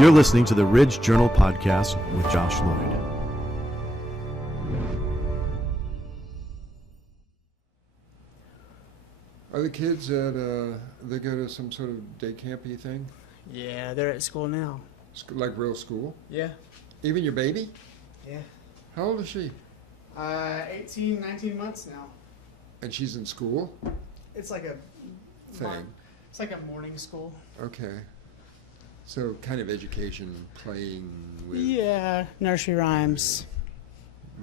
You're listening to the Ridge Journal Podcast with Josh Lloyd. Are the kids at, they go to some sort of day campy thing? Yeah, they're at school now. Like real school? Yeah. Even your baby? Yeah. How old is she? 18, 19 months now. And she's in school? It's like a Thing. It's like a morning school. Okay. So kind of education, playing with Yeah, nursery rhymes,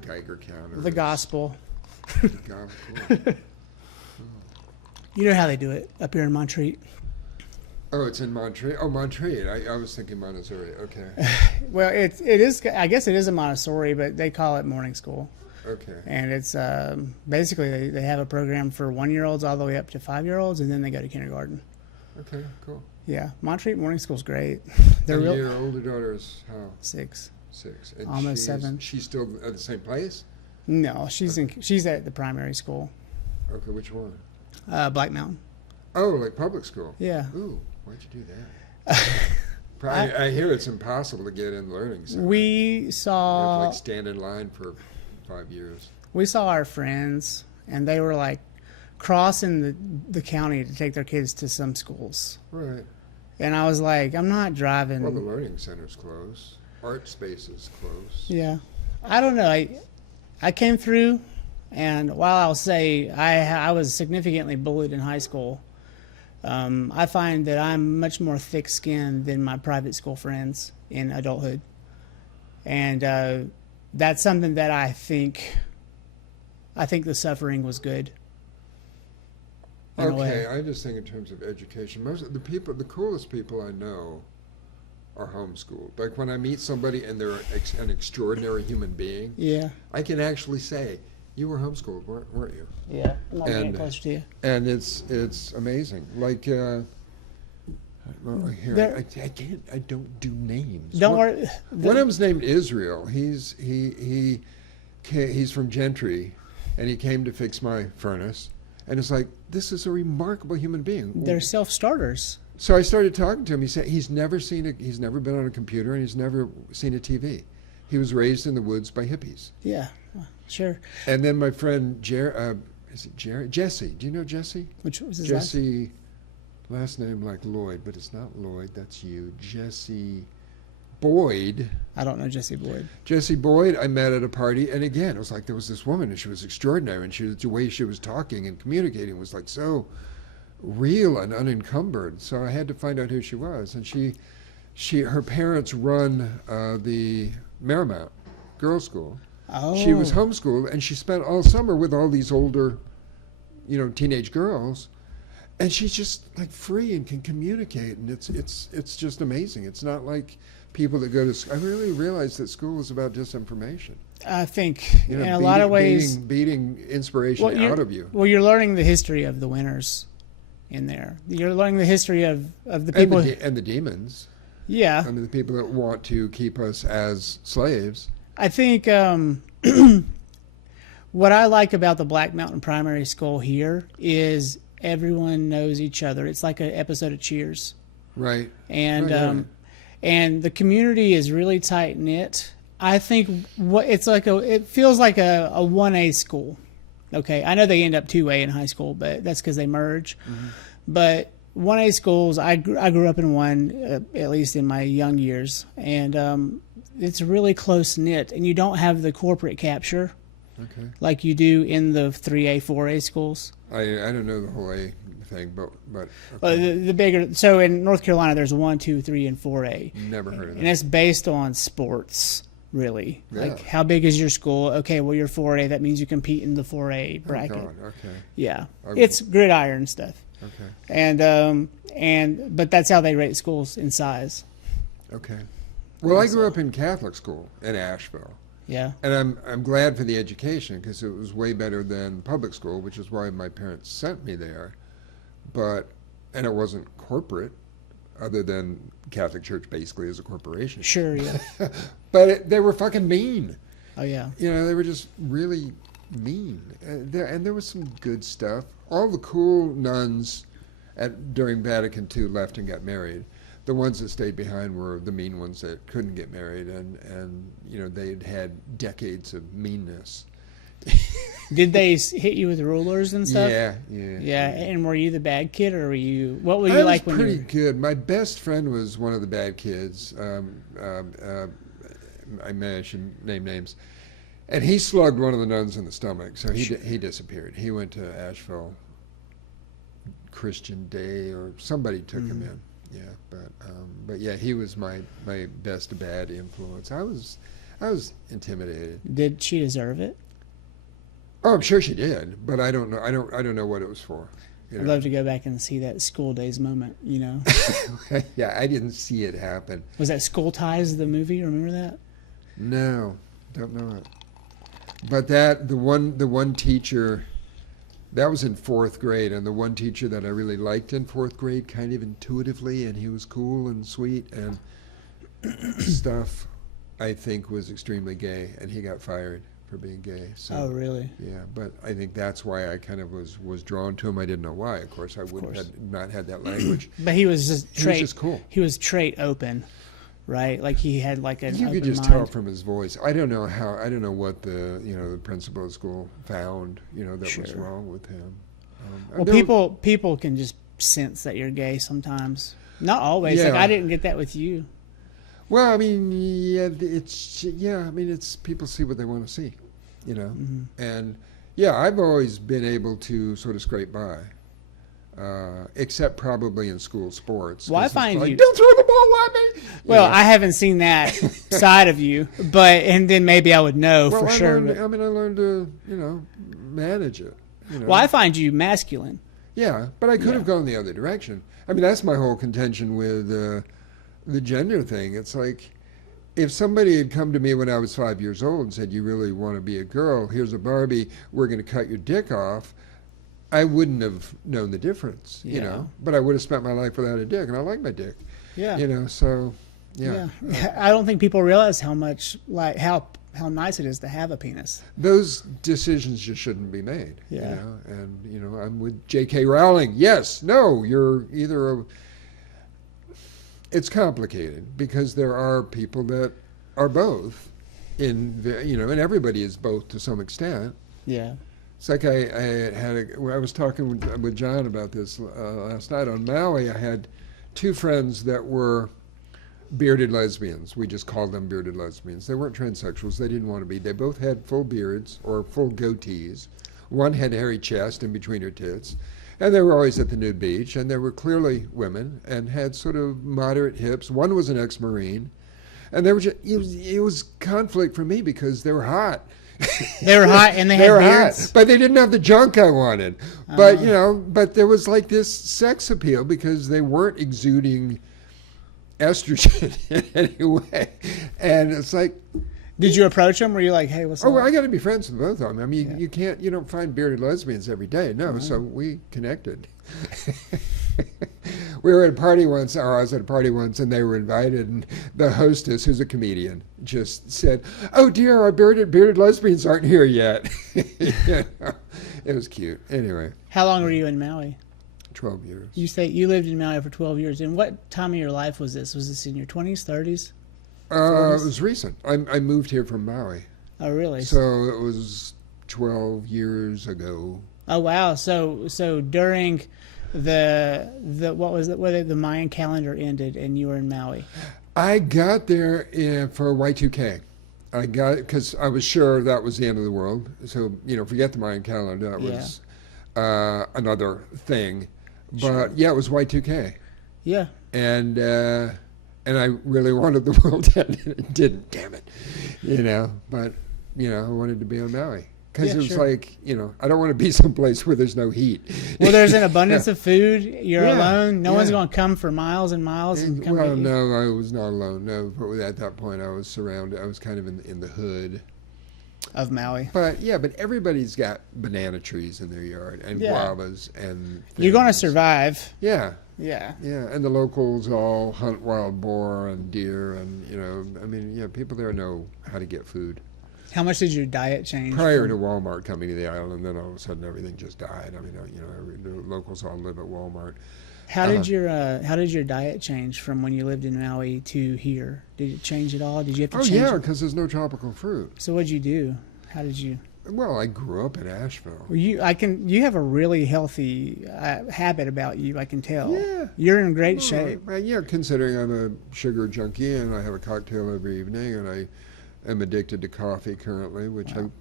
Geiger counters. the gospel. The gospel. You know how they do it up here in Montreat. Oh, it's in Montreat. Oh, Montreat. I was thinking Montessori. Okay. Well, it is. I guess it is a Montessori, but they call it morning school. Okay. And it's basically they have a program for 1-year-olds all the way up to 5-year-olds, and then they go to kindergarten. Okay. Cool. Yeah, Montreat morning school's great. They're And real. your older daughter is how? 6. 6. And Almost she's, 7. She's still at the same place? No, she's at the primary school, Okay. Which one? Black Mountain. Oh, like public school. Yeah. Ooh, why'd you do that? I hear it's impossible to get in learning center. We You have to saw like stand in line for 5 years. our friends, and they were like crossing the county to take their kids to some schools. Right. And I was like, I'm not driving. Well, the learning center's close. Art space is close. Yeah. I don't know. I came through, and while I'll say I was significantly bullied in high school, I find that I'm much more thick-skinned than my private school friends in adulthood. And that's something that I think the suffering was good. In a way. Okay, I just think in terms of education, most of the coolest people I know are homeschooled. Like when I meet somebody and they're an extraordinary human being, Yeah. I can actually say, "You were homeschooled, weren't you?" Yeah. I'm not getting And- closer to you. And it's amazing. Like well, here There- I don't do names. Don't worry. One of them's named Israel. He's from Gentry, and he came to fix my furnace. And it's like, this is a remarkable human being. They're self-starters. So I started talking to him. He said he's never been on a computer, and he's never seen a TV. He was raised in the woods by hippies. Yeah. Sure. And then my friend Jesse. Do you know Jesse? Which was his last? Jesse, last name like Lloyd, but it's not Lloyd. That's you, Jesse Boyd. I don't know Jesse Boyd. Jesse Boyd, I met at a party, and again, it was like there was this woman, and she was extraordinary, and the way she was talking and communicating was like so real and unencumbered. So I had to find out who she was, and her parents run the Marymount Girls' School. Oh. She was homeschooled, and she spent all summer with all these older, teenage girls, and she's just like free and can communicate, and it's just amazing. It's not like people that go to. I really realized that school is about just information. I think in a lot of ways, beating inspiration out of you. Well, you're learning the history of the winners in there. You're learning the history of the people and the demons. Yeah. I mean, the people that want to keep us as slaves. I think what I like about the Black Mountain Primary School here is everyone knows each other. It's like an episode of Cheers. Right. And Right. and the community is really tight knit. I think it feels like a 1A school. Okay, I know they end up 2A in high school, but that's because they merge. Mm-hmm. But 1A schools, I grew up in one, at least in my young years, and it's really close knit, and you don't have the corporate capture Okay. like you do in the 3A, 4A schools. I don't know the whole A thing, but okay. The bigger, so in North Carolina, there's 1, 2, 3, and 4A. Never heard of And that. it's based on sports, really. Yeah. Like, how big is your school? Okay, well, you're 4A. That means you compete in the 4A bracket. Oh God. Okay. Yeah. I- It's gridiron stuff. Okay. But that's how they rate schools in size. Okay. Well, I grew up in Catholic school in Asheville. Yeah. And I'm glad for the education because it was way better than public school, which is why my parents sent me there. And it wasn't corporate, other than Catholic Church basically is a corporation. Sure, yeah. But they were fucking mean. Oh, yeah. They were just really mean. And there was some good stuff. All the cool nuns during Vatican II left and got married. The ones that stayed behind were the mean ones that couldn't get married, and you know, they'd had decades of meanness. Did they hit you with rulers and stuff? Yeah. And were you the bad kid, or were you? What were you I like was when pretty you? good. My best friend was one of the bad kids. I should name names. And he slugged one of the nuns in the stomach, so he disappeared. He went to Asheville Christian Day, or somebody took him in. Yeah, but yeah, he was my best bad influence. I was intimidated. Did she deserve it? Oh, I'm sure she did, but I don't know. I don't know what it was for. You I'd know? love to go back and see that School Days moment. You know, Yeah, I didn't see it happen. was that School Ties the movie? Remember that? No, don't know it. But the one teacher, that was in fourth grade, and the one teacher that I really liked in fourth grade, kind of intuitively, and he was cool and sweet and stuff, I think was extremely gay, and he got fired for being gay. So, Oh, really? yeah, but I think that's why I kind of was drawn to him. I didn't know why. Of course, I would have not had that language. But he was just He was just cool. He was trait open, right? Like he had like an You open could just mind. tell from his voice. I don't know what the principal of school found, that was Sure. wrong with him. Well, there people can just sense that you're gay sometimes. Not always. Like Yeah. I didn't get that with you. Well, I mean, it's people see what they want to see, and yeah, I've always been able to sort of scrape by, except probably in school sports. Well, I 'cause it's find like, you- don't throw the ball at me. Well, I haven't seen that side of you, and then maybe I would know Well, for I sure. learned, but- I learned to manage it. Well, I find you masculine. Yeah, but I could have gone the other direction. I mean, that's my whole contention with the gender thing. It's like, if somebody had come to me when I was 5 years old and said, "You really want to be a girl? Here's a Barbie. We're going to cut your dick off," I wouldn't have known the difference, Yeah. But I would have spent my life without a dick, and I like my dick, Yeah. So, yeah. I don't think people realize how much how nice it is to have a penis. Those decisions just shouldn't be made. Yeah. And I'm with J.K. Rowling. Yes, no, you're either a. It's complicated because there are people that are both, and everybody is both to some extent. Yeah. It's like I was talking with John about this last night on Maui. I had two friends that were bearded lesbians. We just called them bearded lesbians. They weren't transsexuals. They didn't want to be. They both had full beards or full goatees. One had hairy chest in between her tits. And they were always at the nude beach. And they were clearly women and had sort of moderate hips. One was an ex-Marine. And they were it was conflict for me because they were hot. They were hot and they had were beards. hot, but they didn't have the junk I wanted. But but there was like this sex appeal because they weren't exuding estrogen in any way. And it's like, Did you approach them? Were you like, "Hey, what's up?" well, I got to be friends with both of them. I mean, you don't find bearded lesbians every day. No, so we connected. We were at a party once, or I was at a party once, and they were invited, and the hostess, who's a comedian, just said, "Oh dear, our bearded lesbians aren't here yet." It was cute. Anyway, How long were you in Maui? 12 years. You say you lived in Maui for 12 years. And what time of your life was this? Was this in your 20s, 30s? It was recent. I moved here from Maui. Oh, really? So it was 12 years ago. Oh, wow. So during the what was it? Whether the Mayan calendar ended and you were in Maui. I got there for Y2K. I got it because I was sure that was the end of the world. So, forget the Mayan calendar. That was another thing. But Sure. yeah, it was Y2K. Yeah. And I really wanted the world to end, and it didn't, damn it. But, I wanted to be on Maui. Because it was sure. like, I don't want to be someplace where there's no heat. Well, there's an abundance of food. You're Yeah, alone. No one's yeah. going to come for miles and miles and come Well, get you. no, I was not alone. No, but at that point, I was surrounded. I was kind of in the hood. Of Maui. But everybody's got banana trees in their yard and Yeah. guavas and. You're going to things. survive. Yeah, Yeah. yeah, and the locals all hunt wild boar and deer, and people there know how to get food. How much did your diet change? Prior to Walmart coming to the island, then all of a sudden everything just died. The locals all live at Walmart. How did your diet change from when you lived in Maui to here? Did it change at all? Did you have to Oh change yeah, it? because there's no tropical fruit. So what'd you do? How did you? Well, I grew up in Asheville. Well, you have a really healthy habit about you. I can tell. Yeah. You're in great shape. Yeah, considering I'm a sugar junkie and I have a cocktail every evening, and I am addicted to coffee currently, which I'm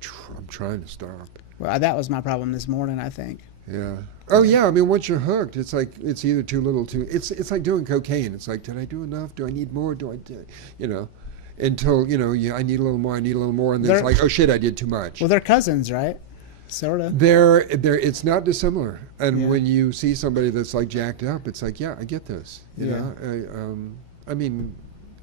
trying to stop. Well, that was my problem this morning, I think. Yeah. Oh yeah. I mean, once you're hooked, it's like it's either too little, too. It's like doing cocaine. It's like, did I do enough? Do I need more? You know, until I need a little more. I need a little more, and then it's like, oh shit, I did too much. Well, they're cousins, right? Sort of. They're it's not dissimilar. And Yeah. when you see somebody that's like jacked up, it's like, yeah, I get this. You Yeah. know. I mean,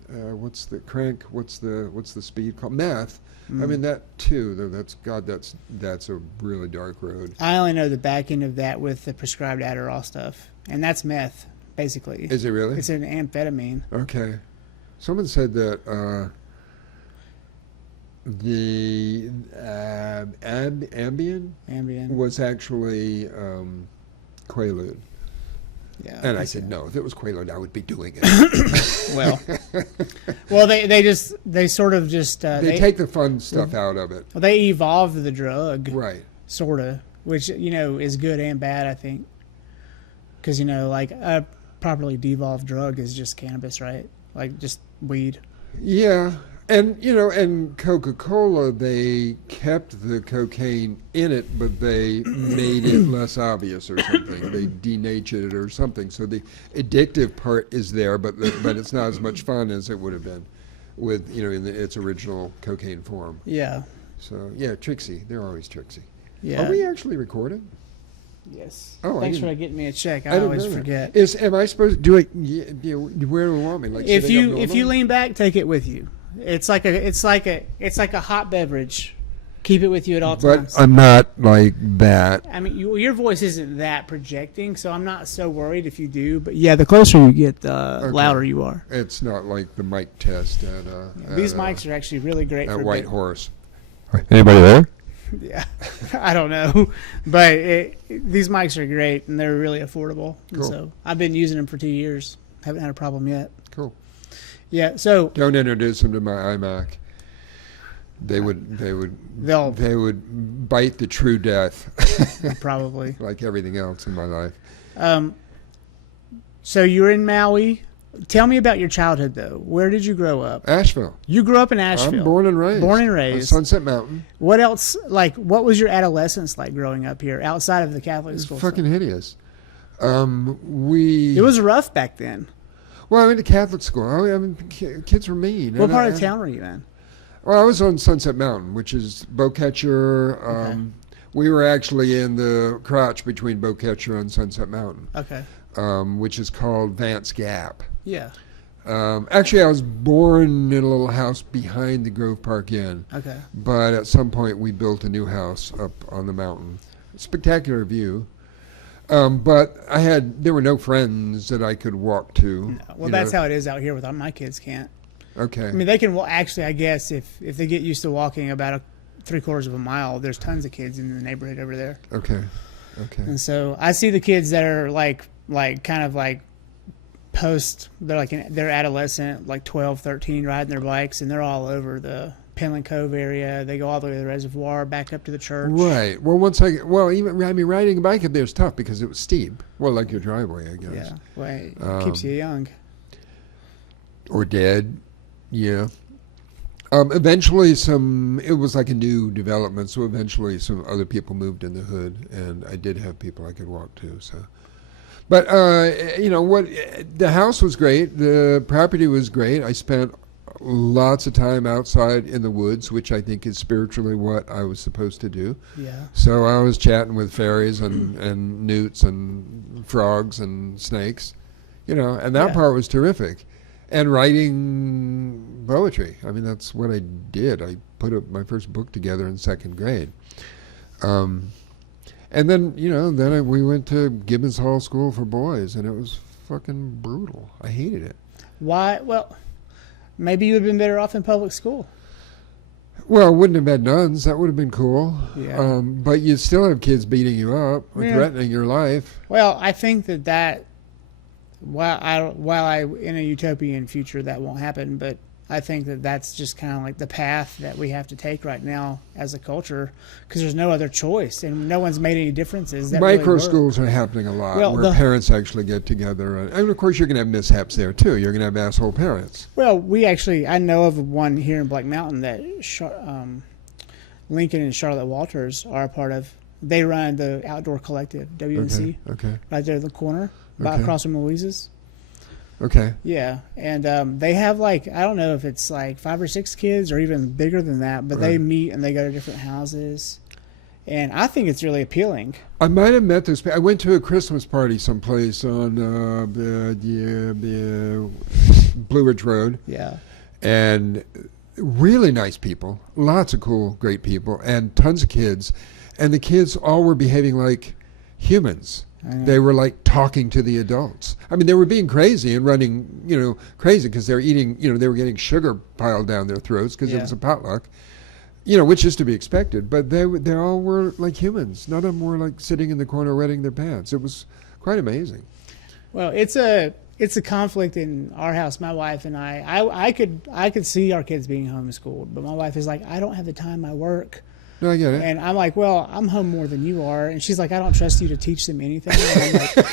what's the crank? What's the speed called? Meth. I mean that too. Though that's a really dark road. I only know the back end of that with the prescribed Adderall stuff, and that's meth, basically. Is it really? It's an amphetamine. Okay. Someone said that the Ambien was actually Quaalude. Yeah. And I said, no, if it was Quaalude, I would be doing it. Well, they sort of just they take the fun stuff out of it. well, they evolved the drug, Right. sort of, which is good and bad, I think, because like a properly devolved drug is just cannabis, right? Like just weed. Yeah. And, and Coca-Cola, they kept the cocaine in it, but they made it less obvious or something. They denatured it or something. So the addictive part is there, but it's not as much fun as it would have been with, in its original cocaine form. Yeah. So, yeah, tricksy. They're always tricksy. Yeah. Are we actually recording? Yes. Oh, Thanks I for didn't- getting me a check. I didn't always know that. forget. Am I supposed to do it? Where do you want me? Like If sitting up you normally? lean back, take it with you. It's like a hot beverage. Keep it with you at all times. But I'm not like that. I mean, your voice isn't that projecting, so I'm not so worried if you do. But yeah, the closer you get, the louder you are. It's not like the mic test at These mics are actually really great at for White Horse. Anybody there? Yeah, I don't know, but these mics are great and they're really affordable. And Cool. so I've been using them for 2 years. Haven't had a problem yet. Cool. Yeah. So Don't introduce them to my iMac. They would bite the true death, probably. like everything else in my life. So you're in Maui. Tell me about your childhood, though. Where did you grow up? Asheville. You grew up in Asheville. I'm born and raised. Born and On raised. Sunset Mountain. What else? Like, what was your adolescence like growing up here, outside of the Catholic It's school? fucking hideous. It was rough back then. Well, I went to Catholic school. I mean, kids were mean. What part of town were you in? Well, I was on Sunset Mountain, which is Bowcatcher. Okay. We were actually in the crotch between Bowcatcher and Sunset Mountain, Okay. which is called Vance Gap. Yeah. Actually, I was born in a little house behind the Grove Park Inn, Okay. but at some point we built a new house up on the mountain. Spectacular view. But there were no friends that I could walk to. No. Well, that's how it is out here with my kids can't. Okay. I mean, they can actually, I guess, if they get used to walking about 3/4 of a mile, there's tons of kids in the neighborhood over there. Okay. And so I see the kids that are like kind of like they're adolescent, like 12, 13, riding their bikes, and they're all over the Penland Cove area. They go all the way to the reservoir, back up to the church. Right. Well, riding a bike up there is tough because it was steep. Well, like your driveway, I guess. Yeah. Well, it keeps you young. Or dead. Yeah. Eventually it was like a new development, so eventually some other people moved in the hood, and I did have people I could walk to, so. But, the house was great, the property was great. I spent lots of time outside in the woods, which I think is spiritually what I was supposed to do. Yeah. So I was chatting with fairies and newts and frogs and snakes, and that part was terrific. And writing poetry. I mean, that's what I did. I put my first book together in second grade. And then, we went to Gibbons Hall School for Boys, and it was fucking brutal. I hated it. Why? Well, maybe you would have been better off in public school. Well, wouldn't have had nuns. That would have been cool. Yeah. But you still have kids beating you up or threatening your life. Well, I think that while in a utopian future that won't happen, but I think that that's just kind of like the path that we have to take right now as a culture, because there's no other choice, and no one's made any differences. That Micro really work. schools are happening a lot, Well, where parents actually get together, and of course you're going to have mishaps there too. You're going to have asshole parents. Well, I know of one here in Black Mountain that Lincoln and Charlotte Walters are a part of. They run the Outdoor Collective, WNC, Okay. right there in the corner, about Okay. across from Louise's. Okay. Yeah, and they have I don't know if it's like 5 or 6 kids or even bigger than that, but they Right. meet and they go to different houses, and I think it's really appealing. I might have met this. I went to a Christmas party someplace on Blue Ridge Road, Yeah, and really nice people, lots of cool, great people, and tons of kids, and the kids all were behaving like humans. They were like talking to the adults. I mean, they were being crazy and running, crazy because they were eating, they were getting sugar piled down their throats because it was a potluck, which is to be expected. But they all were like humans. None of them were like sitting in the corner wetting their pants. It was quite amazing. well, it's a conflict in our house. My wife and I could see our kids being homeschooled, but my wife is like, I don't have the time. I work. No, I get it. And I'm like, well, I'm home more than you are. And she's like, I don't trust you to teach them anything. And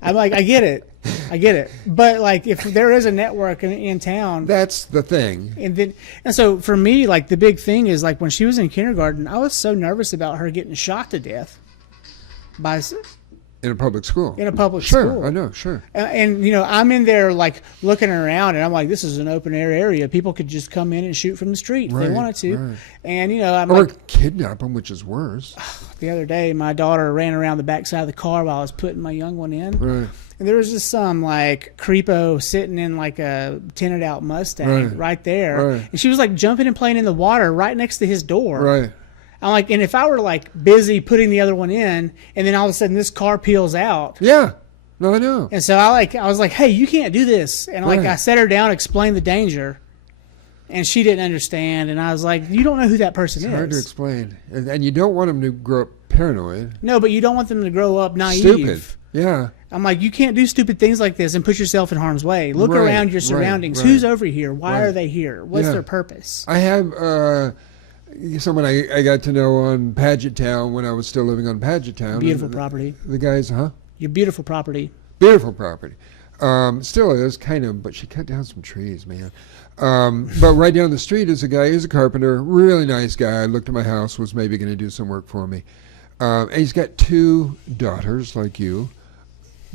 I'm like, I get it. But like, if there is a network in town, That's the thing. and so for me, like the big thing is like when she was in kindergarten, I was so nervous about her getting shot to death by In a public school. in a public Sure, school. I know, sure. And I'm in there like looking around, and I'm like, this is an open air area. People could just come in and shoot from the street if they Right, wanted to. right. And I'm Or like, kidnap them, which is worse. the other day, my daughter ran around the backside of the car while I was putting my young one in, Right. and there was just some like creepo sitting in like a tinted out Mustang right there, Right. and she was like jumping and playing in the water right next to his door. Right. I'm like, and if I were like busy putting the other one in, and then all of a sudden this car peels out. Yeah. No, I know. And so I was like, hey, you can't do this. And like Right. I set her down, explained the danger, and she didn't understand. And I was like, you don't know who that person It's is. hard to explain. And you don't want them to grow up paranoid. No, but you don't want them to grow up naive. Stupid. Yeah. I'm like, you can't do stupid things like this and put yourself in harm's way. Look Right, around your right, surroundings. right. Who's over here? Why Right. are they here? What's Yeah. their purpose? I have someone I got to know on Paget Town when I was still living on Paget Town. Beautiful And property. The guys, Your beautiful property. Beautiful property. Still is, kind of, but she cut down some trees, man. But right down the street is a guy, he's a carpenter, really nice guy. Looked at my house, was maybe going to do some work for me. And he's got 2 daughters like you,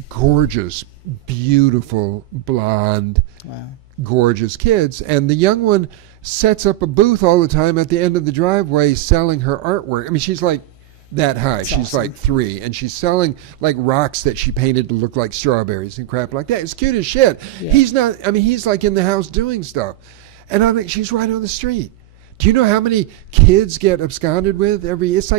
gorgeous, beautiful, blonde, Wow. gorgeous kids. And the young one sets up a booth all the time at the end of the driveway selling her artwork. I mean, she's like that high. That's She's awesome. like 3, and she's selling like rocks that she painted to look like strawberries and crap like that. It's cute as shit. Yeah. He's not, I mean, he's like in the house doing stuff. And I'm like, she's right on the street. Do you know how many kids get absconded with it's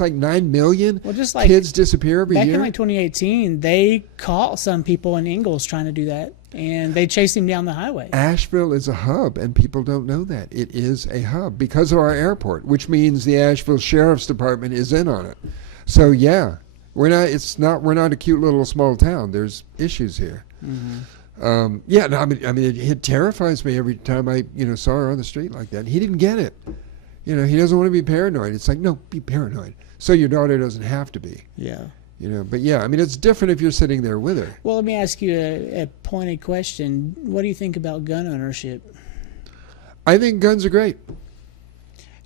like 9 million Well, just like kids disappear every back year? in like 2018, they caught some people in Ingalls trying to do that, and they chased him down the highway. Asheville is a hub, and people don't know that. It is a hub because of our airport, which means the Asheville Sheriff's Department is in on it. So yeah, we're not a cute little small town. There's issues here. Mm-hmm. Yeah, no, I mean, it terrifies me every time I, saw her on the street like that. He didn't get it. He doesn't want to be paranoid. It's like, no, be paranoid. So your daughter doesn't have to be. Yeah. But yeah, I mean, it's different if you're sitting there with her. Well, let me ask you a pointed question. What do you think about gun ownership? I think guns are great.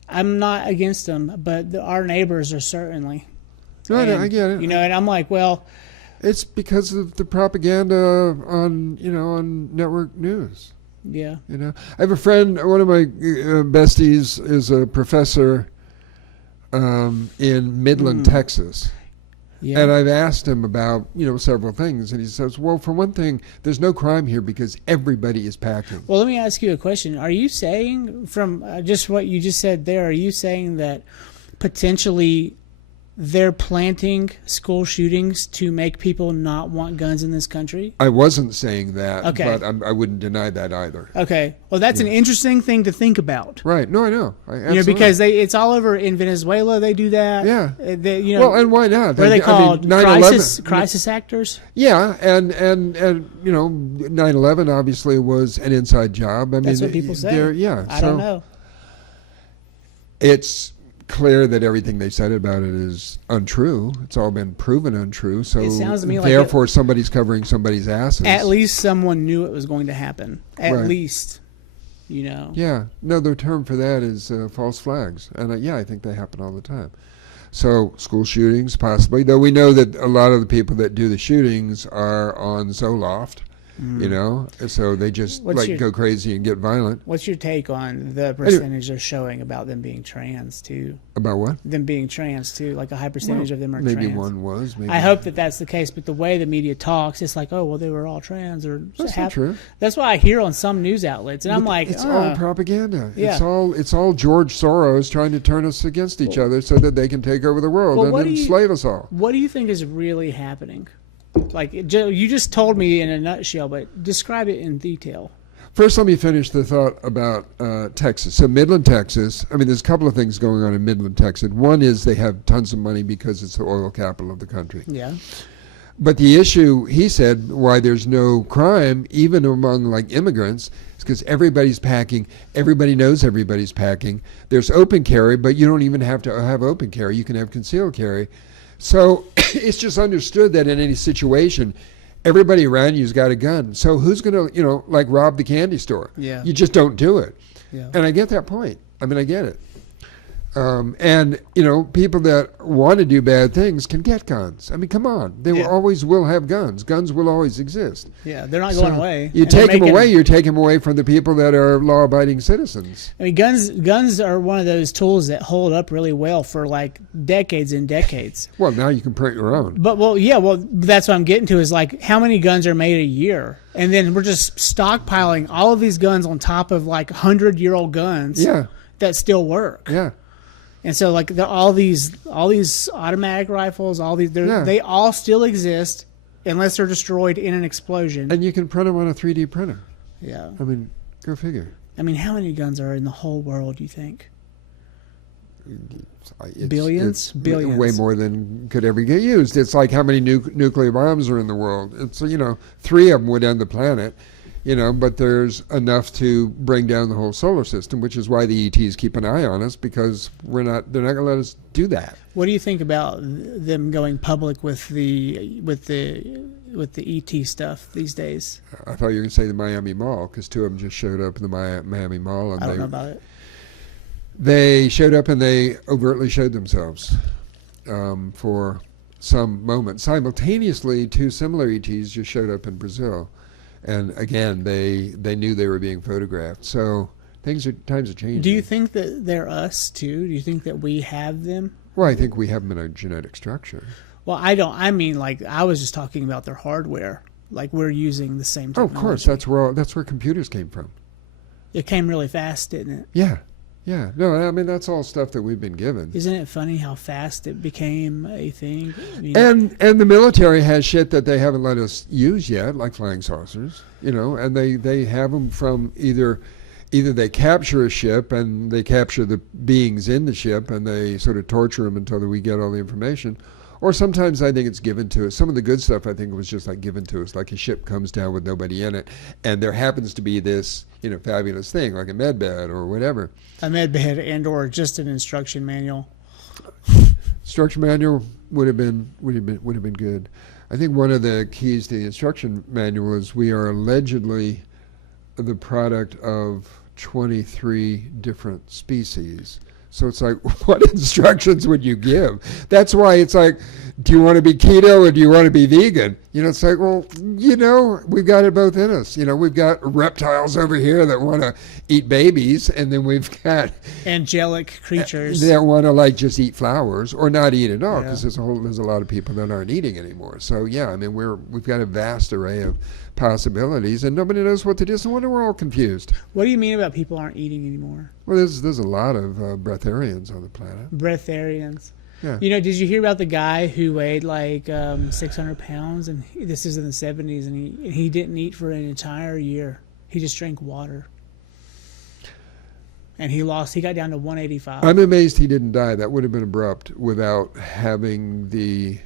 I'm not against them, but our neighbors are certainly. No, And, I get it. And I'm like, well, It's because of the propaganda on network news. yeah. I have a friend, one of my besties is a professor in Midland, Texas. Yeah. And I've asked him about, several things. And he says, well, for one thing, there's no crime here because everybody is packing. Well, let me ask you a question. Are you saying, from just what you just said there, are you saying that potentially they're planting school shootings to make people not want guns in this country? I wasn't saying that, Okay. but I wouldn't deny that either. Okay. Well, that's an interesting thing to think about. Right. No, I know. Because it's all over in Venezuela. They do that. Yeah. They, well, and why not? what are they called? 9/11 crisis actors? Yeah, and 9/11 obviously was an inside job. I That's mean, what people say. I so don't know. It's clear that everything they said about it is untrue. It's all been proven untrue. So It sounds to me like therefore somebody's covering somebody's asses. At least someone knew it was going to happen. At Right. least, you know. Yeah. No, the term for that is false flags. And I think they happen all the time. So school shootings, possibly. Though we know that a lot of the people that do the shootings are on Zoloft, so they just go crazy and get violent. What's your take on the percentage they're showing about them being trans too? About what? Them being trans too, like a high percentage of them are maybe trans. One was. Maybe I hope that that's the case, but the way the media talks, it's like, oh well, they were all trans, or That's not true. That's what I hear on some news outlets, and I'm like, it's all propaganda. Yeah. It's all George Soros trying to turn us against each other so that they can take over the world and enslave us all. What do you think is really happening? Like you just told me in a nutshell, but describe it in detail. First, let me finish the thought about Texas. So Midland, Texas, there's a couple of things going on in Midland, Texas. One is they have tons of money because it's the oil capital of the country. Yeah. But the issue, he said, why there's no crime, even among immigrants, is because everybody's packing. Everybody knows everybody's packing. There's open carry, but you don't even have to have open carry. You can have concealed carry. So it's just understood that in any situation, everybody around you's got a gun. So who's going to, rob the candy store? Yeah. You just don't do it. Yeah. And I get that point. I get it. And people that want to do bad things can get guns. Come on. They always will have guns. Guns will always exist. Yeah, they're not going away. You take them away, you're taking them away from the people that are law-abiding citizens. Guns are one of those tools that hold up really well for decades and decades. Well, now you can print your own. But that's what I'm getting to is how many guns are made a year? And then we're just stockpiling all of these guns on top of 100-year-old guns that still work. Yeah. And so all these automatic rifles, they all still exist unless they're destroyed in an explosion. And you can print them on a 3D printer. Yeah. Go figure. How many guns are in the whole world, do you think? Billions? Billions. Way more than could ever get used. It's like how many nuclear bombs are in the world. It's 3 of them would end the planet. But there's enough to bring down the whole solar system, which is why the ETs keep an eye on us, because they're not going to let us do that. What do you think about them going public with the ET stuff these days? I thought you were going to say the Miami Mall, because 2 of them just showed up in the Miami Mall. And I don't know about it. They showed up and they overtly showed themselves for some moment. Simultaneously, 2 similar ETs just showed up in Brazil. And again, they knew they were being photographed. So times are changing. Do you think that they're us too? Do you think that we have them? Well, I think we have them in our genetic structure. Well, I don't. I was just talking about their hardware. We're using the same technology. Oh, of course. That's where computers came from. It came really fast, didn't it? Yeah. Yeah. No, that's all stuff that we've been given. Isn't it funny how fast it became a thing? And the military has shit that they haven't let us use yet, like flying saucers, and they have them from either they capture a ship and they capture the beings in the ship and they sort of torture them until we get all the information, or sometimes I think it's given to us. Some of the good stuff I think was just given to us, like a ship comes down with nobody in it and there happens to be this fabulous thing like a med bed or whatever. A med bed and or just an instruction manual. Instruction manual would have been good. I think one of the keys to the instruction manual is we are allegedly the product of 23 different species. So it's what instructions would you give? That's why it's do you want to be keto or do you want to be vegan? It's we've got it both in us. We've got reptiles over here that want to eat babies, and then we've got angelic creatures that want to just eat flowers or not eat at all, because there's a lot of people that aren't eating anymore. So yeah, we've got a vast array of possibilities, and nobody knows what to do. So no wonder we're all confused. What do you mean about people aren't eating anymore? Well, there's a lot of breatharians on the planet. Breatharians. Yeah. You know, did you hear about the guy who weighed like 600 pounds, and this is in the 70s, and he didn't eat for an entire year. He just drank water. And he got down to 185. I'm amazed he didn't die. That would have been abrupt without having the.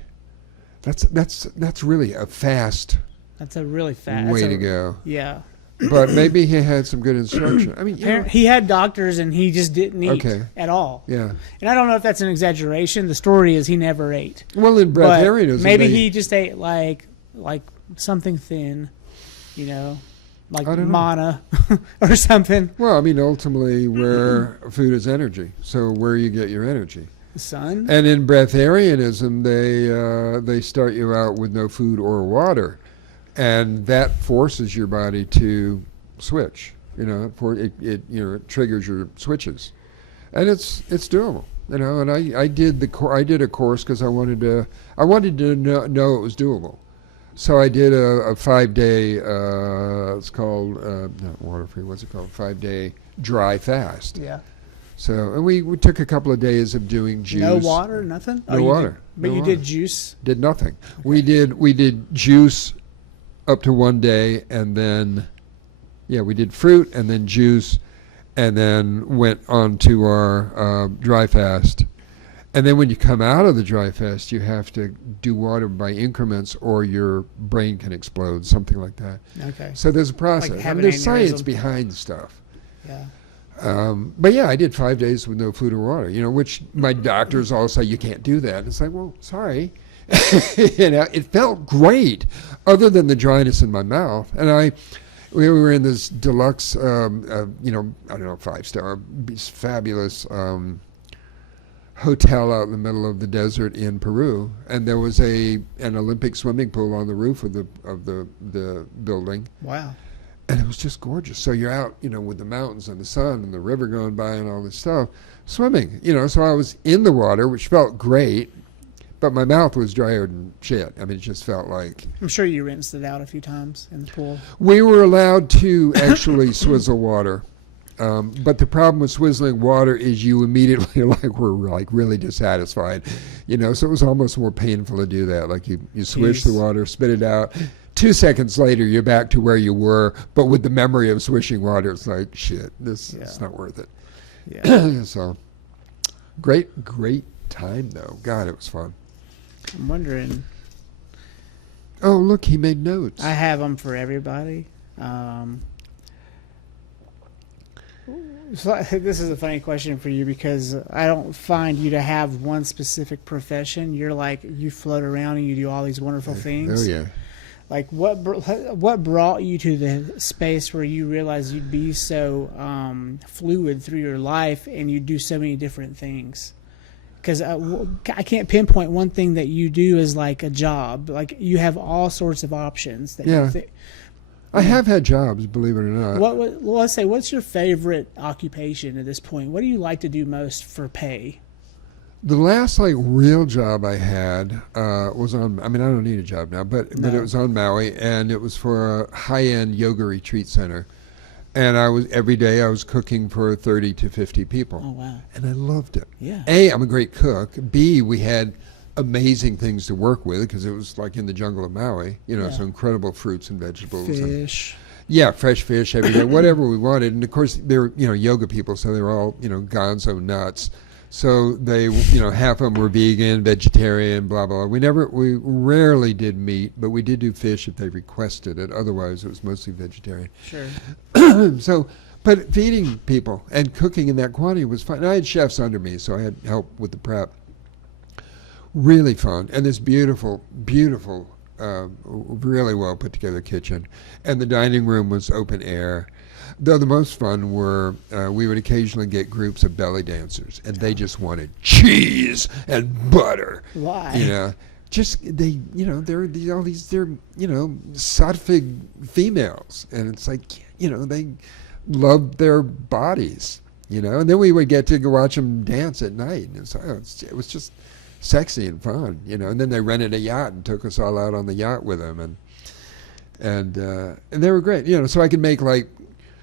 That's really a fast That's a really fast way to go. Yeah. But maybe he had some good instruction. I mean, He had doctors, and he just didn't eat at all. Yeah. And I don't know if that's an exaggeration. The story is he never ate. Well, in But breatharianism, maybe he just ate like something thin, you know, like I don't know. manna or something. Well, I mean, ultimately, where food is energy, so where you get your energy. The sun. And in breatharianism, they start you out with no food or water, and that forces your body to switch. You know, it triggers your switches, and it's doable. You know, and I did a course because I wanted to know it was doable. So I did a 5-day, it's called, not water-free, what's it called? 5-day dry fast. Yeah. So, and we took a couple of days of doing juice. No water, nothing? No water. But you did juice? Did nothing. Okay. We did juice up to 1 day, and then, we did fruit and then juice, and then went on to our dry fast. And then when you come out of the dry fast, you have to do water by increments or your brain can explode, something like that. Okay. So there's a process. Like I mean, there's science aneurysm. behind stuff. Yeah. But yeah, I did 5 days with no food or water, you know, which my doctors all say you can't do that. It's like, well, sorry. You know, it felt great other than the dryness in my mouth. And we were in this deluxe, you know, I don't know, 5-star, fabulous hotel out in the middle of the desert in Peru, and there was an Olympic swimming pool on the roof of the building. Wow. And it was just gorgeous. So you're out, you know, with the mountains and the sun and the river going by and all this stuff, swimming, you know. So I was in the water, which felt great, but my mouth was drier than shit. I mean, it just felt like. I'm sure you rinsed it out a few times in the pool. We were allowed to actually swizzle water. But the problem with swizzling water is you immediately were really dissatisfied, you know. So it was almost more painful to do that. Like you swish the water, spit it out. 2 seconds later, you're back to where you were, but with the memory of swishing water, it's like shit. It's not worth it. Yeah. So great time though. God, it was fun. I'm wondering. Oh, look, he made notes. I have them for everybody. So this is a funny question for you because I don't find you to have one specific profession. You're like, you float around and you do all these wonderful things. Oh yeah. Like what brought you to the space where you realized you'd be so fluid through your life and you do so many different things? Because I can't pinpoint one thing that you do as like a job. Like you have all sorts of options. That Yeah. I have had jobs, believe it or not. Well, let's say, what's your favorite occupation at this point? What do you like to do most for pay? The last real job I had was on. I mean, I don't need a job now, but it was on Maui, and it was for a high-end yoga retreat center. And every day I was cooking for 30 to 50 people. Oh wow! And I loved it. Yeah. A, I'm a great cook. B, we had amazing things to work with because it was like in the jungle of Maui, you know, so incredible fruits and vegetables. Fish. Fresh fish every day, whatever we wanted. And of course, they're, you know, yoga people, so they were all, you know, gonzo nuts. So they, you know, half of them were vegan, vegetarian, blah, blah, blah. We rarely did meat, but we did do fish if they requested it. Otherwise, it was mostly vegetarian. Sure. So, but feeding people and cooking in that quantity was fun. And I had chefs under me, so I had help with the prep. Really fun, and this beautiful, really well put together kitchen, and the dining room was open air. Though the most fun were we would occasionally get groups of belly dancers, and they just wanted cheese and butter. Why? You know, just they, you know, they're you know, sattvic females, and it's like, you know, they loved their bodies, you know, and then we would get to go watch them dance at night, and it was just sexy and fun, you know. And then they rented a yacht and took us all out on the yacht with them, and they were great, you know. So I could make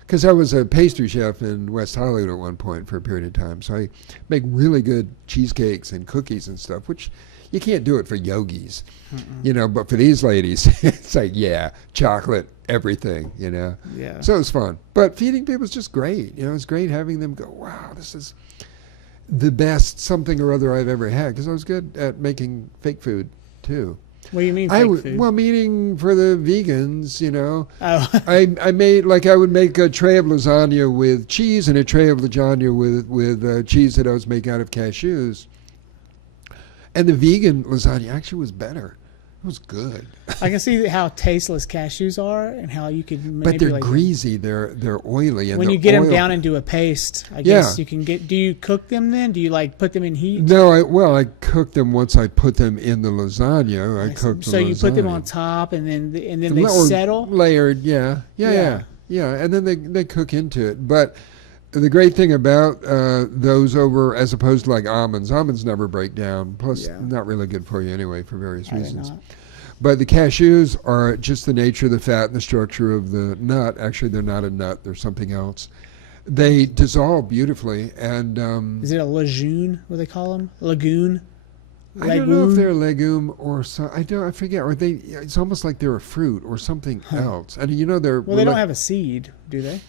because I was a pastry chef in West Hollywood at one point for a period of time. So I make really good cheesecakes and cookies and stuff, which you can't do it for yogis, but for these ladies, it's like, yeah, chocolate, everything, Yeah. So it was fun. But feeding people is just great. It's great having them go, wow, this is the best something or other I've ever had, because I was good at making fake food too. What do you mean fake food? Well, meaning for the vegans, Oh. I made, I would make a tray of lasagna with cheese and a tray of lasagna with cheese that I was making out of cashews. And the vegan lasagna actually was better. It was good. I can see how tasteless cashews are and how you could manipulate But they're them. greasy, they're oily. And When you get them down into a paste, I guess you can get. Do you cook them then? Do you put them in heat? No, I cooked them once I put them in the lasagna. I cooked So the you lasagna. put them on top and then they Or settle? layered, yeah. And then they cook into it. But the great thing about those as opposed to almonds never break down. Plus, not really good for you anyway for various reasons. Not? But the cashews are just the nature of the fat and the structure of the nut. Actually, they're not a nut. They're something else. They dissolve beautifully. And Is it a legume? What do they call them? Lagoon? I don't know if they're a legume or so. I forget. Or it's almost like they're a fruit or something else. And they're Well, they don't have a seed, do they?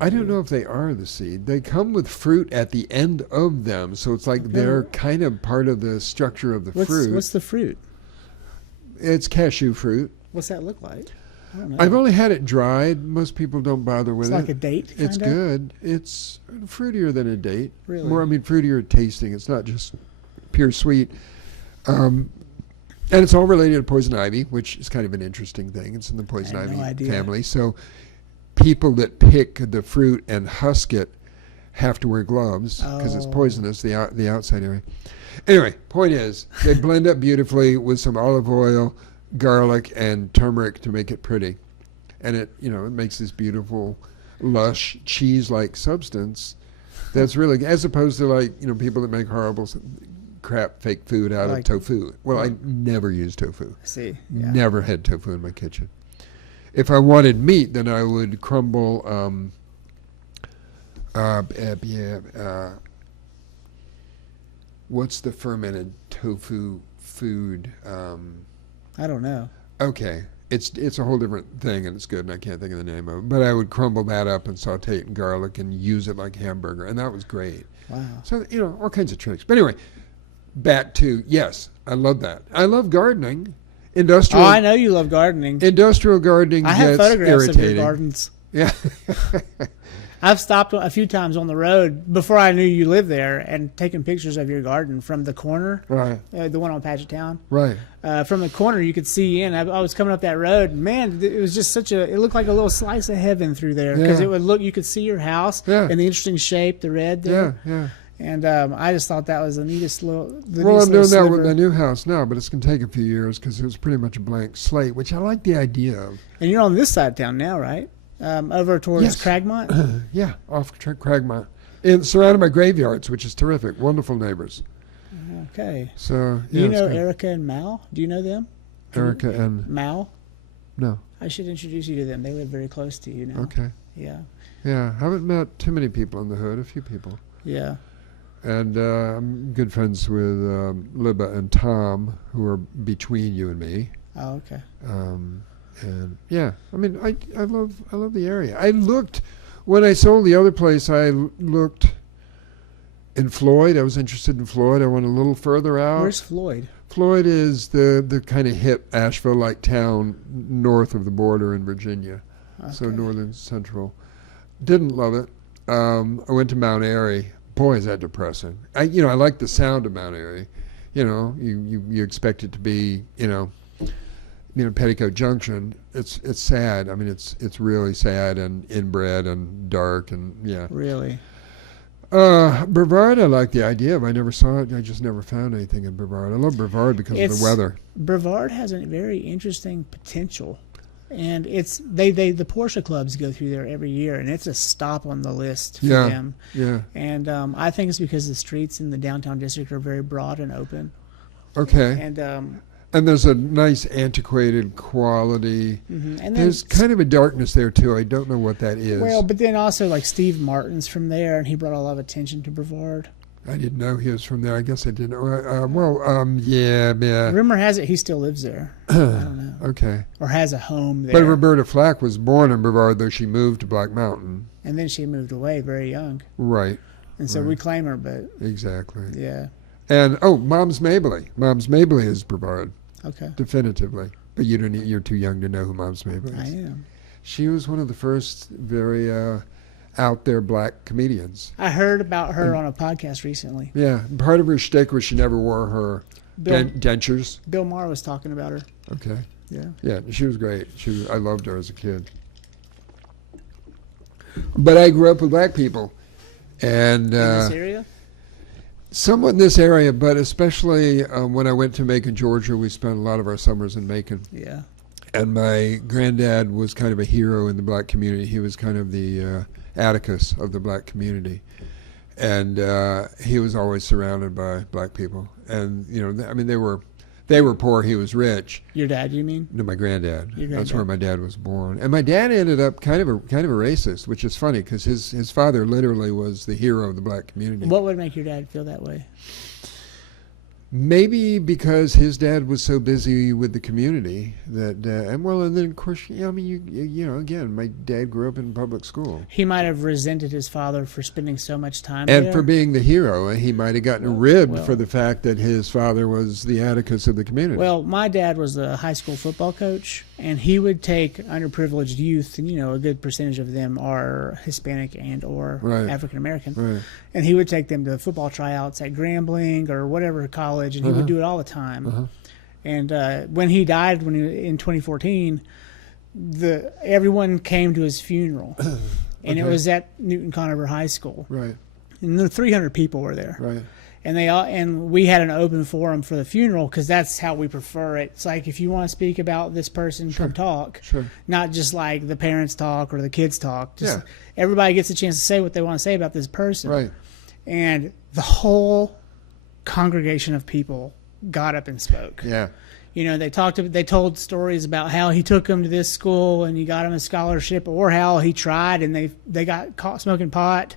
I don't know if they are the seed. They come with fruit at the end of them, so it's like they're kind of part of the structure of the fruit. What's the fruit? It's cashew fruit. What's that look like? I don't know. I've only had it dried. Most people don't bother with It's it. like a date, kinda? It's good. It's fruitier than a date. Really? Fruitier tasting. It's not just pure sweet. And it's all related to poison ivy, which is kind of an interesting thing. It's in the poison ivy family. So people that pick the fruit and husk it have to wear gloves because it's poisonous, the outside area. Anyway, point is, they blend up beautifully with some olive oil, garlic, and turmeric to make it pretty. And it makes this beautiful, lush, cheese-like substance that's really, as opposed to people that make horrible crap fake food out of tofu. Well, I never use tofu. See, yeah. Never had tofu in my kitchen. If I wanted meat, then I would crumble what's the fermented tofu food? I don't know. Okay, it's a whole different thing, and it's good, and I can't think of the name of it. But I would crumble that up and saute it in garlic and use it like hamburger, and that was great. Wow. So, all kinds of tricks. But anyway, back to, yes, I love that. I love gardening. Industrial. Oh, I know you love gardening. Industrial gardening I have gets photographs irritating. of your gardens. Yeah. I've stopped a few times on the road before I knew you lived there and taken pictures of your garden from the corner, Right. The one on Paget Town. Right. From the corner, you could see in. I was coming up that road, and man, it was just it looked like a little slice of heaven through there because Yeah. it would look. You could see your house and the interesting shape, the red there. Yeah. And I just thought that was the neatest little. Well, I'm doing that with my new house now, but it's going to take a few years because it was pretty much a blank slate, which I like the idea of. And you're on this side of town now, right? Over towards Yes. Cragmont. Yeah, off Cragmont. And surrounded by graveyards, which is terrific. Wonderful neighbors. Okay. So, Do yeah, you it's know good. Erica and Mal? Do you know them? Erica and... Mal? No. I should introduce you to them. They live very close to you now. Okay. Yeah. Yeah, haven't met too many people in the hood, a few people. Yeah. And I'm good friends with Libba and Tom, who are between you and me. Oh, okay. And yeah, I mean, I love the area. I looked when I sold the other place. I looked in Floyd. I was interested in Floyd. I went a little further out. Where's Floyd? Floyd is the kind of hip Asheville-like town north of the border in Virginia, so Okay. northern central. Didn't love it. I went to Mount Airy. Boy, is that depressing. I like the sound of Mount Airy. You expect it to be, Petticoat Junction. It's sad. I mean, it's really sad and inbred and dark and yeah. Really? Brevard, I like the idea of. I never saw it. I just never found anything in Brevard. I love Brevard because of the weather. Brevard has a very interesting potential, and it's the Porsche clubs go through there every year, and it's a stop on the list for them. Yeah. And I think it's because the streets in the downtown district are very broad and open. Okay. And And there's a nice antiquated quality. And then There's kind of a darkness there too. I don't know what that is. well, but then also like Steve Martin's from there, and he brought a lot of attention to Brevard. I didn't know he was from there. I guess I didn't know. Yeah. Rumor has it he still lives there. I don't know. Okay. Or has a home there. But Roberta Flack was born in Brevard, though she moved to Black Mountain. And then she moved away very young. Right. And so we claim her, but Exactly. yeah. And Mom's Mabley. Mom's Mabley is Brevard, Okay. definitively. But you're too young to know who Mom's Mabley I is. am. She was one of the first very out there black comedians. I heard about her on a podcast recently. Yeah. Part of her shtick was she never wore her Bill, dentures. Bill Maher was talking about her. Okay. Yeah. Yeah, she was great. I loved her as a kid. But I grew up with black people, and In this area? somewhat in this area, but especially when I went to Macon, Georgia. We spent a lot of our summers in Macon, Yeah. and my granddad was kind of a hero in the black community. He was kind of the Atticus of the black community, and he was always surrounded by black people. And they were poor. He was rich. Your dad, you mean? No, my granddad. Your That's granddad. where my dad was born. And my dad ended up kind of a racist, which is funny because his father literally was the hero of the black community. What would make your dad feel that way? Maybe because his dad was so busy with the community that, and then of course, again, my dad grew up in public school. He might have resented his father for spending so much time And there. for being the hero, he might have gotten ribbed well. for the fact that his father was the Atticus of the community. Well, my dad was a high school football coach, and he would take underprivileged youth, and a good percentage of them are Hispanic and or Right. African American, Right. and he would take them to football tryouts at Grambling or whatever college, and he would do it all the time. And when he died, in 2014, everyone came to his funeral, and it Okay. was at Newton Conover High School, Right, and there 300 people were there. right. And we had an open forum for the funeral because that's how we prefer it. It's like if you want to speak about this person, come talk. Sure. Not just like the parents talk or the kids talk. Just Yeah. everybody gets a chance to say what they want to say about this person. Right. And the whole congregation of people got up and spoke. Yeah. They told stories about how he took them to this school and he got him a scholarship, or how he tried and they got caught smoking pot.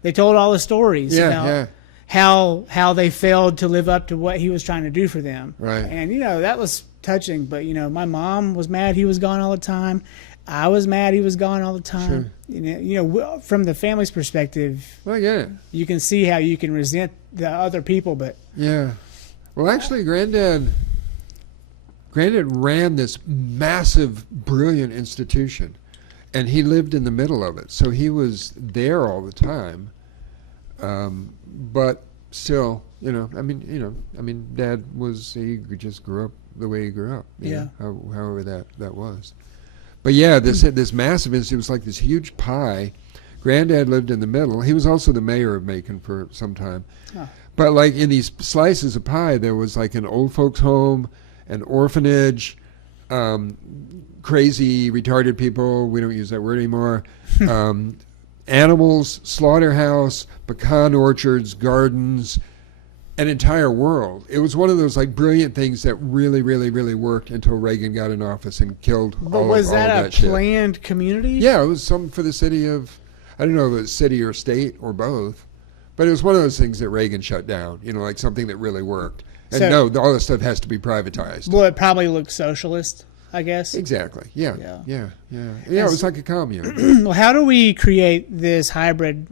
They told all the stories Yeah, about yeah. how they failed to live up to what he was trying to do for them. Right. And that was touching, but my mom was mad he was gone all the time. I was mad he was gone all the time. Sure. From the family's perspective, Well, I get it. you can see how you can resent the other people, but Yeah. Well, actually, Granddad ran this massive, brilliant institution, and he lived in the middle of it. So he was there all the time. But still, Dad he just grew up the way he grew up. However that was. But yeah, this massive institute was like this huge pie. Granddad lived in the middle. He was also the mayor of Macon for some time. Oh. But like in these slices of pie, there was like an old folks home, an orphanage, crazy, retarded people. We don't use that word anymore. Animals, slaughterhouse, pecan orchards, gardens, an entire world. It was one of those like brilliant things that really, really, really worked until Reagan got in office and killed But all was of that a shit. planned community? Yeah, it was something for the city of, I don't know if it was city or state or both, but it was one of those things that Reagan shut down, like something that really worked. And So- all this stuff has to be privatized. Well, it probably looked socialist, I guess. Exactly. Yeah. Yeah. Yeah. Yeah. It was like a commune. Well, how do we create this hybrid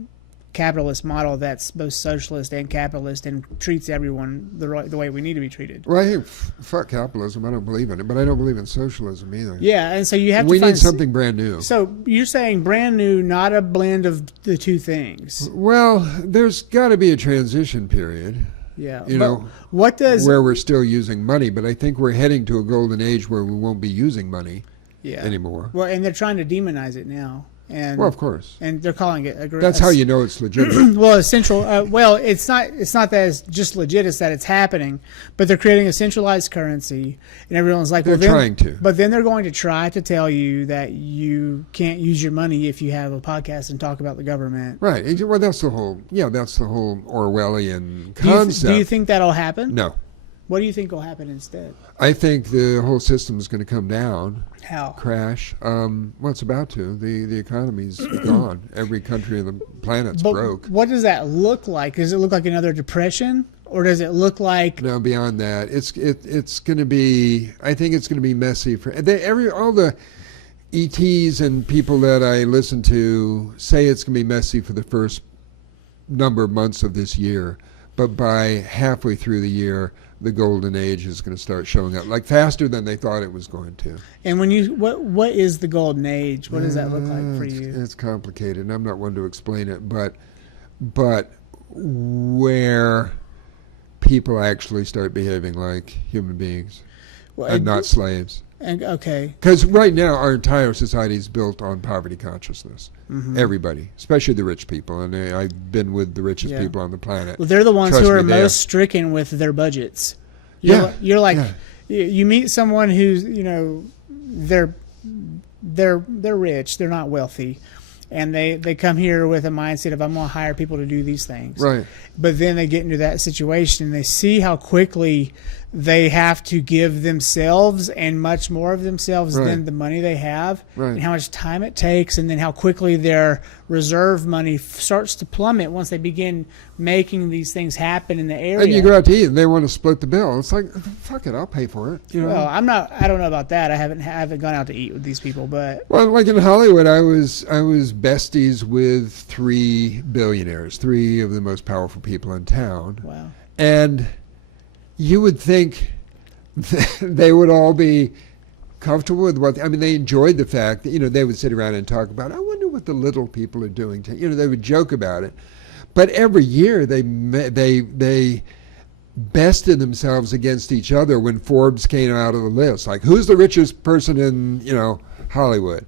capitalist model that's both socialist and capitalist and treats everyone the way we need to be treated? Well, I think fuck capitalism. I don't believe in it, but I don't believe in socialism either. Yeah, and so you have We to find need something brand new. So you're saying brand new, not a blend of the two things. Well, there's got to be a transition period. Yeah. You but know, what does where we're still using money, but I think we're heading to a golden age where we won't be using money anymore. Well, and they're trying to demonize it now. And Well, of course. and they're calling it That's how you know it's legitimate. well, a central. Well, it's not that it's just legit. It's that it's happening. But they're creating a centralized currency, and everyone's like, They're well, then, trying to. But then they're going to try to tell you that you can't use your money if you have a podcast and talk about the government. Right. Well, that's the whole Orwellian Do you, concept. do you think that'll happen? No. What do you think will happen instead? I think the whole system is going to come down, How? crash. Well, it's about to. The economy's gone. Every country on the planet's But broke. what does that look like? Does it look like another depression, or does it look like? No, beyond that, it's going to be. I think it's going to be messy for all the ETs and people that I listen to say it's going to be messy for the first number of months of this year, but by halfway through the year, the golden age is going to start showing up, like faster than they thought it was going to. And when you what is the golden age? What does that look like for you? It's complicated, and I'm not one to explain it, but where people actually start behaving like human beings and not slaves. And okay, Because right now our entire society is built on poverty consciousness. Mm-hmm. Everybody, especially the rich people, and I've been with the richest Yeah. people on the planet. well, they're the ones Trust who are me, they most stricken with their budgets. You're like you meet someone who's they're rich, they're not wealthy, and they come here with a mindset of I'm going to hire people to do these things. Right. But then they get into that situation and they see how quickly they have to give themselves and much more of themselves Right. than the money they have, Right. and how much time it takes, and then how quickly their reserve money starts to plummet once they begin making these things happen in the area. And you go out to eat, and they want to split the bill. It's like, fuck it, I'll pay for it. Well, I don't know about that. I haven't gone out to eat with these people, but Well, like in Hollywood, I was besties with 3 billionaires, 3 of the most powerful people in town, wow. and you would think they would all be comfortable with what. I mean, they enjoyed the fact that they would sit around and talk about. I wonder what the little people are doing. They would joke about it, but every year they bested themselves against each other when Forbes came out of the list. Like, who's the richest person in Hollywood?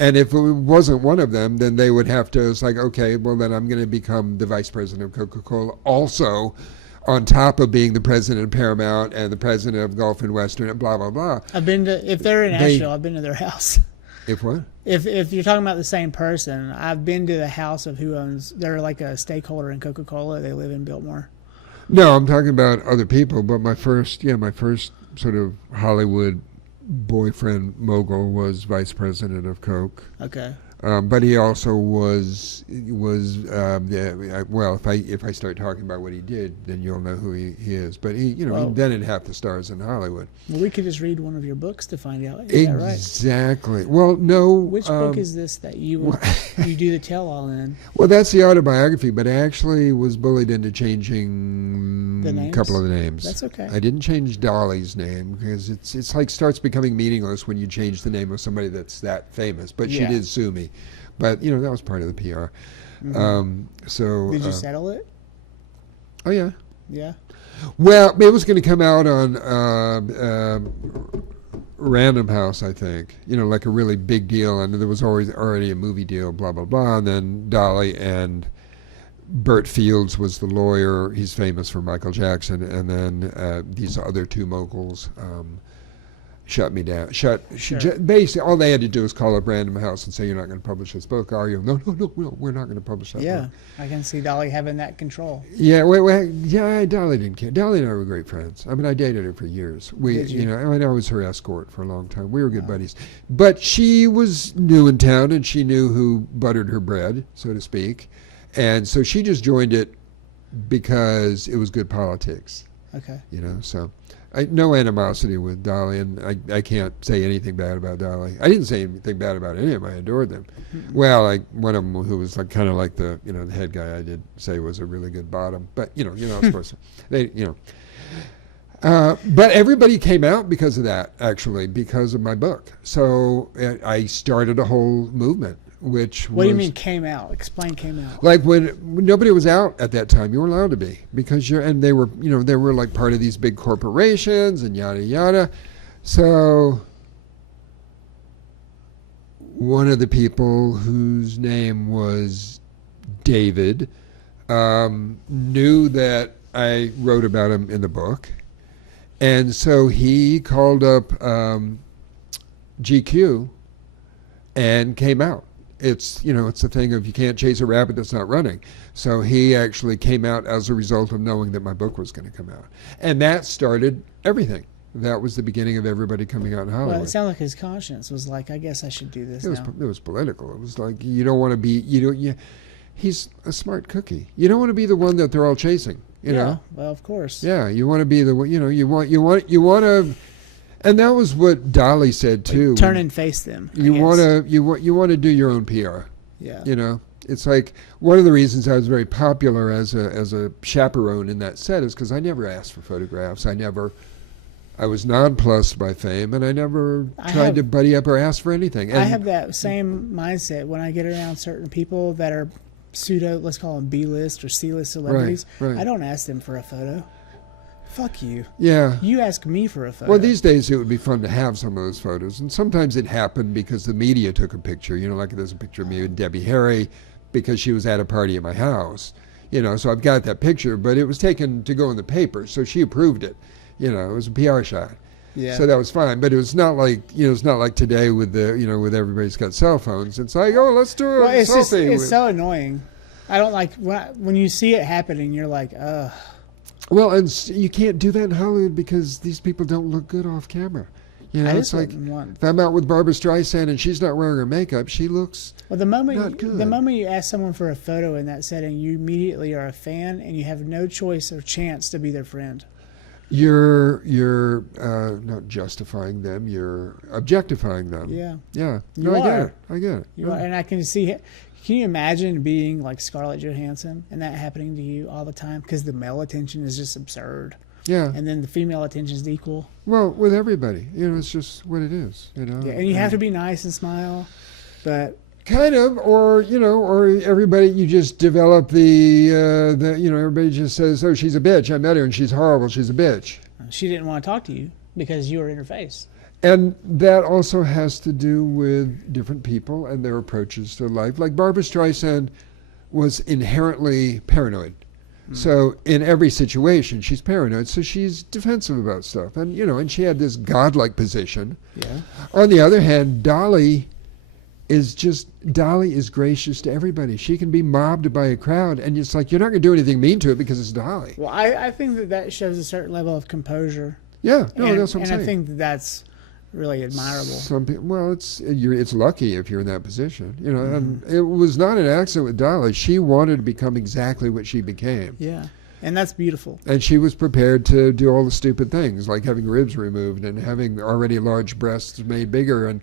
And if it wasn't one of them, then they would have to. It's like, okay, well then I'm going to become the vice president of Coca-Cola, also, on top of being the president of Paramount and the president of Gulf and Western, and blah blah blah. If they're in Asheville, I've been to their house. If what? If you're talking about the same person, I've been to the house of who owns. They're like a stakeholder in Coca-Cola. They live in Biltmore. No, I'm talking about other people. But my first sort of Hollywood boyfriend mogul was vice president of Coke. Okay. But he also was well, if I start talking about what he did, then you'll know who he is. But he invented half the stars in Hollywood. Well, we could just read one of your books to find out. Is that right? Exactly. Well, no. Which book is this that you do the tell-all in? Well, that's the autobiography, but I actually was bullied into changing The a names? couple of the names. That's okay. I didn't change Dolly's name because it's like starts becoming meaningless when you change the name of somebody that's that famous. But she Yeah. did sue me. But that was part of the PR. Mm-hmm. So Did you settle it? Oh yeah. Yeah. Well, it was going to come out on Random House, I think. Like a really big deal, and there was already a movie deal, blah blah blah. And then Dolly and Burt Fields was the lawyer. He's famous for Michael Jackson. And then these other 2 moguls shut me down. Basically, all they had to do was call up Random House and say, "You're not going to publish this book, are you?" No, we're not going to publish that Yeah. book. I can see Dolly having that control. Yeah, Dolly didn't care. Dolly and I were great friends. I mean, I dated her for years. Did you? I was her escort for a long time. We were good buddies. But she was new in town, and she knew who buttered her bread, so to speak. And so she just joined it because it was good politics. Okay. So no animosity with Dolly, and I can't say anything bad about Dolly. I didn't say anything bad about any of them. I adored them. Mm-hmm. Well, like one of them who was like kind of like the the head guy, I did say was a really good bottom, but you're not supposed to. They but everybody came out because of that, actually, because of my book. So I started a whole movement. What do you mean came out? Explain came out. Like when nobody was out at that time, you were allowed to be because they were they were like part of these big corporations and yada yada. So one of the people whose name was David knew that I wrote about him in the book, and so he called up GQ and came out. it's the thing of you can't chase a rabbit that's not running. So he actually came out as a result of knowing that my book was going to come out. And that started everything. That was the beginning of everybody coming out in Hollywood. Well, it sounded like his conscience was like, I guess I should do this now. It was political. It was like, you don't want to be, he's a smart cookie. You don't want to be the one that they're all chasing, you know? Well, of course. Yeah, you want to be the, you want to, and that was what Dolly said too. Like, turn and face them. You want to do your own PR. Yeah. It's like one of the reasons I was very popular as a chaperone in that set is because I never asked for photographs. I was nonplussed by fame, and I never tried to buddy up or ask for anything. And I have that same mindset when I get around certain people that are pseudo, let's call them B-list or C-list celebrities. Right. I don't ask them for a photo. Fuck you. Yeah. You ask me for a photo. Well, these days it would be fun to have some of those photos, and sometimes it happened because the media took a picture. Like there's a picture of me with Debbie Harry because she was at a party at my house. So I've got that picture, but it was taken to go in the paper, so she approved it. It was a PR shot. Yeah. So that was fine, but it was not like it's not like today with with everybody's got cell phones. It's like, oh, let's do a selfie. It's so annoying. I don't like when you see it happening. You're like, ugh. Well, and you can't do that in Hollywood because these people don't look good off camera. It's like if I'm out with Barbra Streisand and she's not wearing her makeup, she looks not good. The moment you ask someone for a photo in that setting, you immediately are a fan, and you have no choice or chance to be their friend. You're not justifying them. You're objectifying them. Yeah. Yeah. No, I get it. You are, and I can see it. Can you imagine being like Scarlett Johansson and that happening to you all the time? Because the male attention is just absurd. Yeah. And then the female attention is equal. Well, with everybody, it's just what it is. Yeah, and you have to be nice and smile, but. Kind of, or everybody, you just develop the everybody just says, oh, she's a bitch. I met her and she's horrible. She's a bitch. She didn't want to talk to you because you were in her face. And that also has to do with different people and their approaches to life. Like Barbra Streisand was inherently paranoid. So in every situation, she's paranoid. So she's defensive about stuff. And, and she had this godlike position. Yeah. On the other hand, Dolly is gracious to everybody. She can be mobbed by a crowd, and it's like, you're not going to do anything mean to it because it's Dolly. Well, I think that shows a certain level of composure. Yeah, no, that's what I'm saying. And I think that's really admirable. Some people, well, it's lucky if you're in that position, and it was not an accident with Dolly. She wanted to become exactly what she became. Yeah, and that's beautiful. And she was prepared to do all the stupid things, like having ribs removed and having already large breasts made bigger, and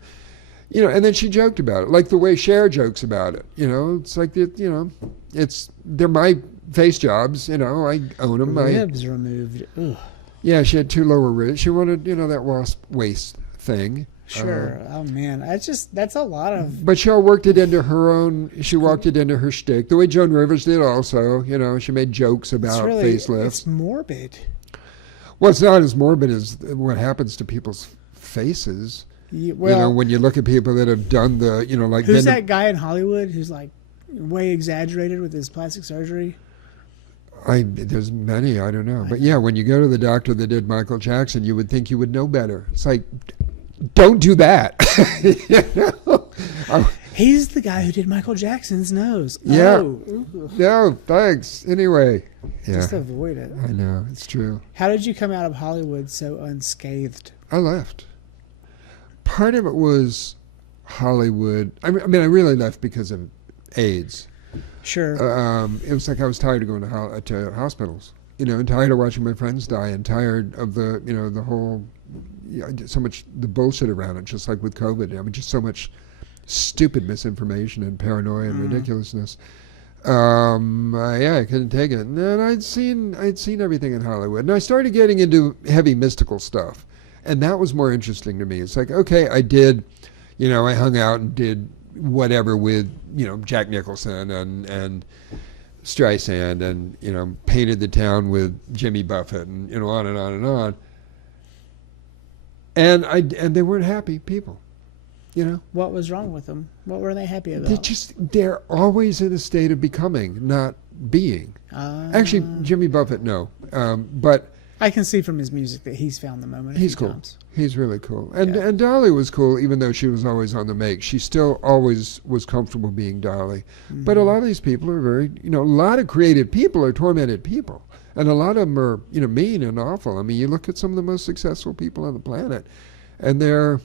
and then she joked about it, like the way Cher jokes about it. It's like they're my face jobs. I own them. Ribs removed. Ugh. Yeah, she had 2 lower ribs. She wanted that wasp waist thing. Sure. Oh man, that's a lot of. But she worked it into her own. She walked it into her shtick, the way Joan Rivers did. Also, she made jokes about facelifts. It's morbid. Well, it's not as morbid as what happens to people's faces. Well, when you look at people that have done the, like who's that guy in Hollywood who's like way exaggerated with his plastic surgery? There's many, I don't know. But yeah, when you go to the doctor that did Michael Jackson, you would think you would know better. It's like, don't do that. He's the guy who did Michael Jackson's nose. Yeah. Oh. No, thanks. Anyway. Yeah. Just avoid it. I know, it's true. How did you come out of Hollywood so unscathed? I left. Part of it was Hollywood. I mean, I really left because of AIDS. Sure. It was like I was tired of going to hospitals, and tired of watching my friends die, and tired of the, the whole, so much the bullshit around it, just like with COVID. I mean, just so much stupid misinformation and paranoia and ridiculousness. I couldn't take it. And then I'd seen everything in Hollywood, and I started getting into heavy mystical stuff. And that was more interesting to me. It's like, okay, I did, I hung out and did whatever with, Jack Nicholson and Streisand and, painted the town with Jimmy Buffett and, on and on and on. And they weren't happy people, What was wrong with them? What were they happy about? They're always in a state of becoming, not being. Actually, Jimmy Buffett, no. But I can see from his music that he's found the moment. He's a few cool. times. He's really cool. And Yeah. and Dolly was cool, even though she was always on the make. She still always was comfortable being Dolly. But a lot of these people are very, a lot of creative people are tormented people. And a lot of them are, mean and awful. I mean, you look at some of the most successful people on the planet, and they're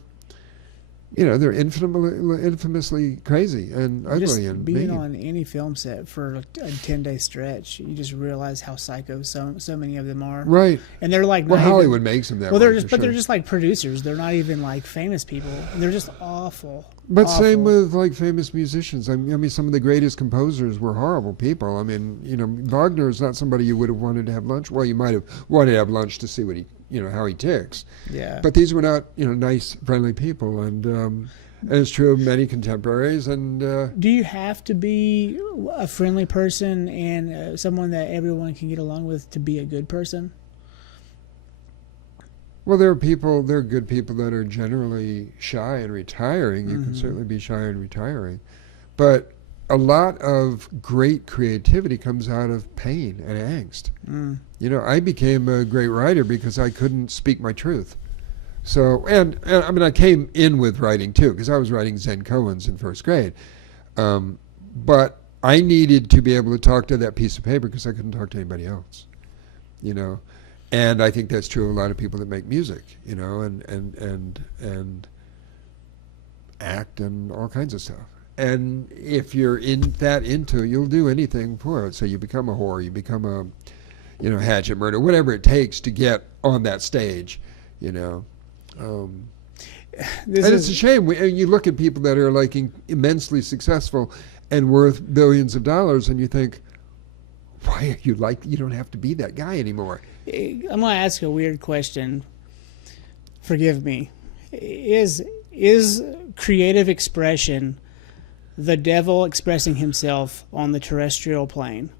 infamously crazy and ugly Just and being mean. on any film set for a 10-day stretch, you just realize how psycho so many of them are. Right. And they're like Well, not even- Hollywood makes them that Well, way. they're just, for but they're sure. just like producers. They're not even like famous people. And they're just awful. But awful. same with like famous musicians. I mean, some of the greatest composers were horrible people. I mean, Wagner is not somebody you would have wanted to have lunch. Well, you might have wanted to have lunch to see what he, how he ticks. Yeah. But these were not, nice, friendly people, and it's true of many contemporaries. And Do you have to be a friendly person and someone that everyone can get along with to be a good person? well, there are good people that are generally shy and retiring. You can certainly be shy and retiring, but a lot of great creativity comes out of pain and angst. I became a great writer because I couldn't speak my truth. So, and I mean, I came in with writing too, because I was writing Zen koans in first grade. But I needed to be able to talk to that piece of paper because I couldn't talk to anybody else, And I think that's true of a lot of people that make music, and act and all kinds of stuff. And if you're into it, you'll do anything for it. So you become a whore, you become a, hatchet murder, whatever it takes to get on that stage, And it's a shame. You look at people that are like immensely successful and worth billions of dollars, and you think, why are you you don't have to be that guy anymore. I'm going to ask a weird question. Forgive me. Is creative expression the devil expressing himself on the terrestrial plane?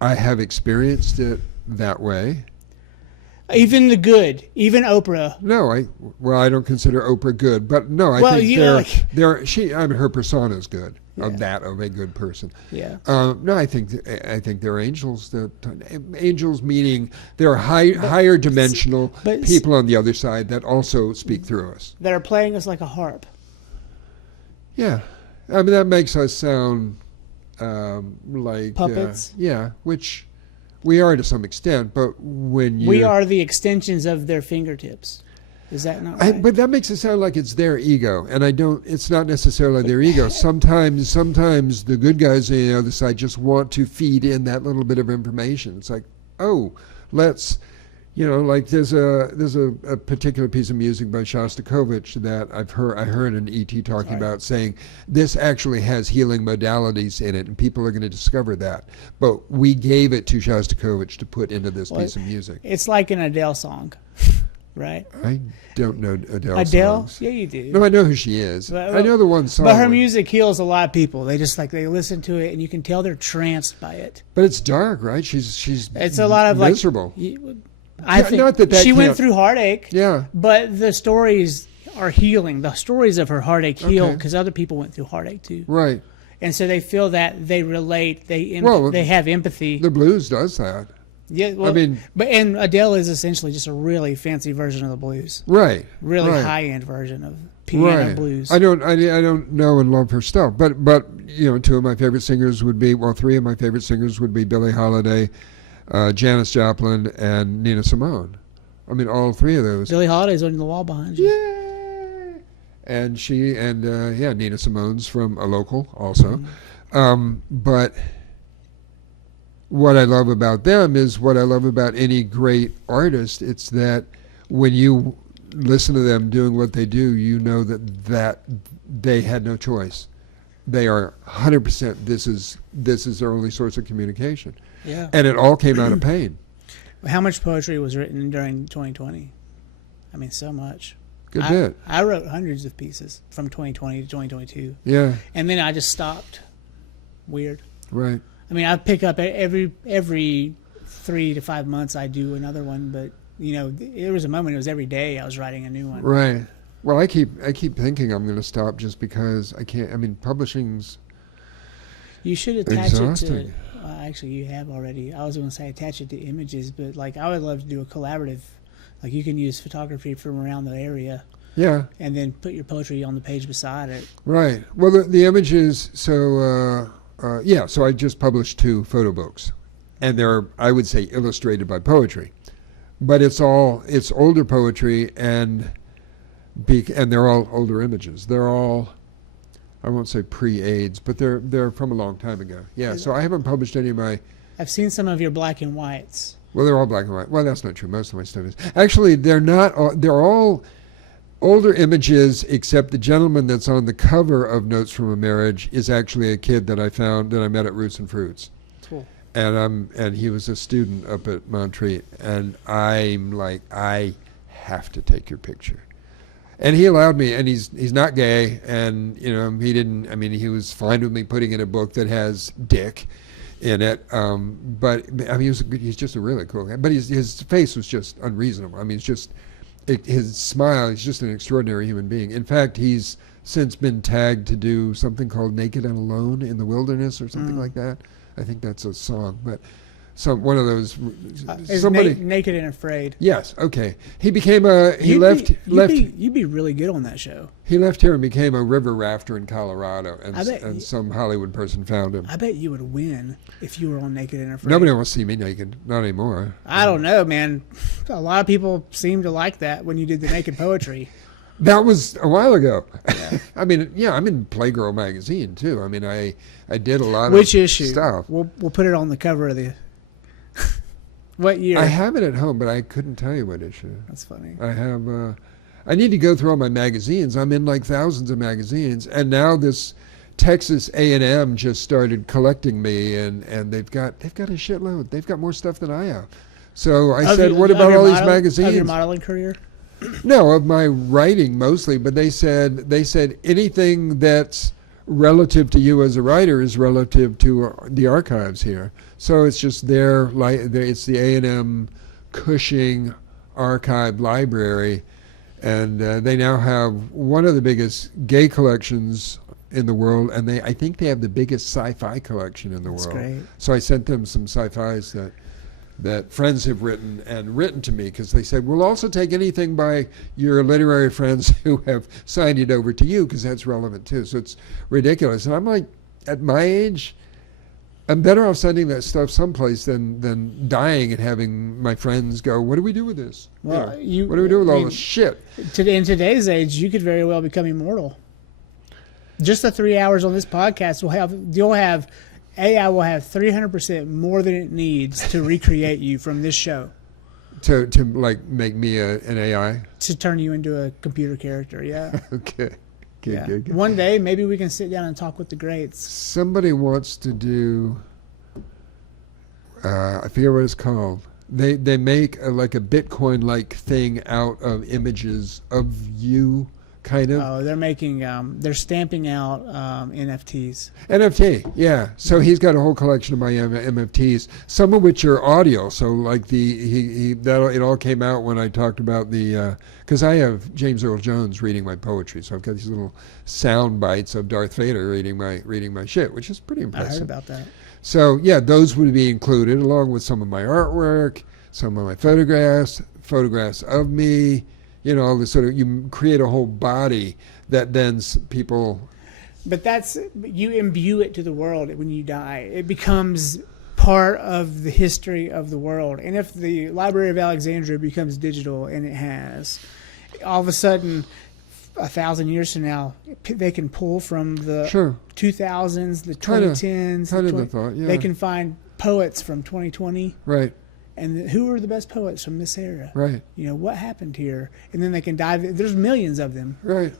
I have experienced it that way. Even the good, even Oprah. No, I don't consider Oprah good, but no, I Well, think her persona is good. Yeah. Of a good person. Yeah. No, I think they're angels. Angels meaning there are higher dimensional but- people on the other side that also speak through us. That are playing us like a harp. Yeah, I mean that makes us sound like Puppets? which we are to some extent. But when We are the extensions of their fingertips. Is that not right? But that makes it sound like it's their ego, and it's not necessarily their ego. Sometimes the good guys on the other side just want to feed in that little bit of information. It's like, oh, let's, like there's a particular piece of music by Shostakovich that I heard an E.T. talking about, saying this actually has healing modalities in it, and people are going to discover that. But we gave it to Shostakovich to put into this piece of music. It's like an Adele song, right? I don't know Adele songs. Yeah, you do. No, I know who she is. But- I know the one song. But her music heals a lot of people. They just they listen to it, and you can tell they're tranced by it. But it's dark, right? She's It's a lot of miserable. I think not that she went can't- through heartache. Yeah. But the stories are healing. The stories of her heartache heal Okay. because other people went through heartache too, Right. and so they feel that they relate. They have empathy. The blues does that. Yeah, well, I mean- and Adele is essentially just a really fancy version of the blues, Right. really right. high end version of piano blues. I don't know and love her stuff, but two of my favorite singers would be three of my favorite singers would be Billie Holiday, Janis Joplin, and Nina Simone. I mean, all three of those. Billie Holiday's on the wall behind you. Yay! And Nina Simone's from a local also. But what I love about them is what I love about any great artist. It's that when you listen to them doing what they do, you know that they had no choice. They are 100%. This is their only source of communication. Yeah. And it all came out of pain. How much poetry was written during 2020? I mean, so much. Good bit. I wrote hundreds of pieces from 2020 to 2022. Yeah. And then I just stopped. Weird. Right. I mean, I pick up every 3 to 5 months. I do another one, but there was a moment. It was every day I was writing a new one. Right. Well, I keep thinking I'm going to stop just because I can't. I mean, publishing's You should attach it exhausting. to Actually, you have already. I was going to say attach it to images, but like I would love to do a collaborative. Like you can use photography from around the area. Yeah. And then put your poetry on the page beside it. Right. Well, the images. So so I just published 2 photo books, and they're, I would say, illustrated by poetry, but it's older poetry, and they're all older images. They're all, I won't say pre-AIDS, but they're from a long time ago. Yeah. So I haven't published any of my. I've seen some of your black and whites. Well, they're all black and white. Well, that's not true. Most of my stuff is actually they're not. They're all older images, except the gentleman that's on the cover of Notes from a Marriage is actually a kid that I found that I met at Roots and Fruits. Cool. And he was a student up at Montreat, and I'm like, I have to take your picture. And he allowed me, and he's not gay, and he didn't. I mean, he was fine with me putting in a book that has dick in it. But I mean, he's just a really cool guy. But his face was just unreasonable. I mean, it's just. His smile, he's just an extraordinary human being. In fact, he's since been tagged to do something called Naked and Alone in the Wilderness or something like that. I think that's a song, but one of those. Somebody Naked and Afraid. Yes. Okay. He became left. You'd be really good on that show. He left here and became a river rafter in Colorado, and some Hollywood person found him. I bet you would win if you were on Naked and Afraid. Nobody wants to see me naked. Not anymore. I don't know, man. A lot of people seem to like that when you did the naked poetry. That was a while ago. Yeah. I mean, I'm in Playgirl magazine too. I mean, I did a lot Which of issue? Stuff. We'll put it on the cover of the. What year? I have it at home, but I couldn't tell you what issue. That's funny. I have. I need to go through all my magazines. I'm in like thousands of magazines, and now this Texas A&M just started collecting me, and they've got a shitload. They've got more stuff than I have. So I said, "What about all these magazines?" Of your modeling career? No, of my writing mostly. But they said anything that's relative to you as a writer is relative to the archives here. So it's just it's the A&M Cushing Archive Library, and they now have one of the biggest gay collections in the world, and I think they have the biggest sci-fi collection in the world. Great. So I sent them some sci-fis that friends have written to me, because they said, we'll also take anything by your literary friends who have signed it over to you, because that's relevant too. So it's ridiculous. And I'm like, at my age, I'm better off sending that stuff someplace than dying and having my friends go, what do we do with this? Well, what do we do with all this shit? In today's age, you could very well become immortal. Just the 3 hours on this podcast AI will have 300% more than it needs to recreate you from this show. To like make me an AI? To turn you into a computer character, yeah. Okay. Good. One day, maybe we can sit down and talk with the greats. Somebody wants to do, I forget what it's called. They make like a Bitcoin-like thing out of images of you, kind of. Oh, they're stamping out NFTs. NFT, yeah. So he's got a whole collection of my NFTs, some of which are audio. So like it all came out when I talked about because I have James Earl Jones reading my poetry. So I've got these little sound bites of Darth Vader reading my shit, which is pretty impressive. I heard about that. So yeah, those would be included along with some of my artwork, some of my photographs of me. All this sort of, you create a whole body that then people. But you imbue it to the world when you die. It becomes part of the history of the world. And if the Library of Alexandria becomes digital, and it has, all of a sudden, 1,000 years from now, they can pull from the 2000s, the 2010s. They can find poets from 2020. Right. And who are the best poets from this era? Right. What happened here? And then they can dive in. There's millions of them. Right.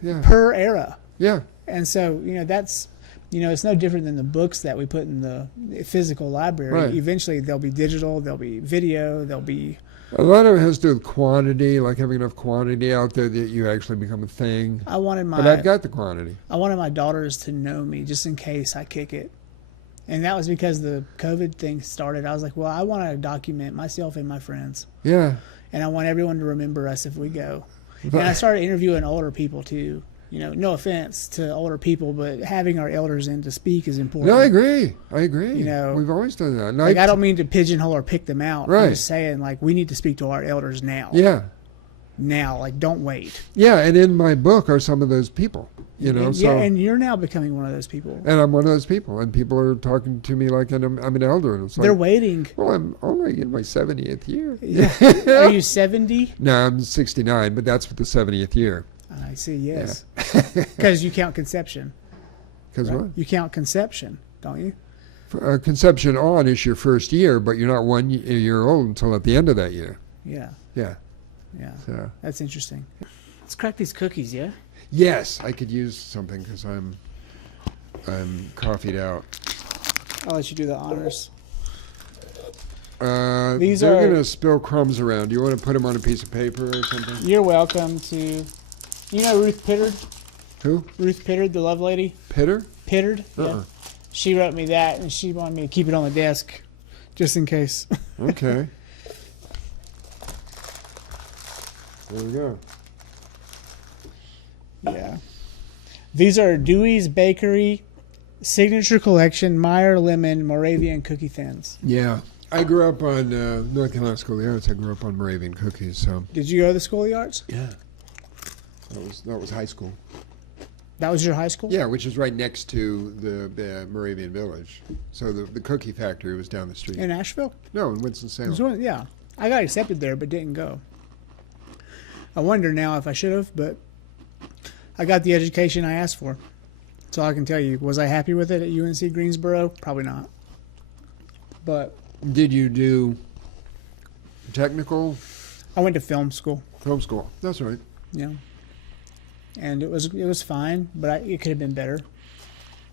Yeah. Per era. Yeah. And so, that's, it's no different than the books that we put in the physical library. Right. Eventually they'll be digital, they'll be video, they'll be... A lot of it has to do with quantity, like having enough quantity out there that you actually become a thing. But I've got the quantity. I wanted my daughters to know me just in case I kick it. And that was because the COVID thing started. I was like, well, I want to document myself and my friends. Yeah. And I want everyone to remember us if we go. And I started interviewing older people too. no offense to older people, but having our elders in to speak is important. No, I agree. You know, we've always done that. Like, I don't mean to pigeonhole or pick them out. Right. I'm just saying, like, we need to speak to our elders now. Yeah. Now, like, don't wait. Yeah, and in my book are some of those people, And, so, yeah, and you're now becoming one of those people. and I'm one of those people, and people are talking to me like I'm an elder, and it's like, They're waiting. well, I'm only in my 70th year. Yeah. Are you 70? No, I'm 69, but that's for the 70th year. I see, yes. Because you count conception. Because Right? what? You count conception, don't you? Conception on is your first year, but you're not 1 year old until at the end of that year. Yeah. Yeah. Yeah. So. That's interesting. Let's crack these cookies, yeah? Yes, I could use something because I'm coffeeed out. I'll let you do the honors. They're going to spill crumbs around. Do you want to put them on a piece of paper or something? You're welcome to... You know Ruth Pittard? Who? Ruth Pittard, the love lady? Pitter? Pittard? Uh-uh. Yeah. She wrote me that, and she wanted me to keep it on the desk, just in case. Okay. There we go. Yeah. These are Dewey's Bakery Signature Collection Meyer Lemon Moravian Cookie Thins. Yeah. I grew up on North Carolina School of the Arts. I grew up on Moravian cookies, so. Did you go to the School of the Arts? Yeah. That was high school. That was your high school? Yeah, which is right next to the Moravian Village. So the cookie factory was down the street. In Asheville? No, in Winston-Salem. Yeah. I got accepted there, but didn't go. I wonder now if I should have, but I got the education I asked for. So I can tell you, was I happy with it at UNC Greensboro? Probably not. But Did you do technical? I went to film school. Film school. That's right. Yeah. And it was fine, but it could have been better.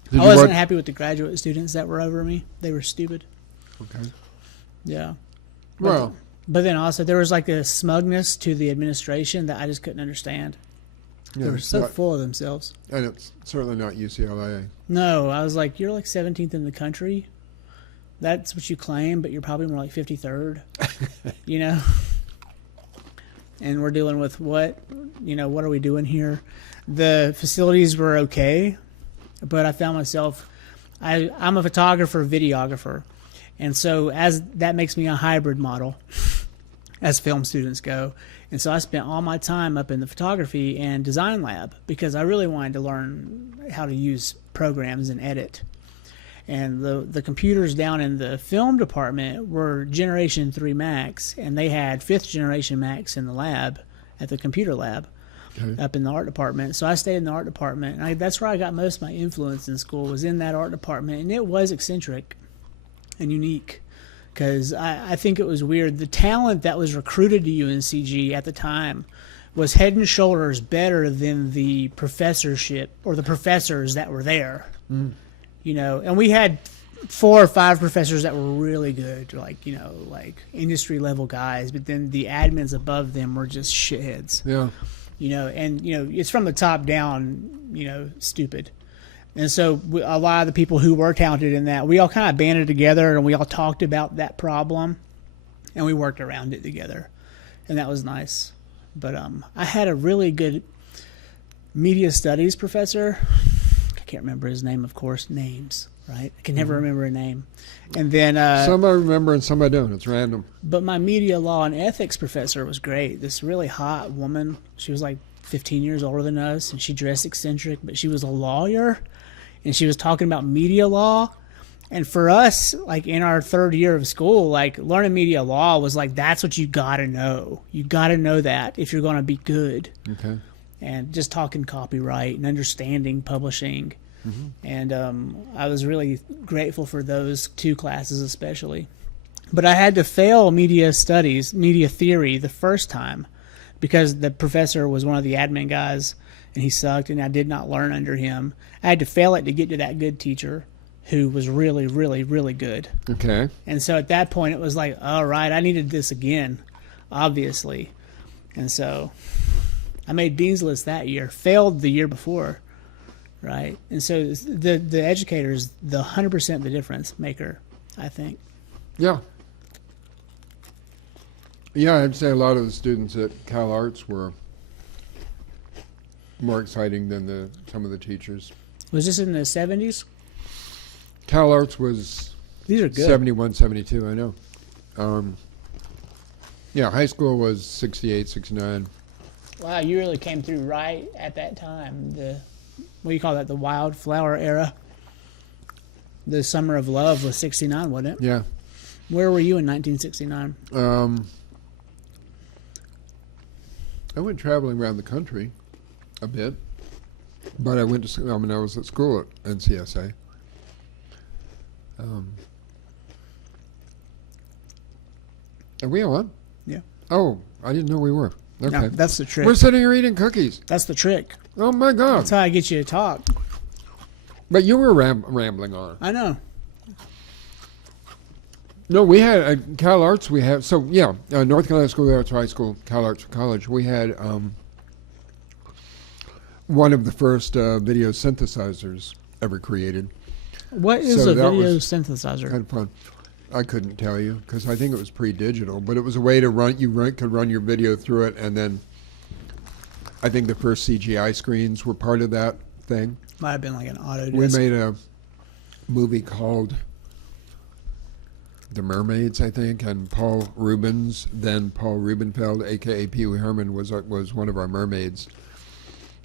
Did I you wasn't work- happy with the graduate students that were over me. They were stupid. Okay. Yeah. Well, But then also there was like a smugness to the administration that I just couldn't understand. They yeah, were so but- full of themselves. and it's certainly not UCLA. No, I was like, you're like 17th in the country. That's what you claim, but you're probably more like 53rd. You know? And we're dealing with what are we doing here? The facilities were okay, but I found myself, I'm a photographer, videographer. And so as that makes me a hybrid model as film students go. And so I spent all my time up in the photography and design lab because I really wanted to learn how to use programs and edit. And the computers down in the film department were Generation 3 Macs, and they had 5th generation Macs in the lab, at the computer lab, Okay. up in the art department. So I stayed in the art department, and that's where I got most of my influence in school, was in that art department. And it was eccentric and unique because I think it was weird. The talent that was recruited to UNCG at the time was head and shoulders better than the professorship or the professors that were there. And we had 4 or 5 professors that were really good, like industry level guys, but then the admins above them were just shitheads. Yeah. It's from the top down, stupid. And so a lot of the people who were talented in that, we all kind of banded together and we all talked about that problem and we worked around it together. And that was nice. But I had a really good media studies professor. I can't remember his name, of course. Names, right? I can never remember a name. And then Some I remember and some I don't. It's random. but my media law and ethics professor was great. This really hot woman. She was like 15 years older than us, and she dressed eccentric, but she was a lawyer, and she was talking about media law. And for us, like in our 3rd year of school, like learning media law was like, that's what you got to know. You got to know that if you're going to be good. Okay. And just talking copyright and understanding publishing. And I was really grateful for those 2 classes especially. But I had to fail media studies, media theory the first time because the professor was one of the admin guys and he sucked and I did not learn under him. I had to fail it to get to that good teacher who was really, really, really good. Okay. And so at that point it was like, all right, I needed this again, obviously. And so I made Dean's List that year, failed the year before. Right. And so the educator is the 100% the difference maker, I think. Yeah. Yeah, I'd say a lot of the students at Cal Arts were more exciting than some of the teachers. Was this in the 70s? Cal Arts was These are good. 71, 72, I know. Yeah, high school was 68, 69. Wow, you really came through right at that time. What do you call that? The wildflower era. The summer of love was 69, wasn't it? Yeah. Where were you in 1969? I went traveling around the country a bit, but I was at school at NCSA. Are we on? Yeah. Oh, I didn't know we were. Okay. No, that's the trick. We're sitting here eating cookies. That's the trick. Oh, my God. That's how I get you to talk. But you were rambling on. I know. No, we had Cal Arts. North Carolina School of the Arts High School, Cal Arts College. We had one of the first video synthesizers ever created. What is So a that video was synthesizer? Kind of fun. I couldn't tell you because I think it was pre-digital, but it was a way to run. Could run your video through it, and then I think the first CGI screens were part of that thing. Might have been like an auto disc. We made a movie called The Mermaids, I think, and Paul Rubenfeld, a.k.a. Pee Wee Herman, was one of our mermaids.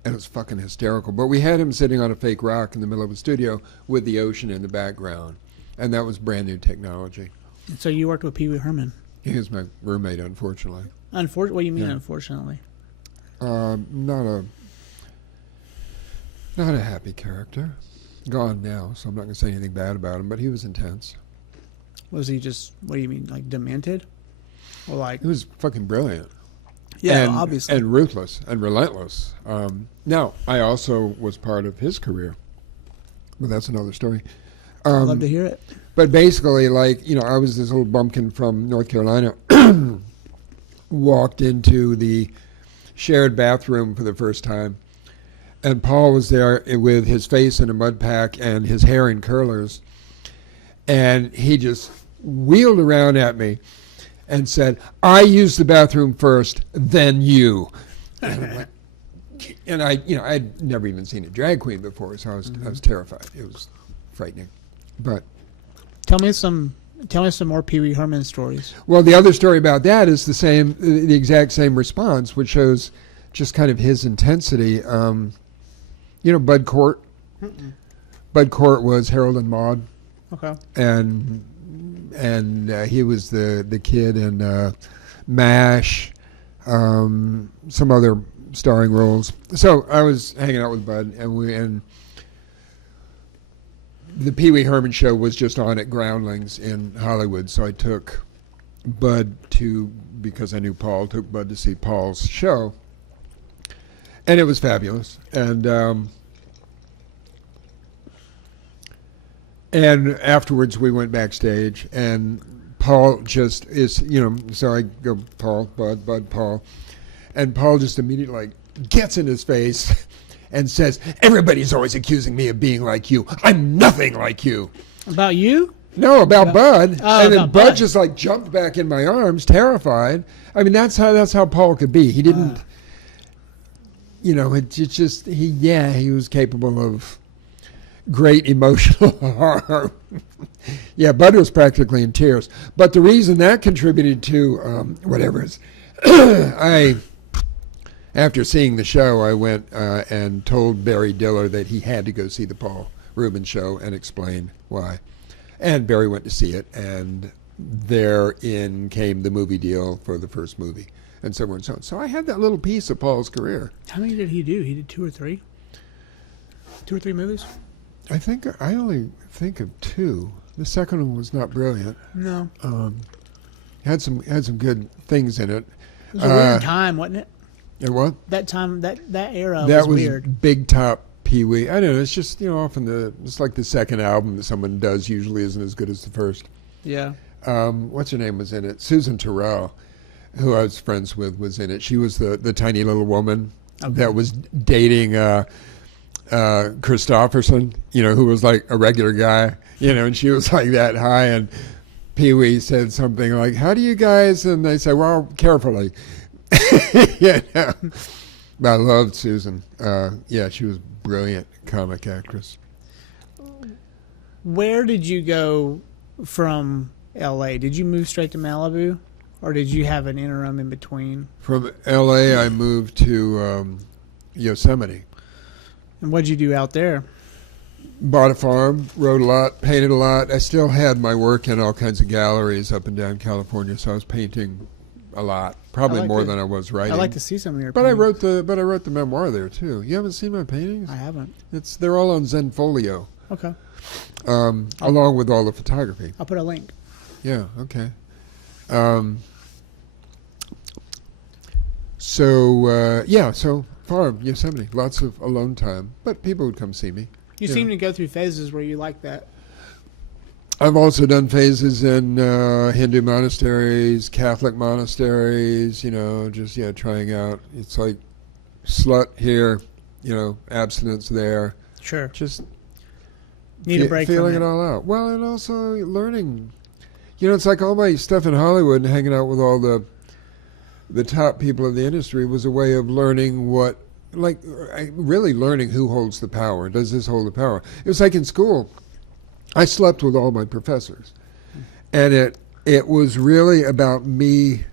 And it was fucking hysterical. But we had him sitting on a fake rock in the middle of a studio with the ocean in the background. And that was brand new technology. So you worked with Pee Wee Herman? He was my roommate, unfortunately. What do you mean, Yeah. unfortunately? Not a happy character. Gone now, so I'm not going to say anything bad about him, but he was intense. Was he just, what do you mean, like demented? Or like, He was fucking brilliant. yeah, and, obviously. And ruthless and relentless. Now, I also was part of his career, but that's another story. I'd love to hear it. But basically, I was this little bumpkin from North Carolina, walked into the shared bathroom for the first time, and Paul was there with his face in a mud pack and his hair in curlers, and he just wheeled around at me and said, "I used the bathroom first, then you." And I'm like, I'd never even seen a drag queen before, so I was terrified. It was frightening. But Tell me some more Pee Wee Herman stories. well, the other story about that is the exact same response, which shows just kind of his intensity. Bud Cort. Bud Cort was Harold and Maude, Okay. and he was the kid in MASH, some other starring roles. So I was hanging out with Bud, and the Pee Wee Herman show was just on at Groundlings in Hollywood, so I took Bud because I knew Paul, took Bud to see Paul's show, and it was fabulous. And afterwards we went backstage, and Paul just is, so I go, Paul, Bud, Paul, and Paul just immediately gets in his face and says, "Everybody's always accusing me of being like you. I'm nothing like you." About you? No, about Bud. Oh, And then about Bud Bud. just jumped back in my arms, terrified. I mean, that's how Paul could be. He didn't, he was capable of great emotional harm. Yeah, Bud was practically in tears. But the reason that contributed to after seeing the show, I went and told Barry Diller that he had to go see the Paul Rubens show and explain why. And Barry went to see it, and therein came the movie deal for the first movie, and so on and so on. So I had that little piece of Paul's career. How many did he do? He did 2 or 3? 2 or 3 movies? I only think of 2. The second one was not brilliant. No. Had some good things in it. It was a weird time, wasn't it? And what? That time, that era That was was weird. Big Top Pee Wee. I don't know. It's just often it's like the second album that someone does usually isn't as good as the first. Yeah. What's her name was in it? Susan Terrell, who I was friends with, was in it. She was the tiny little woman that was dating Christopherson, who was like a regular guy, and she was like that high, and Pee Wee said something like, "How do you guys?" And they said, "Well, carefully." I loved Susan. Yeah, she was a brilliant comic actress. Where did you go from L.A.? Did you move straight to Malibu, or did you have an interim in between? From L.A., I moved to Yosemite. And what'd you do out there? Bought a farm, wrote a lot, painted a lot. I still had my work in all kinds of galleries up and down California, so I was painting a lot, probably more than I was writing. I'd like to see some of your But paintings. I wrote the memoir there too. You haven't seen my paintings? I haven't. They're all on Zenfolio, Okay. along with all the photography. I'll put a link. Yeah. Okay. So farm, Yosemite, lots of alone time, but people would come see me. You seem to go through phases where you like that. I've also done phases in Hindu monasteries, Catholic monasteries, just trying out. It's like slut here, abstinence there. Sure. Just Need a break feeling from it all out. Well, and also learning. It's like all my stuff in Hollywood and hanging out with all the top people in the industry was a way of learning really learning who holds the power. Does this hold the power? It was like in school. I slept with all my professors, and it was really about me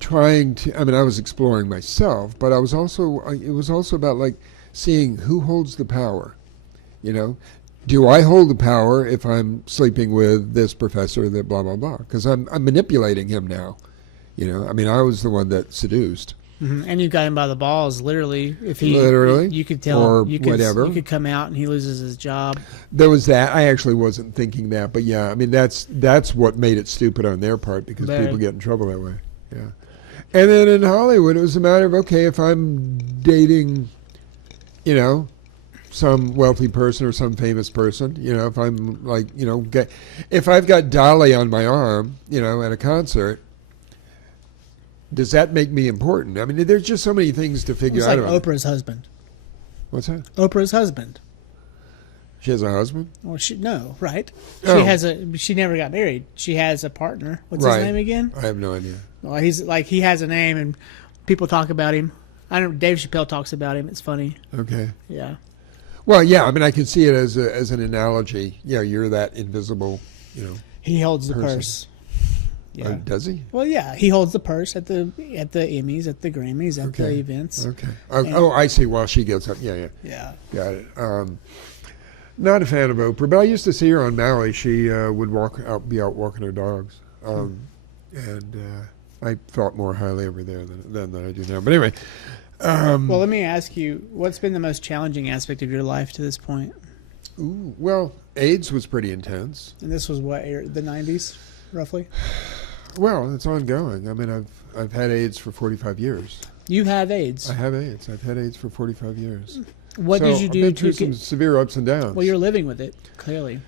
trying to. I was exploring myself, but it was also about like seeing who holds the power. Do I hold the power if I'm sleeping with this professor that blah blah blah? Because I'm manipulating him now. I was the one that seduced. Mm-hmm. And you got him by the balls, literally. If he, you could tell, or you could, whatever. You could come out and he loses his job. There was that. I actually wasn't thinking that, but yeah, that's what made it stupid on their part because people get in trouble that way. Yeah, and then in Hollywood, it was a matter of okay, if I'm dating, some wealthy person or some famous person, if I'm like, if I've got Dolly on my arm, at a concert. Does that make me important? There's just so many things to figure out. It's like Oprah's husband. What's that? Oprah's husband. She has a husband? Well, no, right? Oh. She never got married. She has a partner. What's Right. his name again? I have no idea. Well, he has a name and people talk about him. Dave Chappelle talks about him. It's funny. Okay. Yeah. Well, yeah. I can see it as an analogy. Yeah, you're that invisible. He holds the person. purse. Yeah. Does he? Well, yeah, he holds the purse at the Emmys, at the Grammys, at the events. Okay. I see. While she gets up. Yeah. Yeah. Got it. Not a fan of Oprah, but I used to see her on Maui. She would be out walking her dogs, and I thought more highly of her there than I do now. But anyway. Well, let me ask you, what's been the most challenging aspect of your life to this point? Well, AIDS was pretty intense. And this was what, the 90s, roughly? Well, it's ongoing. I've had AIDS for 45 years. You have AIDS. I have AIDS. I've had AIDS for 45 years. What did you do I've been through some severe ups and downs. Well, you're living with it, clearly.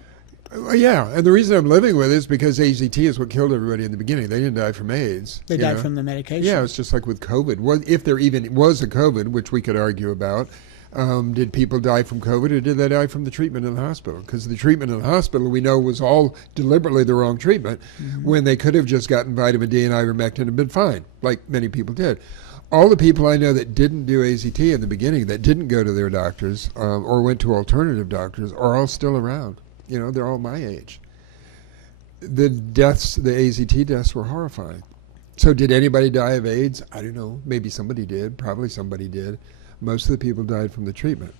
Yeah, and the reason I'm living with it is because AZT is what killed everybody in the beginning. They didn't die from AIDS. They died from the medication. Yeah, it's just like with COVID. Well, if there even was a COVID, which we could argue about, did people die from COVID or did they die from the treatment in the hospital? Because the treatment in the hospital we know was all deliberately the wrong treatment when they could have just gotten vitamin D and ivermectin and been fine, like many people did. All the people I know that didn't do AZT in the beginning, that didn't go to their doctors or went to alternative doctors, are all still around. They're all my age. The AZT deaths were horrifying. So did anybody die of AIDS? I don't know. Maybe somebody did. Probably somebody did. Most of the people died from the treatment.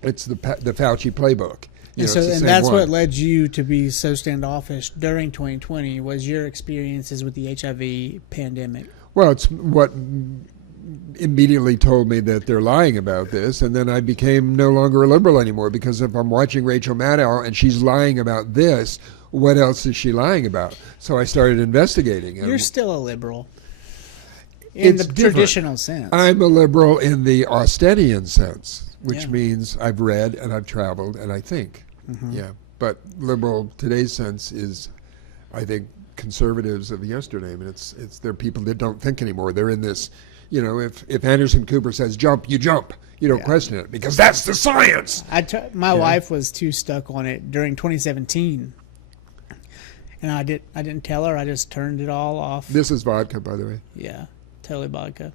It's the Fauci playbook. And that's what led you to be so standoffish during 2020 was your experiences with the HIV pandemic. Well, it's what immediately told me that they're lying about this, and then I became no longer a liberal anymore because if I'm watching Rachel Maddow and she's lying about this, what else is she lying about? So I started investigating. You're still a liberal. In the traditional sense. I'm a liberal in the Austenian sense, which means I've read and I've traveled and I think. Yeah. But liberal today's sense is, I think, conservatives of yesterday. They're people that don't think anymore. They're in this, if Anderson Cooper says jump, you jump. You don't question it because that's the science. My wife was too stuck on it during 2017. And I didn't tell her. I just turned it all off. This is vodka, by the way. Yeah. Totally vodka.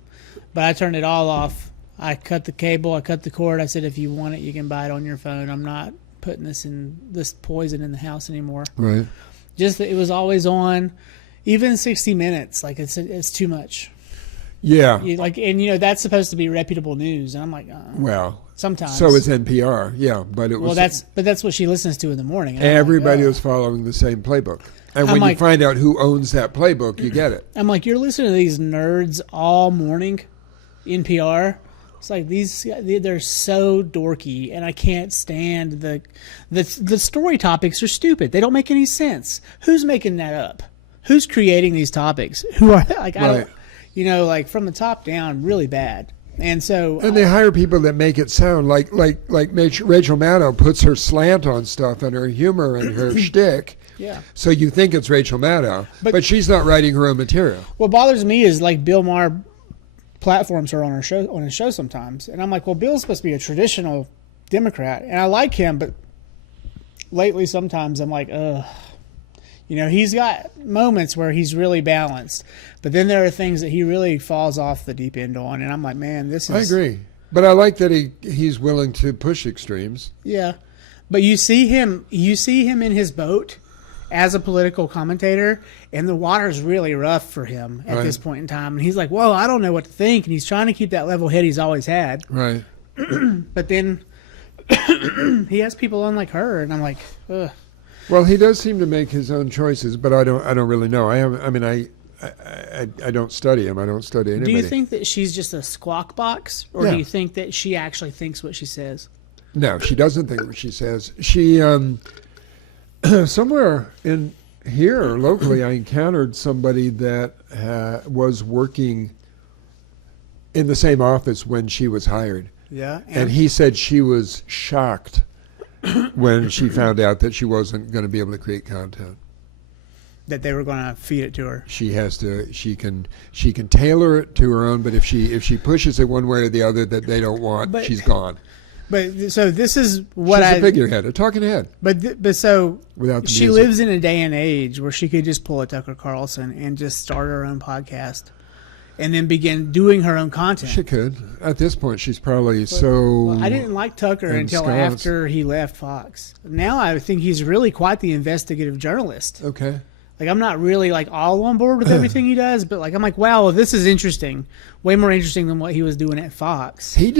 But I turned it all off I cut the cable, I cut the cord. I said, if you want it, you can buy it on your phone. I'm not putting this poison in the house anymore. Right. Just that it was always on, even 60 Minutes. Like it's too much. Yeah. That's supposed to be reputable news, and I'm like, Well, sometimes. so is NPR. Yeah, but it was. But that's what she listens to in the morning. And everybody was following the same playbook, and when you find out who owns that playbook, you get it. I'm like, you're listening to these nerds all morning, NPR. It's like they're so dorky, and I can't stand the story topics are stupid. They don't make any sense. Who's making that up? Who's creating these topics? Who are like I don't, like from the top down, really bad. And so they hire people that make it sound like Rachel Maddow puts her slant on stuff and her humor and her shtick. Yeah. So you think it's Rachel Maddow, but she's not writing her own material. What bothers me is like Bill Maher platforms her on his show sometimes, and I'm like, well, Bill's supposed to be a traditional Democrat, and I like him, but lately sometimes I'm like, ugh. He's got moments where he's really balanced, but then there are things that he really falls off the deep end on, and I'm like, man, this is. I agree, but I like that he's willing to push extremes. Yeah, but you see him in his boat as a political commentator, and the water's really rough for him at this point in time, and he's like, whoa, I don't know what to think, and he's trying to keep that level head he's always had. Right. But then he has people on like her, and I'm like, ugh. Well, he does seem to make his own choices, but I don't really know. I don't study him. I don't study anybody. Do you think that she's just a squawk box, or do you think that she actually thinks what she says? No, she doesn't think what she says. She somewhere in here locally, I encountered somebody that was working in the same office when she was hired. Yeah, and he said she was shocked when she found out that she wasn't going to be able to create content. That they were going to feed it to her. She has to. She can tailor it to her own. But if she pushes it one way or the other that they don't want, she's gone. But so this is what she's a figurehead, a talking head. But so without the she music. lives in a day and age where she could just pull a Tucker Carlson and just start her own podcast, and then begin doing her own content. She could. At this point, she's probably so. Well, I didn't like Tucker until after he left Fox. Now I think he's really quite the investigative journalist. Okay. Like, I'm not really like all on board with everything he does, but like I'm like, wow, well, this is interesting. Way more interesting than what he was doing at Fox. He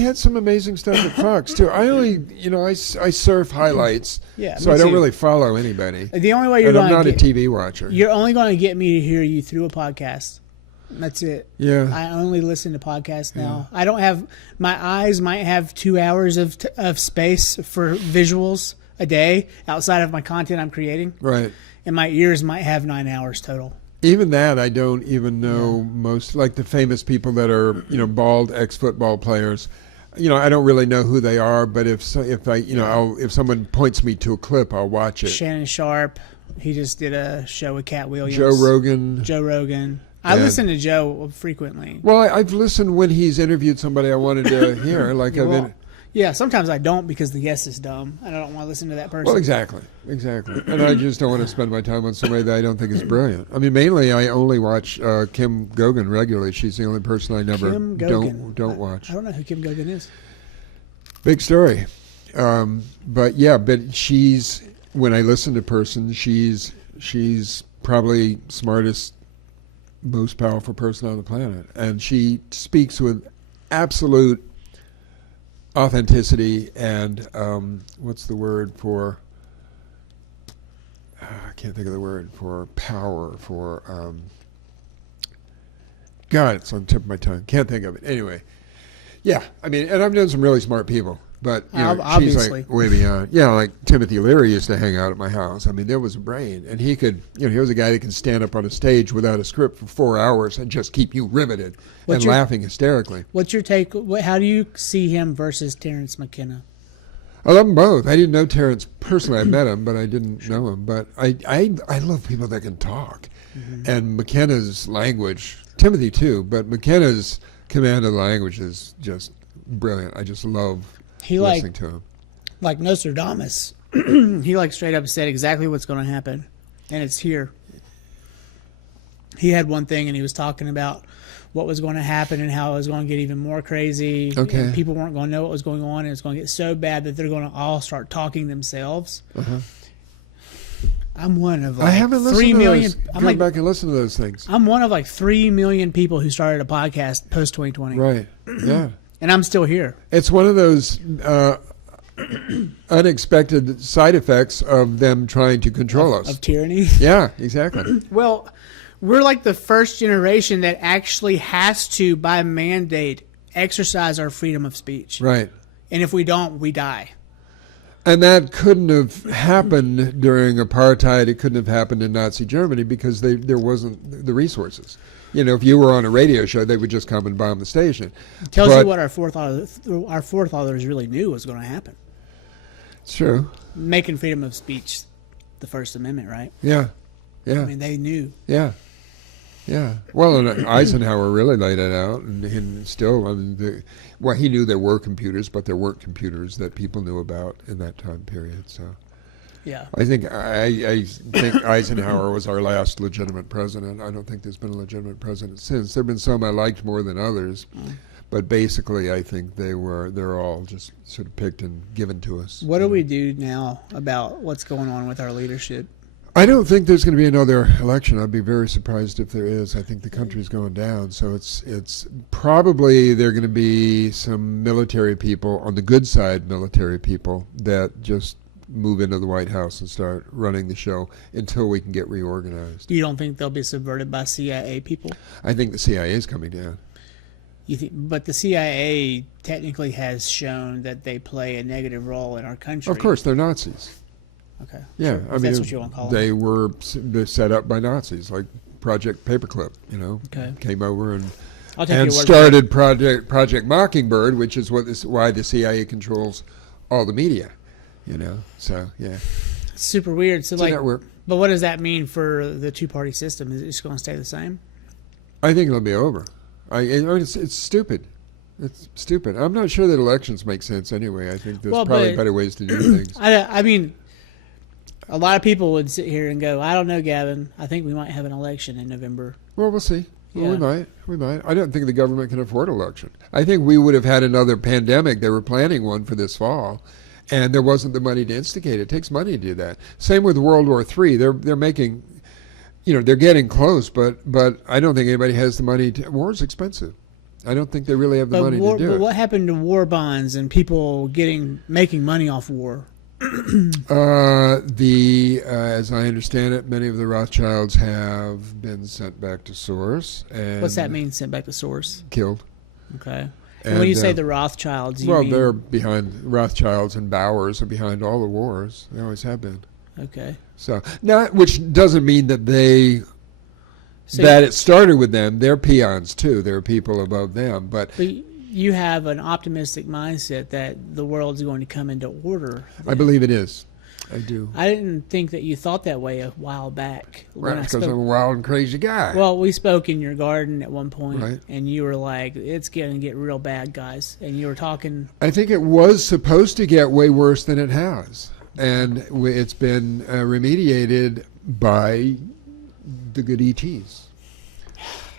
had some amazing stuff at Fox too. I only, I surf highlights, so I don't really follow anybody. The only way I'm not a TV watcher. You're only going to get me to hear you through a podcast. That's it. Yeah. I only listen to podcasts now. I don't have, my eyes might have 2 hours of space for visuals a day outside of my content I'm creating. Right. And my ears might have 9 hours total. Even that, I don't even know most, like the famous people that are, bald ex-football players. I don't really know who they are, but if someone points me to a clip, I'll watch it. Shannon Sharp, he just did a show with Cat Williams. Joe Rogan. I listen to Joe frequently. Well, I've listened when he's interviewed somebody I wanted to hear. Yeah, sometimes I don't because the guest is dumb and I don't want to listen to that person. Well, exactly. And I just don't want to spend my time on somebody that I don't think is brilliant. I mean, mainly I only watch Kim Gogan regularly. She's the only person I never don't watch. I don't know who Kim Gogan is. Big story. But she's, when I listen to person, she's probably smartest, most powerful person on the planet. And she speaks with absolute authenticity and what's the word for I can't think of the word for power for God, it's on the tip of my tongue, can't think of it anyway. I mean, and I've known some really smart people, but she's like way beyond. Like Timothy Leary used to hang out at my house. I mean, there was a brain, and he could, he was a guy that can stand up on a stage without a script for 4 hours and just keep you riveted and laughing hysterically. What's your take? How do you see him versus Terrence McKenna? I love them both. I didn't know Terrence personally. I met him, but I didn't know him. But I love people that can talk. Mm-hmm. And McKenna's language, Timothy too, but McKenna's command of the language is just brilliant. I just love listening to him. Like Nostradamus, he straight up said exactly what's going to happen, and it's here. He had one thing, and he was talking about what was going to happen and how it was going to get even more crazy. Okay. And people weren't going to know what was going on, and it's going to get so bad that they're going to all start talking themselves. I'm one of like I haven't listened 3 to million. those. Go back and listen to those things. I'm one of like 3 million people who started a podcast post 2020. Right. Yeah. And I'm still here. It's one of those unexpected side effects of them trying to control us. Of tyranny. Yeah, exactly. Well, we're like the first generation that actually has to, by mandate, exercise our freedom of speech. Right. And if we don't, we die. And that couldn't have happened during apartheid. It couldn't have happened in Nazi Germany because there wasn't the resources. You know, if you were on a radio show, they would just come and bomb the station. Tells you what our forefathers really knew was going to happen. It's true. Making freedom of speech the First Amendment, right? Yeah. Yeah. I mean, they knew. Yeah. Yeah. Well, and Eisenhower really laid it out, and still, I mean, he knew there were computers, but there weren't computers that people knew about in that time period. So, Yeah. I think Eisenhower was our last legitimate president. I don't think there's been a legitimate president since. There've been some I liked more than others, but basically, I think they're all just sort of picked and given to us. What do we do now about what's going on with our leadership? I don't think there's going to be another election. I'd be very surprised if there is. I think the country's going down. So it's probably there are going to be some military people, on the good side military people, that just move into the White House and start running the show until we can get reorganized. You don't think they'll be subverted by CIA people? I think the CIA is coming down. But the CIA technically has shown that they play a negative role in our country. Of course, they're Nazis. Okay. Yeah, Sure. I mean, That's what you want to call they them. were set up by Nazis, like Project Paperclip. You know, Okay. came over and I'll take your word for started Project Mockingbird, which is why the CIA controls all the media. You know, so yeah, It's super weird. So it's like, a network. but what does that mean for the two-party system? Is it just going to stay the same? I think it'll be over. It's stupid. It's stupid. I'm not sure that elections make sense anyway. I think there's probably better ways to do things. I mean, a lot of people would sit here and go, I don't know, Gavin. I think we might have an election in November. Well, we'll see. Well, Yeah. we might. I don't think the government can afford an election. I think we would have had another pandemic. They were planning one for this fall, and there wasn't the money to instigate it. It takes money to do that. Same with World War III. They're making, they're getting close, but I don't think anybody has the money to. War is expensive. I don't think they really have the money to do But it. what happened to war bonds and people making money off war? As I understand it, many of the Rothschilds have been sent back to source. And What's that mean, sent back to source? Killed. Okay. And when you say the Rothschilds, you mean... they're behind. Rothschilds and Bowers are behind all the wars. They always have been. Okay. So which doesn't mean that it started with them. They're peons too. There are people above them, but you have an optimistic mindset that the world's going to come into order. I believe it is. I do. I didn't think that you thought that way a while back. Right, because I'm a wild and crazy guy. Well, we spoke in your garden at one point, Right. and you were like, it's going to get real bad, guys. And you were talking... I think it was supposed to get way worse than it has. And it's been remediated by the good ETs.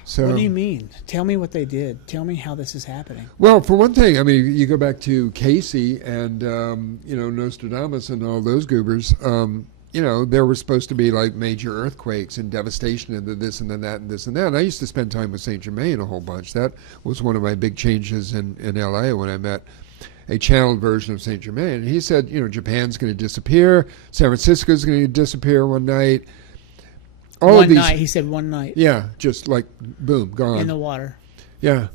So, What do you mean? Tell me what they did. Tell me how this is happening. Well, for one thing, I mean, you go back to Casey and, Nostradamus and all those goobers. There were supposed to be like major earthquakes and devastation and this and then that and this and that. And I used to spend time with St. Germain a whole bunch. That was one of my big changes in L.A. when I met a channeled version of St. Germain. And he said, Japan's going to disappear. San Francisco's going to disappear one night. One night. He said one night. Yeah, just like, boom, gone. In the water. Yeah.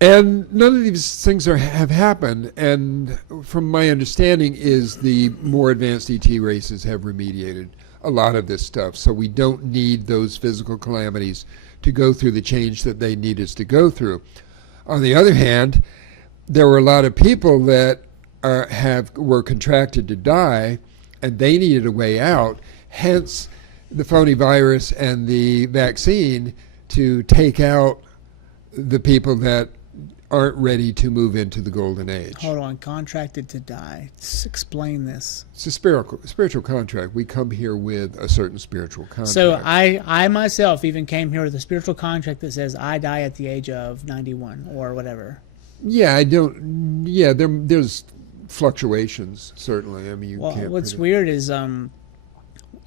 And none of these things have happened. And from my understanding is the more advanced ET races have remediated a lot of this stuff. So we don't need those physical calamities to go through the change that they need us to go through. On the other hand, there were a lot of people that were contracted to die, and they needed a way out. Hence, the phony virus and the vaccine to take out the people that aren't ready to move into the golden age. Hold on, contracted to die. Explain this. It's a spiritual contract. We come here with a certain spiritual contract. So I myself even came here with a spiritual contract that says I die at the age of 91 or whatever. Yeah, I don't. Yeah, there's fluctuations certainly. I mean, you can't. What's weird is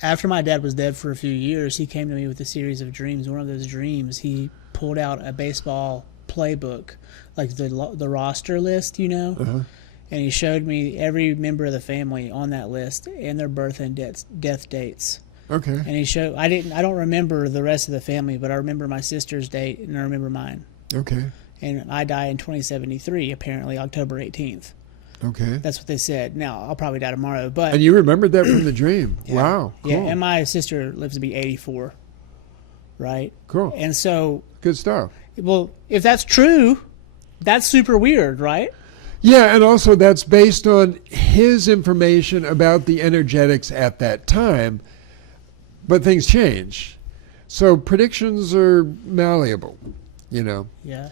after my dad was dead for a few years, he came to me with a series of dreams. One of those dreams, he pulled out a baseball playbook, like the roster list, and he showed me every member of the family on that list and their birth and death dates. Okay. And he showed I don't remember the rest of the family, but I remember my sister's date and I remember mine. Okay. And I die in 2073, apparently October 18th. Okay. That's what they said. Now, I'll probably die tomorrow, but... And you remembered that from the dream. Yeah. Wow. Cool. Yeah, and my sister lives to be 84, right? Cool. And so... Good stuff. Well, if that's true, that's super weird, right? Yeah, and also that's based on his information about the energetics at that time, but things change. So predictions are malleable, Yeah.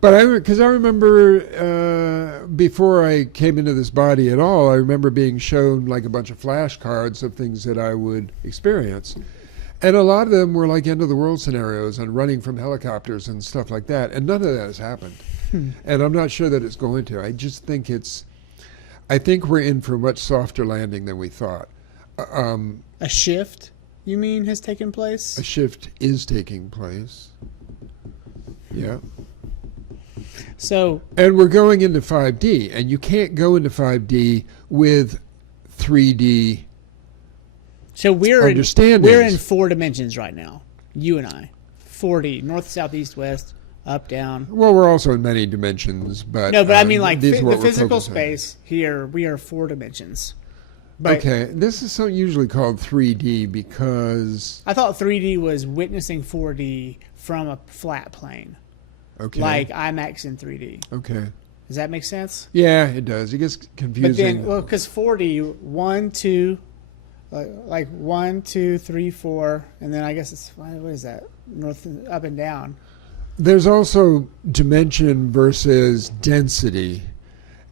But because I remember before I came into this body at all, I remember being shown like a bunch of flashcards of things that I would experience. And a lot of them were like end of the world scenarios and running from helicopters and stuff like that. And none of that has happened. And I'm not sure that it's going to. I just think I think we're in for a much softer landing than we thought. A shift, you mean, has taken place? A shift is taking place. Yeah. So... And we're going into 5D, and you can't go into 5D with 3D So we're understandings. we're in 4 dimensions right now, you and I. 4D, north, south, east, west, up, down. Well, we're also in many dimensions, but... No, but I mean like these are what the we're physical focusing on. space here, we are 4 dimensions. But Okay, this is usually called 3D because... I thought 3D was witnessing 4D from a flat plane. Okay. Like IMAX in 3D. Okay. Does that make sense? Yeah, it does. It gets confusing. But then, well, because 4D, 1, 2, like 1, 2, 3, 4, and then I guess it's, what is that? North, up and down. There's also dimension versus density,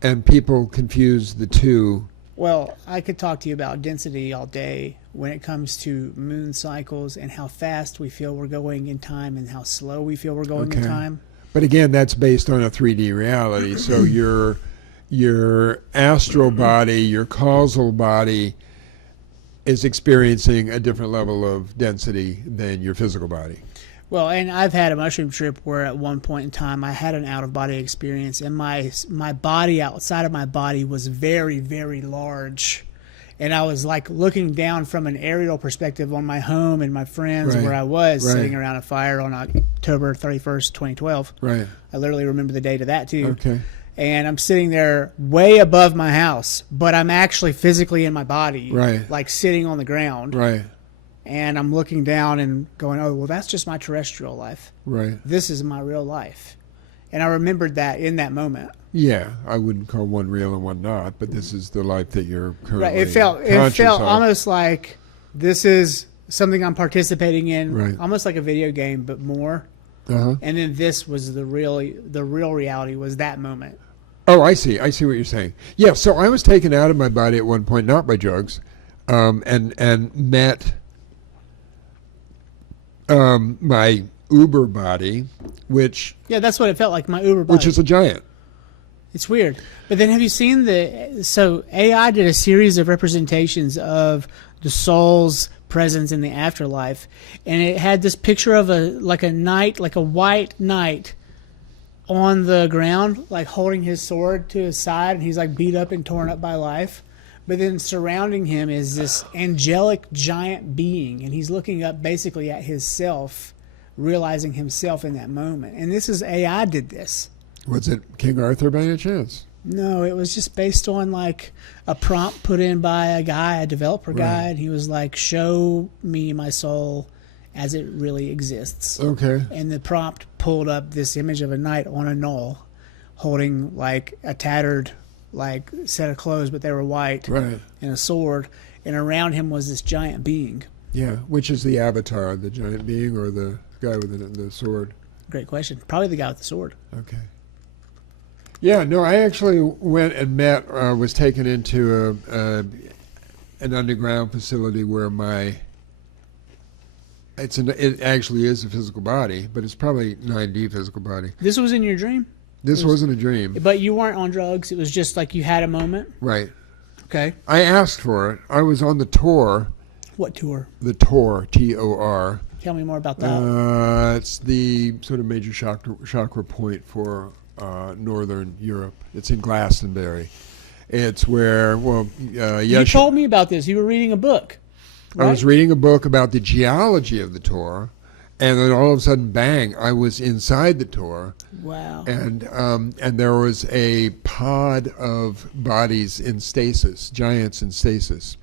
and people confuse the two. Well, I could talk to you about density all day when it comes to moon cycles and how fast we feel we're going in time and how slow we feel we're going in time. But again, that's based on a 3D reality. So your astral body, your causal body is experiencing a different level of density than your physical body. Well, and I've had a mushroom trip where at one point in time I had an out-of-body experience, and my body outside of my body was very, very large. And I was like looking down from an aerial perspective on my home and my friends where I was sitting around a fire on October 31st, 2012. Right. I literally remember the date of that too. Okay. And I'm sitting there way above my house, but I'm actually physically in my body, like sitting on the ground. Right. And I'm looking down and going, oh, well, that's just my terrestrial life. Right. This is my real life. And I remembered that in that moment. Yeah, I wouldn't call one real and one not, but this is the life that you're currently Right. It felt almost like this is something I'm participating in, almost like a video game, but more. And then this was the real reality was that moment. Oh, I see what you're saying. Yeah, so I was taken out of my body at one point, not by drugs, and met my Uber body, which... Yeah, that's what it felt like, my Uber body. Which is a giant. It's weird. But then have you seen so AI did a series of representations of the soul's presence in the afterlife, and it had this picture of a white knight on the ground, like holding his sword to his side, and he's like beat up and torn up by life. But then surrounding him is this angelic giant being, and he's looking up basically at his self, realizing himself in that moment. And this is AI did this. Was it King Arthur by any chance? No, it was just based on like a prompt put in by a developer guy, and he was like, show me my soul as it really exists. Okay. And the prompt pulled up this image of a knight on a knoll holding like a tattered like set of clothes, but they were white, and a sword, and around him was this giant being. Yeah, which is the avatar, the giant being or the guy with the sword? Great question. Probably the guy with the sword. Okay. Yeah, no, I actually went and was taken into an underground facility where it actually is a physical body, but it's probably 9D physical body. This was in your dream? This wasn't a dream. But you weren't on drugs. It was just like you had a moment? Right. Okay. I asked for it. I was on the tour. What tour? The tour, T-O-R. Tell me more about that. It's the sort of major chakra point for Northern Europe. It's in Glastonbury. It's where, You told me about this. You were reading a book. Right? I was reading a book about the geology of the tour, and then all of a sudden, bang, I was inside the tour. Wow. And there was a pod of bodies in stasis, giants in stasis.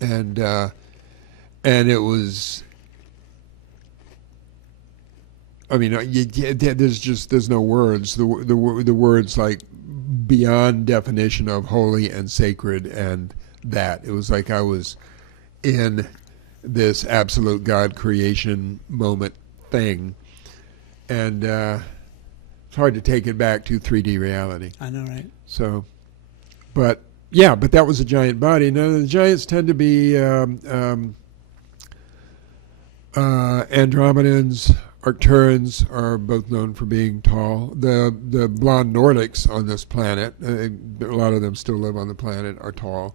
And it was, I mean, there's no words. The words like beyond definition of holy and sacred, and that it was like I was in this absolute God creation moment thing, and it's hard to take it back to 3D reality. I know, right? So, but that was a giant body. Now the giants tend to be Andromedans. Arcturians are both known for being tall. The blonde Nordics on this planet, a lot of them still live on the planet, are tall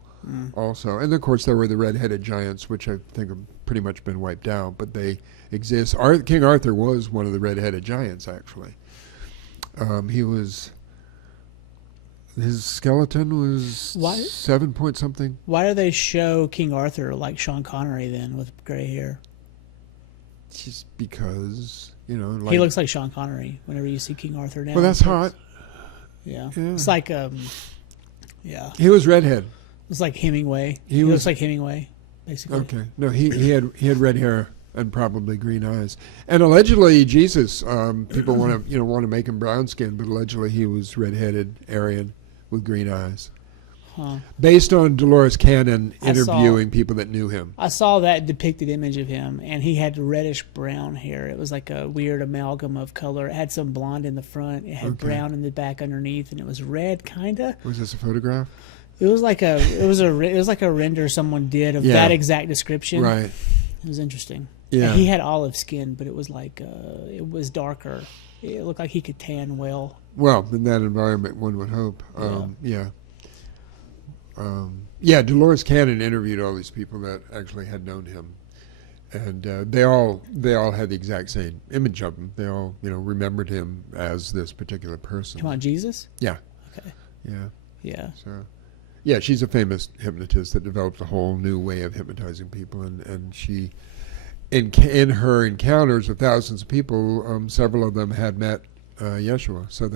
also. And of course there were the red-headed giants, which I think have pretty much been wiped out, but they exist. King Arthur was one of the red-headed giants, actually. His skeleton was 7 point something. Why do they show King Arthur like Sean Connery then with gray hair? Just because, he looks like Sean Connery whenever you see King Arthur now. Well, that's hot. Yeah. It's like, yeah. He was redhead. It's like Hemingway. He looks like Hemingway, basically. Okay. No, he had red hair and probably green eyes. And allegedly, Jesus, people want to make him brown skinned, but allegedly he was redheaded, Aryan, with green eyes. Huh. Based on Dolores Cannon interviewing people that knew him. I saw that depicted image of him, and he had reddish brown hair. It was like a weird amalgam of color. It had some blonde in the front. It had brown in the back underneath, and it was red, kinda. Was this a photograph? It was like a render someone did of that exact description. Right. It was interesting. Yeah. And he had olive skin, but it was like it was darker. It looked like he could tan well. Well, in that environment, one would hope. Dolores Cannon interviewed all these people that actually had known him, and they all had the exact same image of him. They all remembered him as this particular person. Come on, Jesus? Yeah. Okay. Yeah. Yeah. So, yeah, she's a famous hypnotist that developed a whole new way of hypnotizing people, and she, in her encounters with thousands of people, several of them had met Yeshua, so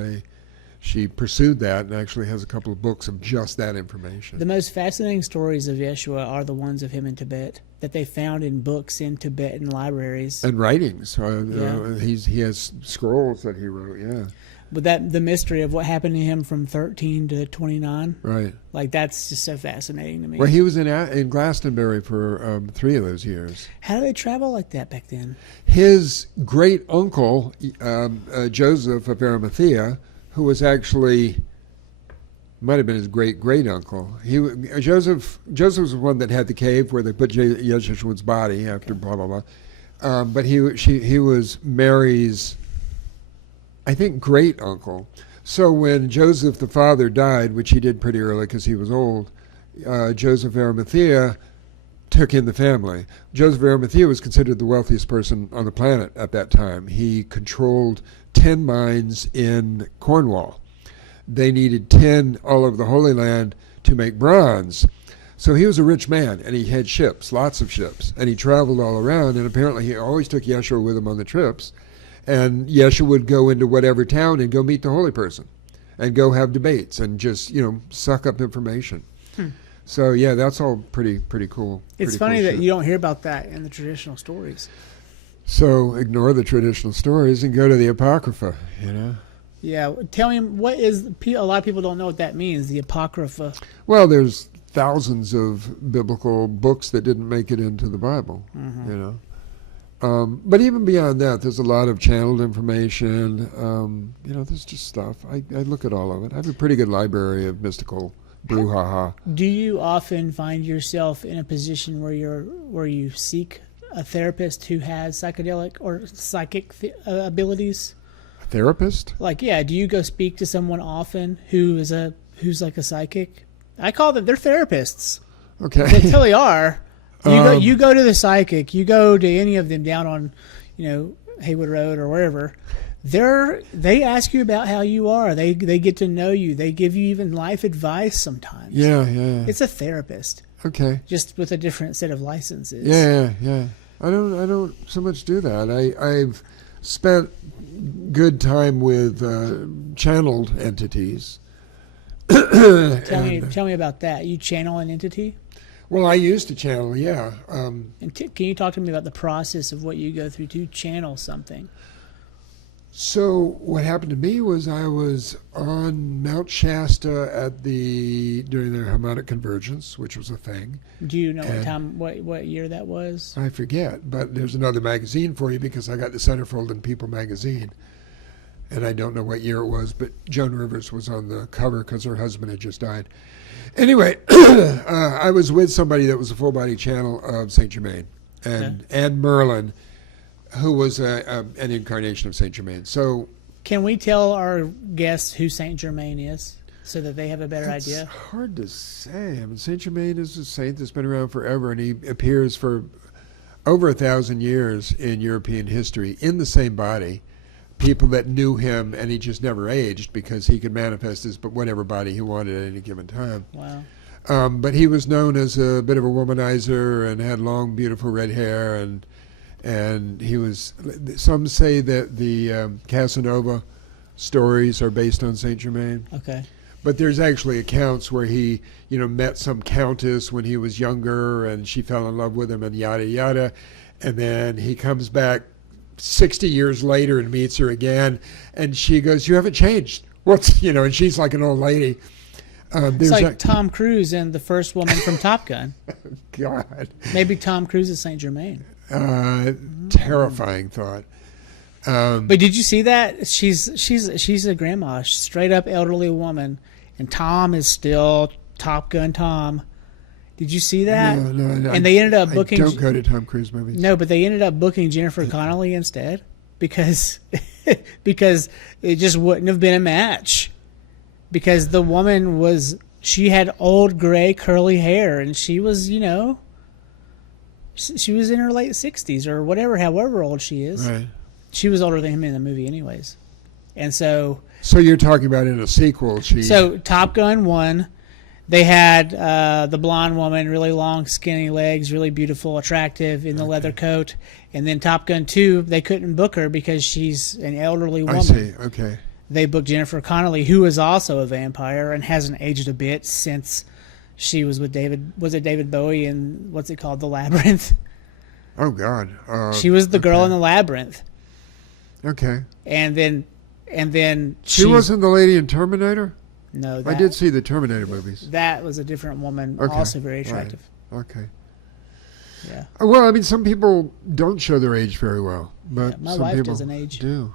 she pursued that and actually has a couple of books of just that information. The most fascinating stories of Yeshua are the ones of him in Tibet that they found in books in Tibetan libraries. And writings. He has scrolls that he wrote, yeah. But the mystery of what happened to him from 13 to 29, right? Like that's just so fascinating to me. Well, he was in Glastonbury for 3 of those years. How do they travel like that back then? His great uncle, Joseph of Arimathea, who was actually might have been his great uncle. Joseph was the one that had the cave where they put Yeshua's body after blah blah blah. But he was Mary's, I think, great uncle. So when Joseph the father died, which he did pretty early because he was old, Joseph of Arimathea took in the family. Joseph of Arimathea was considered the wealthiest person on the planet at that time. He controlled 10 mines in Cornwall. They needed 10 all over the Holy Land to make bronze. So he was a rich man, and he had ships, lots of ships, and he traveled all around, and apparently he always took Yeshua with him on the trips. And Yeshua would go into whatever town and go meet the holy person and go have debates and just, suck up information. So, yeah, that's all pretty cool. It's funny that you don't hear about that in the traditional stories. So ignore the traditional stories and go to the Apocrypha, Yeah, tell me, what is, a lot of people don't know what that means, the Apocrypha. Well, there's thousands of biblical books that didn't make it into the Bible, But even beyond that, there's a lot of channeled information. There's just stuff. I look at all of it. I have a pretty good library of mystical brouhaha. Do you often find yourself in a position where you seek a therapist who has psychedelic or psychic abilities? A therapist? Like, yeah, do you go speak to someone often who's like a psychic? I call them, they're therapists. Okay. They totally are. You go to the psychic, you go to any of them down on, Haywood Road or wherever. They ask you about how you are. They get to know you. They give you even life advice sometimes. Yeah. It's a therapist. Okay. Just with a different set of licenses. Yeah. I don't so much do that. I've spent good time with channeled entities. Tell me about that. You channel an entity? Well, I used to channel, yeah. And can you talk to me about the process of what you go through to channel something? So what happened to me was I was on Mount Shasta during their harmonic convergence, which was a thing. Do you know what year that was? I forget, but there's another magazine for you because I got the centerfold in People magazine. And I don't know what year it was, but Joan Rivers was on the cover because her husband had just died. Anyway, I was with somebody that was a full-body channel of Saint Germain and Merlin, who was an incarnation of Saint Germain. So, can we tell our guests who Saint Germain is so that they have a better idea? It's hard to say. I mean, Saint Germain is a saint that's been around forever, and he appears for over 1,000 years in European history in the same body. People that knew him, and he just never aged because he could manifest as whatever body he wanted at any given time. Wow. But he was known as a bit of a womanizer and had long, beautiful red hair, and he was. Some say that the Casanova stories are based on Saint Germain. Okay. But there's actually accounts where he, met some countess when he was younger, and she fell in love with him, and yada yada, and then he comes back 60 years later and meets her again, and she goes, "You haven't changed. What's and she's like an old lady." It's like Tom Cruise and the first woman from Top Gun. God. Maybe Tom Cruise is Saint Germain. Terrifying thought. But did you see that? She's a grandma, straight up elderly woman, and Tom is still Top Gun Tom. Did you see that? No. And they ended up booking. I don't go to Tom Cruise movies. No, but they ended up booking Jennifer Connelly instead because it just wouldn't have been a match. Because the woman she had old gray curly hair, and she was, she was in her late 60s or whatever, however old she is. Right. She was older than him in the movie, anyways. And so. So you're talking about in a sequel? So Top Gun 1. They had the blonde woman, really long, skinny legs, really beautiful, attractive in the leather coat. And then Top Gun 2, they couldn't book her because she's an elderly woman. I see. Okay. They booked Jennifer Connelly, who is also a vampire and hasn't aged a bit since she was with David Bowie in, what's it called, The Labyrinth? Oh, God. She was the girl in The Labyrinth. Okay. And then she wasn't the lady in Terminator? No, I did see the Terminator movies. That was a different woman, also very attractive. Right. Okay. Yeah. Well, I mean, some people don't show their age very well, but my some wife people doesn't age. Do.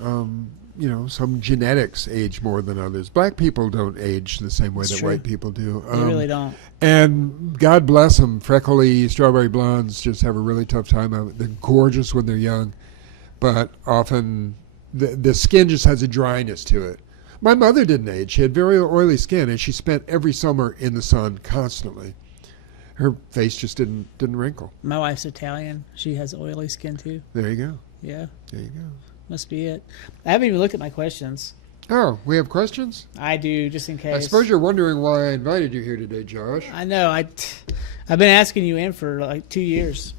Some genetics age more than others. Black people don't age the same way that white people do. They really don't. And God bless them, freckly strawberry blondes just have a really tough time of it. They're gorgeous when they're young, but often the skin just has a dryness to it. My mother didn't age. She had very oily skin, and she spent every summer in the sun constantly. Her face just didn't wrinkle. My wife's Italian. She has oily skin, too. There you go. Yeah. There you go. Must be it. I haven't even looked at my questions. Oh, we have questions? I do, just in case. I suppose you're wondering why I invited you here today, Josh. I know. I've been asking you in for like 2 years.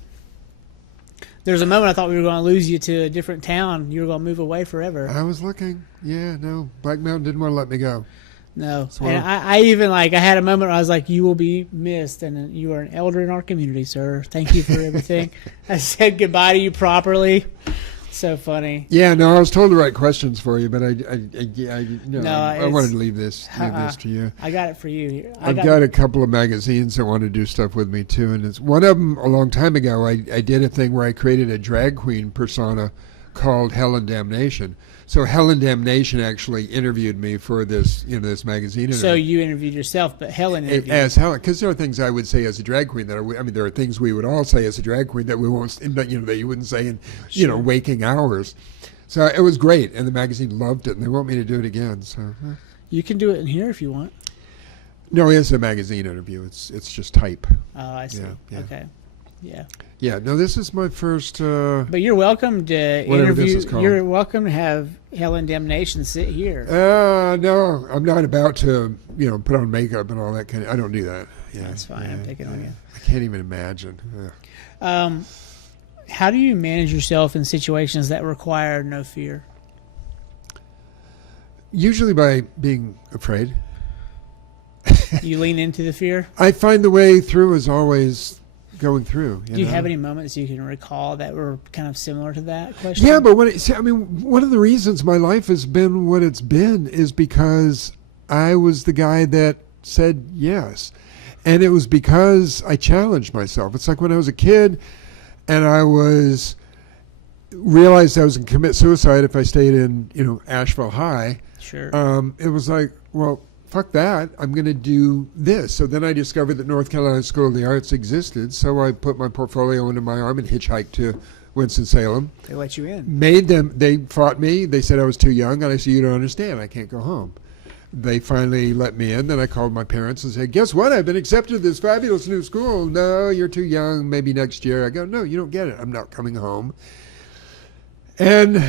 There was a moment I thought we were going to lose you to a different town. You were going to move away forever. I was looking. Yeah, no. Black Mountain didn't want to let me go. No. And I even, I had a moment where I was like, you will be missed, and you are an elder in our community, sir. Thank you for everything. I said goodbye to you properly. So funny. Yeah, no, I was told to write questions for you, but I wanted to leave this to you. I got it for you. I've got a couple of magazines that want to do stuff with me too, and it's one of them a long time ago. I did a thing where I created a drag queen persona called Hell and Damnation. So Hell and Damnation actually interviewed me for this, this magazine interview. So you interviewed yourself, but Helen interviewed as Helen, because there are things I would say as a drag queen that there are things we would all say as a drag queen that we won't, that you wouldn't say in waking hours. So it was great, and the magazine loved it, and they want me to do it again. So you can do it in here if you want. No, it's a magazine interview. It's just type. Oh, I see. Yeah. Okay. Yeah. Yeah. No, this is my first. But you're welcome to interview. You're welcome to have Helen Damnation sit here. No, I'm not about to, put on makeup and all that kind of. I don't do that. Yeah, that's fine. I'm picking on you. I can't even imagine. How do you manage yourself in situations that require no fear? Usually by being afraid. You lean into the fear? I find the way through is always going through. Do you have any moments you can recall that were kind of similar to that question? Yeah, but one of the reasons my life has been what it's been is because I was the guy that said yes. And it was because I challenged myself. It's like when I was a kid and I realized I was going to commit suicide if I stayed in, Asheville High. Sure. It was like, well, fuck that, I'm going to do this. So then I discovered that North Carolina School of the Arts existed, so I put my portfolio under my arm and hitchhiked to Winston-Salem. They let you in. They fought me. They said I was too young, and I said, you don't understand, I can't go home. They finally let me in. Then I called my parents and said, guess what, I've been accepted to this fabulous new school. No, you're too young, maybe next year. I go, no, you don't get it, I'm not coming home. And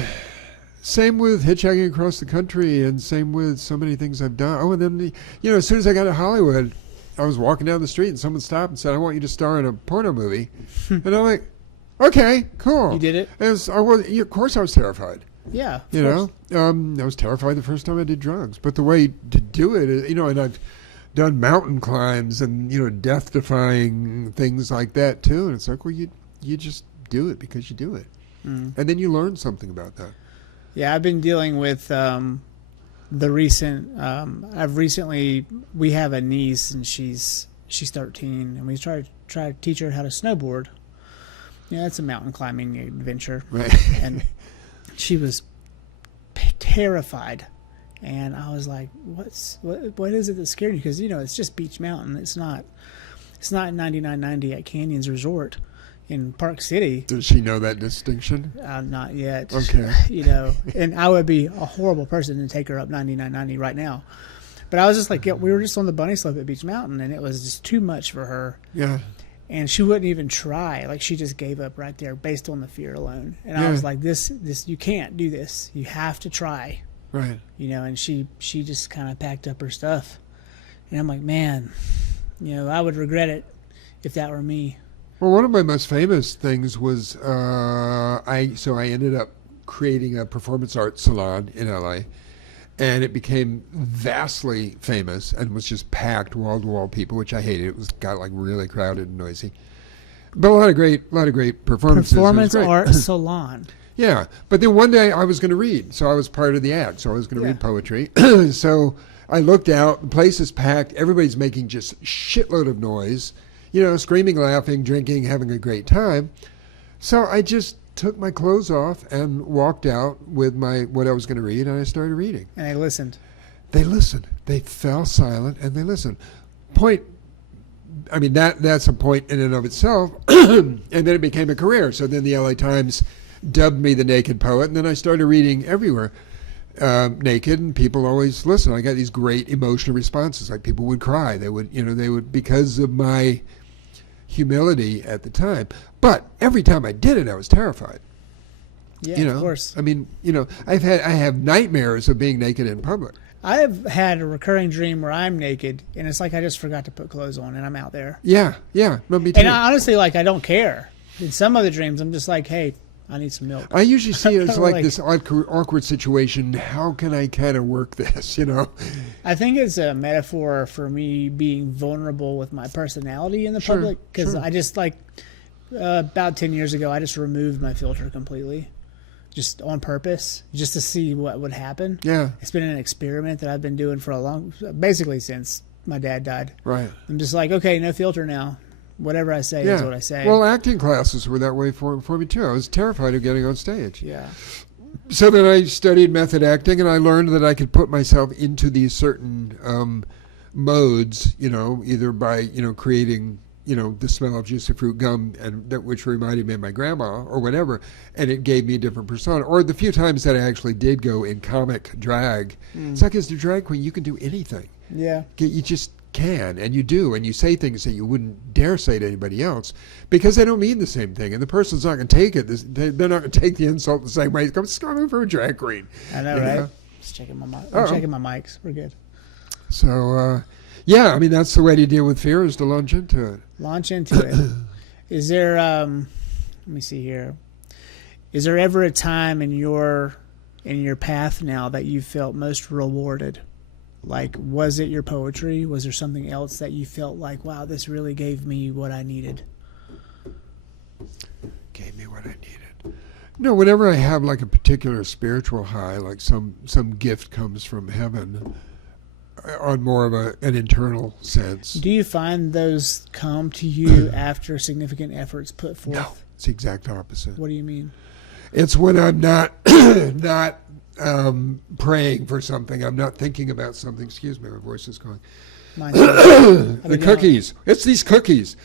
same with hitchhiking across the country, and same with so many things I've done. Oh, and then, as soon as I got to Hollywood, I was walking down the street and someone stopped and said, I want you to star in a porno movie. And I'm like, okay, cool. You did it? Of course I was terrified. Yeah. I was terrified the first time I did drugs. But the way to do it is, and I've done mountain climbs and, death-defying things like that too. And it's like, well, you just do it because you do it. And then you learn something about that. Yeah, I've been dealing with the recent. We have a niece and she's 13, and we try to teach her how to snowboard. It's a mountain climbing adventure, right? And she was terrified, and I was like, "What is it that scared you?" Because it's just Beach Mountain. It's not 99.90 at Canyons Resort in Park City. Does she know that distinction? Not yet. Okay. And I would be a horrible person to take her up 99.90 right now. But I was just like, we were just on the bunny slope at Beach Mountain, and it was just too much for her. Yeah. And she wouldn't even try. Like, she just gave up right there based on the fear alone. And I was like, this, you can't do this. You have to try. Right. And she just kind of packed up her stuff. And I'm like, man, I would regret it if that were me. Well, one of my most famous things was I ended up creating a performance art salon in LA, and it became vastly famous and was just packed wall to wall people, which I hated. It got really crowded and noisy, but a lot of great performances. Performance art salon. Yeah, but then one day I was going to read, so I was part of the act. So I was going to read poetry. So I looked out, the place is packed, everybody's making just shitload of noise. Screaming, laughing, drinking, having a great time. So I just took my clothes off and walked out with what I was going to read, and I started reading. And they listened. They listened. They fell silent, and they listened. That's a point in and of itself. And then it became a career. So then the LA Times dubbed me the naked poet, and then I started reading everywhere. Naked, and people always listen. I got these great emotional responses. Like, people would cry. They would because of my humility at the time. But every time I did it, I was terrified. Yeah, of course. I have nightmares of being naked in public. I have had a recurring dream where I'm naked, and it's like I just forgot to put clothes on, and I'm out there. Yeah. No, me too. And I honestly, I don't care. In some other dreams, I'm just like, hey, I need some milk. I usually see it as this awkward situation. How can I kind of work this, I think it's a metaphor for me being vulnerable with my personality in the public. Because I just, about 10 years ago, I just removed my filter completely. just on purpose, just to see what would happen. Yeah. It's been an experiment that I've been doing for basically since my dad died. Right. I'm just like, okay, no filter now. Whatever I say is what I say. Well, acting classes were that way for me too. I was terrified of getting on stage. Yeah. So then I studied method acting, and I learned that I could put myself into these certain modes, either by, creating, the smell of juicy fruit gum, and which reminded me of my grandma or whatever, and it gave me a different persona. Or the few times that I actually did go in comic drag, it's like as the drag queen, you can do anything. Yeah. You just can, and you do, and you say things that you wouldn't dare say to anybody else because they don't mean the same thing, and the person's not going to take it. They're not going to take the insult the same way. It's coming from a drag queen. I know, right? Just checking my mic. I'm checking my mics. We're good. So, yeah, I mean, that's the way to deal with fear, is to launch into it. Launch into it. Is there? Let me see here. Is there ever a time in your path now that you felt most rewarded? Like, was it your poetry? Was there something else that you felt like, wow, this really gave me what I needed? Gave me what I needed. No, whenever I have like a particular spiritual high, like some gift comes from heaven on more of an internal sense. Do you find those come to you after significant efforts put forth? No, it's the exact opposite. What do you mean? It's when I'm not praying for something. I'm not thinking about something. Excuse me, my voice is going. The cookies. It's these cookies.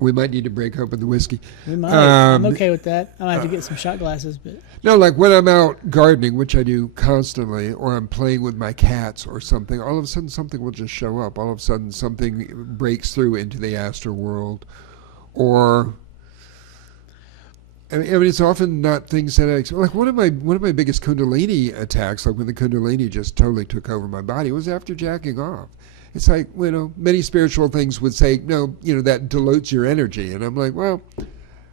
We might need to break open the whiskey. We might. I'm okay with that. I might have to get some shot glasses, but no, like when I'm out gardening, which I do constantly, or I'm playing with my cats or something, all of a sudden something will just show up. All of a sudden something breaks through into the astral world, or I mean, it's often not things that like one of my biggest Kundalini attacks, like when the Kundalini just totally took over my body, was after jacking off. It's like, many spiritual things would say, no, that dilutes your energy, and I'm like, well,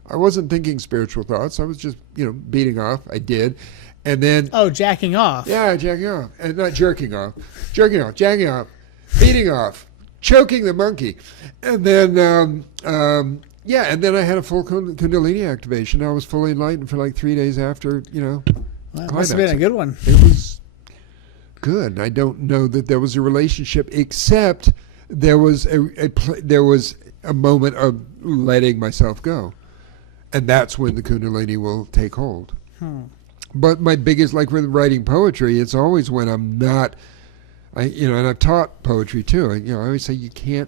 I wasn't thinking spiritual thoughts. I was just, beating off. I did, and then jacking off. Yeah, jacking off, and not jerking off, jacking off, beating off, choking the monkey, and then. Yeah, and then I had a full Kundalini activation. I was fully enlightened for like 3 days after, Well, it must have been a good one. It was good. I don't know that there was a relationship, except there was a moment of letting myself go, and that's when the Kundalini will take hold. But my biggest, like with writing poetry, it's always when I'm not. And I've taught poetry too. I always say you can't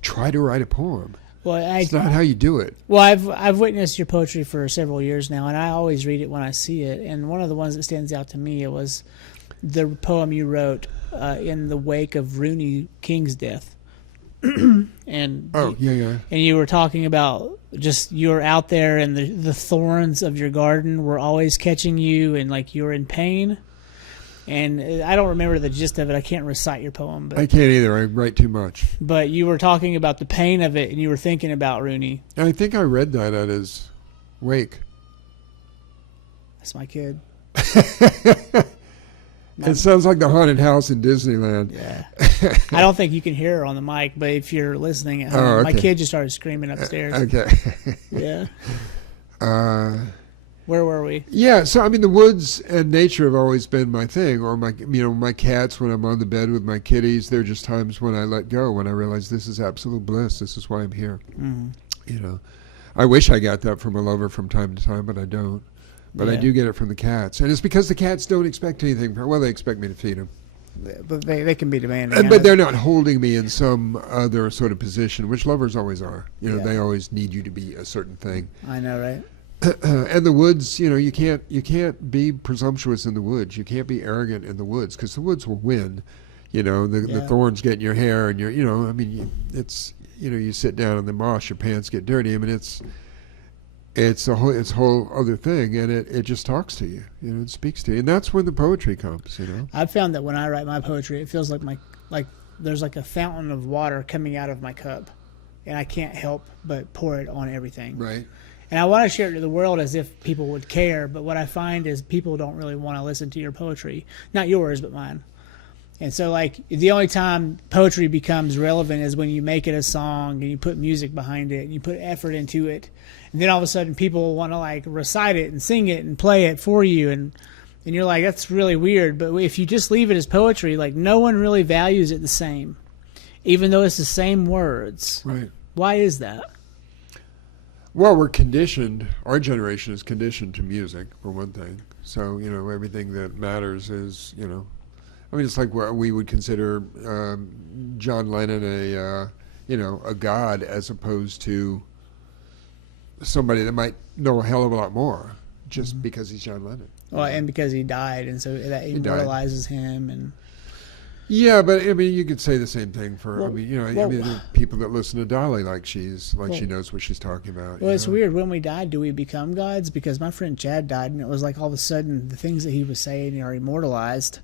try to write a poem. Well, it's not how you do it. Well, I've witnessed your poetry for several years now, and I always read it when I see it. And one of the ones that stands out to me, it was the poem you wrote in the wake of Rooney King's death. And you were talking about just you were out there, and the thorns of your garden were always catching you, and like you were in pain. And I don't remember the gist of it. I can't recite your poem. But I can't either. I write too much. But you were talking about the pain of it, and you were thinking about Rooney. I think I read that at his wake. That's my kid. It sounds like the haunted house in Disneyland. Yeah. I don't think you can hear her on the mic, but if you're listening at home, my kid just started screaming upstairs. Okay. Yeah. Where were we? Yeah, so I mean, the woods and nature have always been my thing. Or my cats, when I'm on the bed with my kitties, there are just times when I let go, when I realize this is absolute bliss. This is why I'm here. Mm-hmm. I wish I got that from a lover from time to time, but I don't. But I do get it from the cats, and it's because the cats don't expect anything. Well, they expect me to feed them. But they can be demanding. But they're not holding me in some other sort of position, which lovers always are. They always need you to be a certain thing. I know, right? And the woods, you can't be presumptuous in the woods. You can't be arrogant in the woods, because the woods will win. The thorns get in your hair, and you sit down in the moss, your pants get dirty. I mean, it's a whole other thing, and it just talks to you. It speaks to you, and that's when the poetry comes. I've found that when I write my poetry, it feels like there's like a fountain of water coming out of my cup, and I can't help but pour it on everything. Right. And I want to share it to the world as if people would care, but what I find is people don't really want to listen to your poetry. Not yours, but mine. And so, like, the only time poetry becomes relevant is when you make it a song and you put music behind it and you put effort into it. And then all of a sudden people want to, like, recite it and sing it and play it for you. And you're like, that's really weird. But if you just leave it as poetry, like, no one really values it the same, even though it's the same words. Right. Why is that? Well, we're conditioned. Our generation is conditioned to music, for one thing. So, everything that matters is, I mean, it's like what we would consider John Lennon a god, as opposed to somebody that might know a hell of a lot more just because he's John Lennon. Well, and because he died, and so that immortalizes him. And yeah, but I mean, you could say the same thing for. Well, I mean, there are people that listen to Dolly like she knows what she's talking about. Well, it's weird. When we die, do we become gods? Because my friend Chad died, and it was like all of a sudden the things that he was saying are immortalized.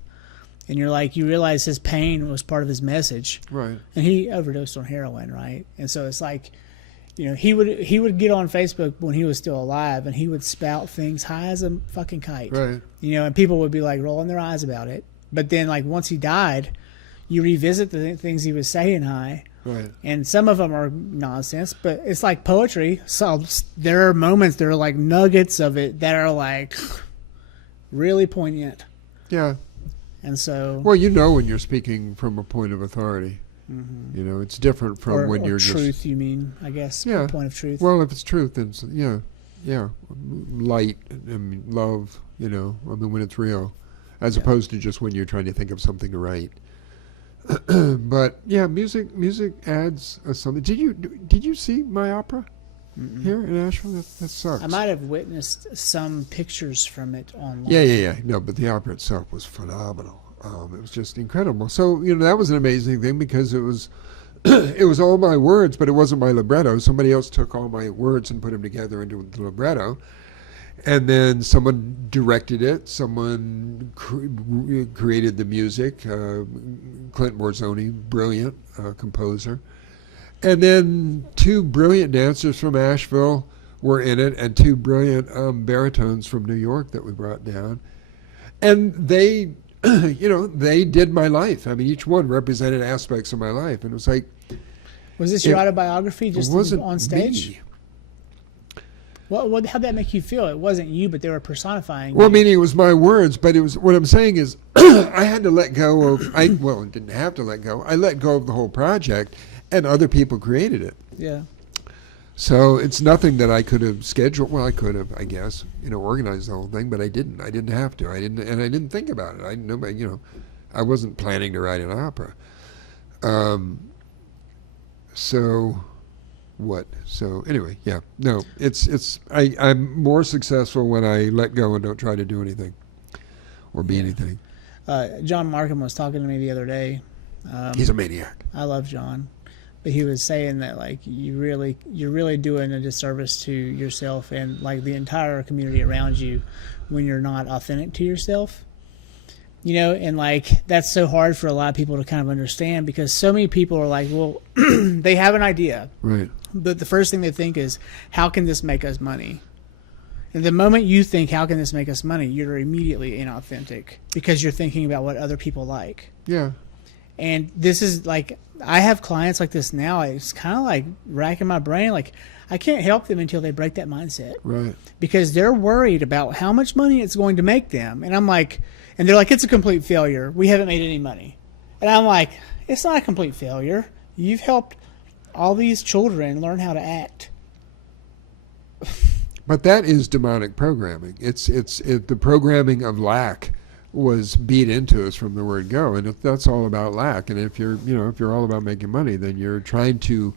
And you're like, you realize his pain was part of his message. Right. And he overdosed on heroin, right? And so it's like, he would get on Facebook when he was still alive, and he would spout things high as a fucking kite. Right. And people would be like rolling their eyes about it. But then, like, once he died, you revisit the things he was saying high. Right. And some of them are nonsense, but it's like poetry. So there are moments, there are like nuggets of it that are like really poignant. Yeah. And so, well, when you're speaking from a point of authority, it's different from when you're truth. just You mean? I guess. Yeah. Point of truth. Well, if it's truth, then light. I mean, love. When it's real, as opposed to just when you're trying to think of something to write. But yeah, music adds something. Did you see my opera here in Asheville? That sucks. I might have witnessed some pictures from it online. Yeah. No, but the opera itself was phenomenal. It was just incredible. So that was an amazing thing, because it was it was all my words, but it wasn't my libretto. Somebody else took all my words and put them together into the libretto. And then someone directed it. Someone created the music. Clint Borzoni, brilliant composer. And then 2 brilliant dancers from Asheville were in it, and 2 brilliant baritones from New York that we brought down. And they, they did my life. I mean, each one represented aspects of my life. And it was like... Was this your autobiography just on stage? Me. How'd that make you feel? It wasn't you, but they were personifying Well, you. meaning it was my words, but it was, what I'm saying is, I had to let go of, I didn't have to let go. I let go of the whole project, and other people created it. Yeah. So it's nothing that I could have scheduled. Well, I could have, I guess, organized the whole thing, but I didn't. I didn't have to. I didn't think about it. I wasn't planning to write an opera. So... What? So anyway, yeah. No, I'm more successful when I let go and don't try to do anything or be anything. John Markham was talking to me the other day. He's a maniac. I love John, but he was saying that, like, you're really doing a disservice to yourself and, like, the entire community around you when you're not authentic to yourself. And, like, that's so hard for a lot of people to kind of understand, because so many people are like, well, they have an idea. Right. But the first thing they think is, how can this make us money? And the moment you think, how can this make us money, you're immediately inauthentic, because you're thinking about what other people like. Yeah. And this is like, I have clients like this now. It's kind of like racking my brain. Like, I can't help them until they break that mindset. Right. Because they're worried about how much money it's going to make them. And I'm like, and they're like, it's a complete failure. We haven't made any money. And I'm like, it's not a complete failure. You've helped all these children learn how to act. But that is demonic programming. It's the programming of lack was beat into us from the word go, and that's all about lack. And if you're all about making money, then you're trying to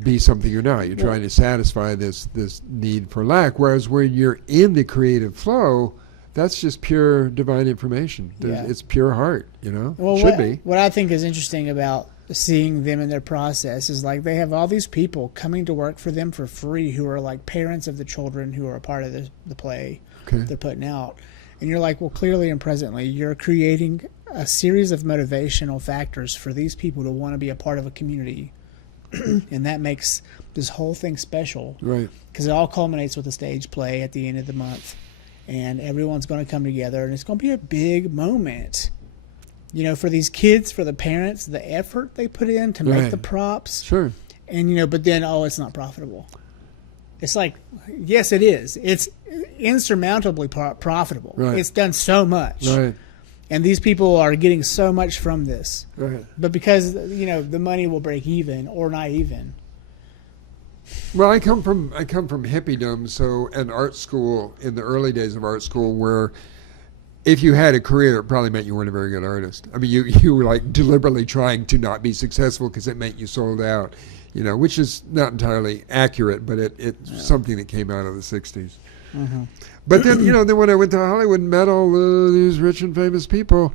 be something you're not. You're trying to satisfy this need for lack. Whereas when you're in the creative flow, that's just pure divine information. It's pure heart. Well, should be. What I think is interesting about seeing them in their process is, like, they have all these people coming to work for them for free who are like parents of the children who are a part of the play they're putting out. And you're like, well, clearly and presently you're creating a series of motivational factors for these people to want to be a part of a community. And that makes this whole thing special. Right. Because it all culminates with a stage play at the end of the month. And everyone's going to come together, and it's going to be a big moment. for these kids, for the parents, the effort they put in to make Right. the props. Sure. And, but then, it's not profitable. It's like, yes, it is. It's insurmountably profitable. Right. It's done so much. Right. And these people are getting so much from this. Right. But because, the money will break even or not even. Well, I come from hippiedom, so an art school in the early days of art school where if you had a career, it probably meant you weren't a very good artist. I mean, you were like deliberately trying to not be successful because it meant you sold out, which is not entirely accurate, but it's something that came out of the 60s. Mm-hmm. But then, then when I went to Hollywood and met all these rich and famous people,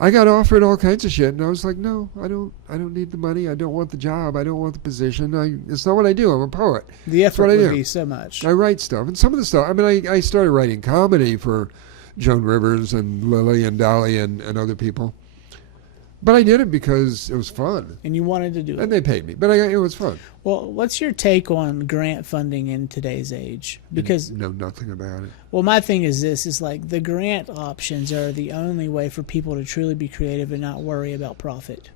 I got offered all kinds of shit, and I was like, no, I don't need the money. I don't want the job. I don't want the position. It's not what I do. I'm a poet. The That's effort what I would do. be so much. I write stuff, and some of the stuff. I mean, I started writing comedy for Joan Rivers and Lily and Dolly and other people, but I did it because it was fun, And you wanted to do it. and they paid me. But it was fun. Well, what's your take on grant funding in today's age? Because, Know nothing about it. well, my thing is this, is like the grant options are the only way for people to truly be creative and not worry about profit.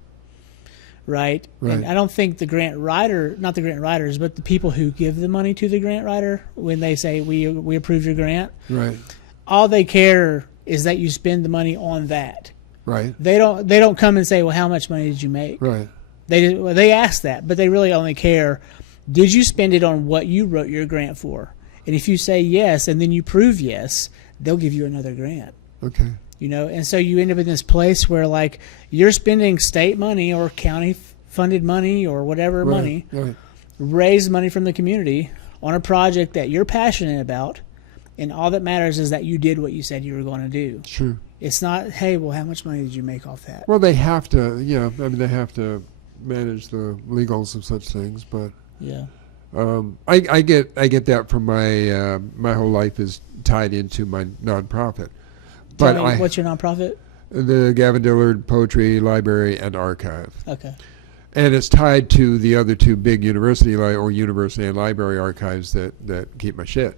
Right? Right. And I don't think the grant writer, not the grant writers, but the people who give the money to the grant writer, when they say, we approve your grant, Right. all they care is that you spend the money on that. Right. They don't come and say, well, how much money did you make? Right. They ask that, but they really only care, did you spend it on what you wrote your grant for? And if you say yes, and then you prove yes, they'll give you another grant. Okay. And so you end up in this place where, like, you're spending state money or county funded money or whatever money, Right. raise money from the community on a project that you're passionate about, and all that matters is that you did what you said you were going to do. Sure. It's not, hey, well, how much money did you make off that? Well, they have to. Yeah. I mean, they have to manage the legals of such things, but. Yeah. I get that from my whole life is tied into my nonprofit. But Tell me, what's your nonprofit? The Gavin Dillard Poetry Library and Archive, Okay. and it's tied to the other two big university and library archives that keep my shit.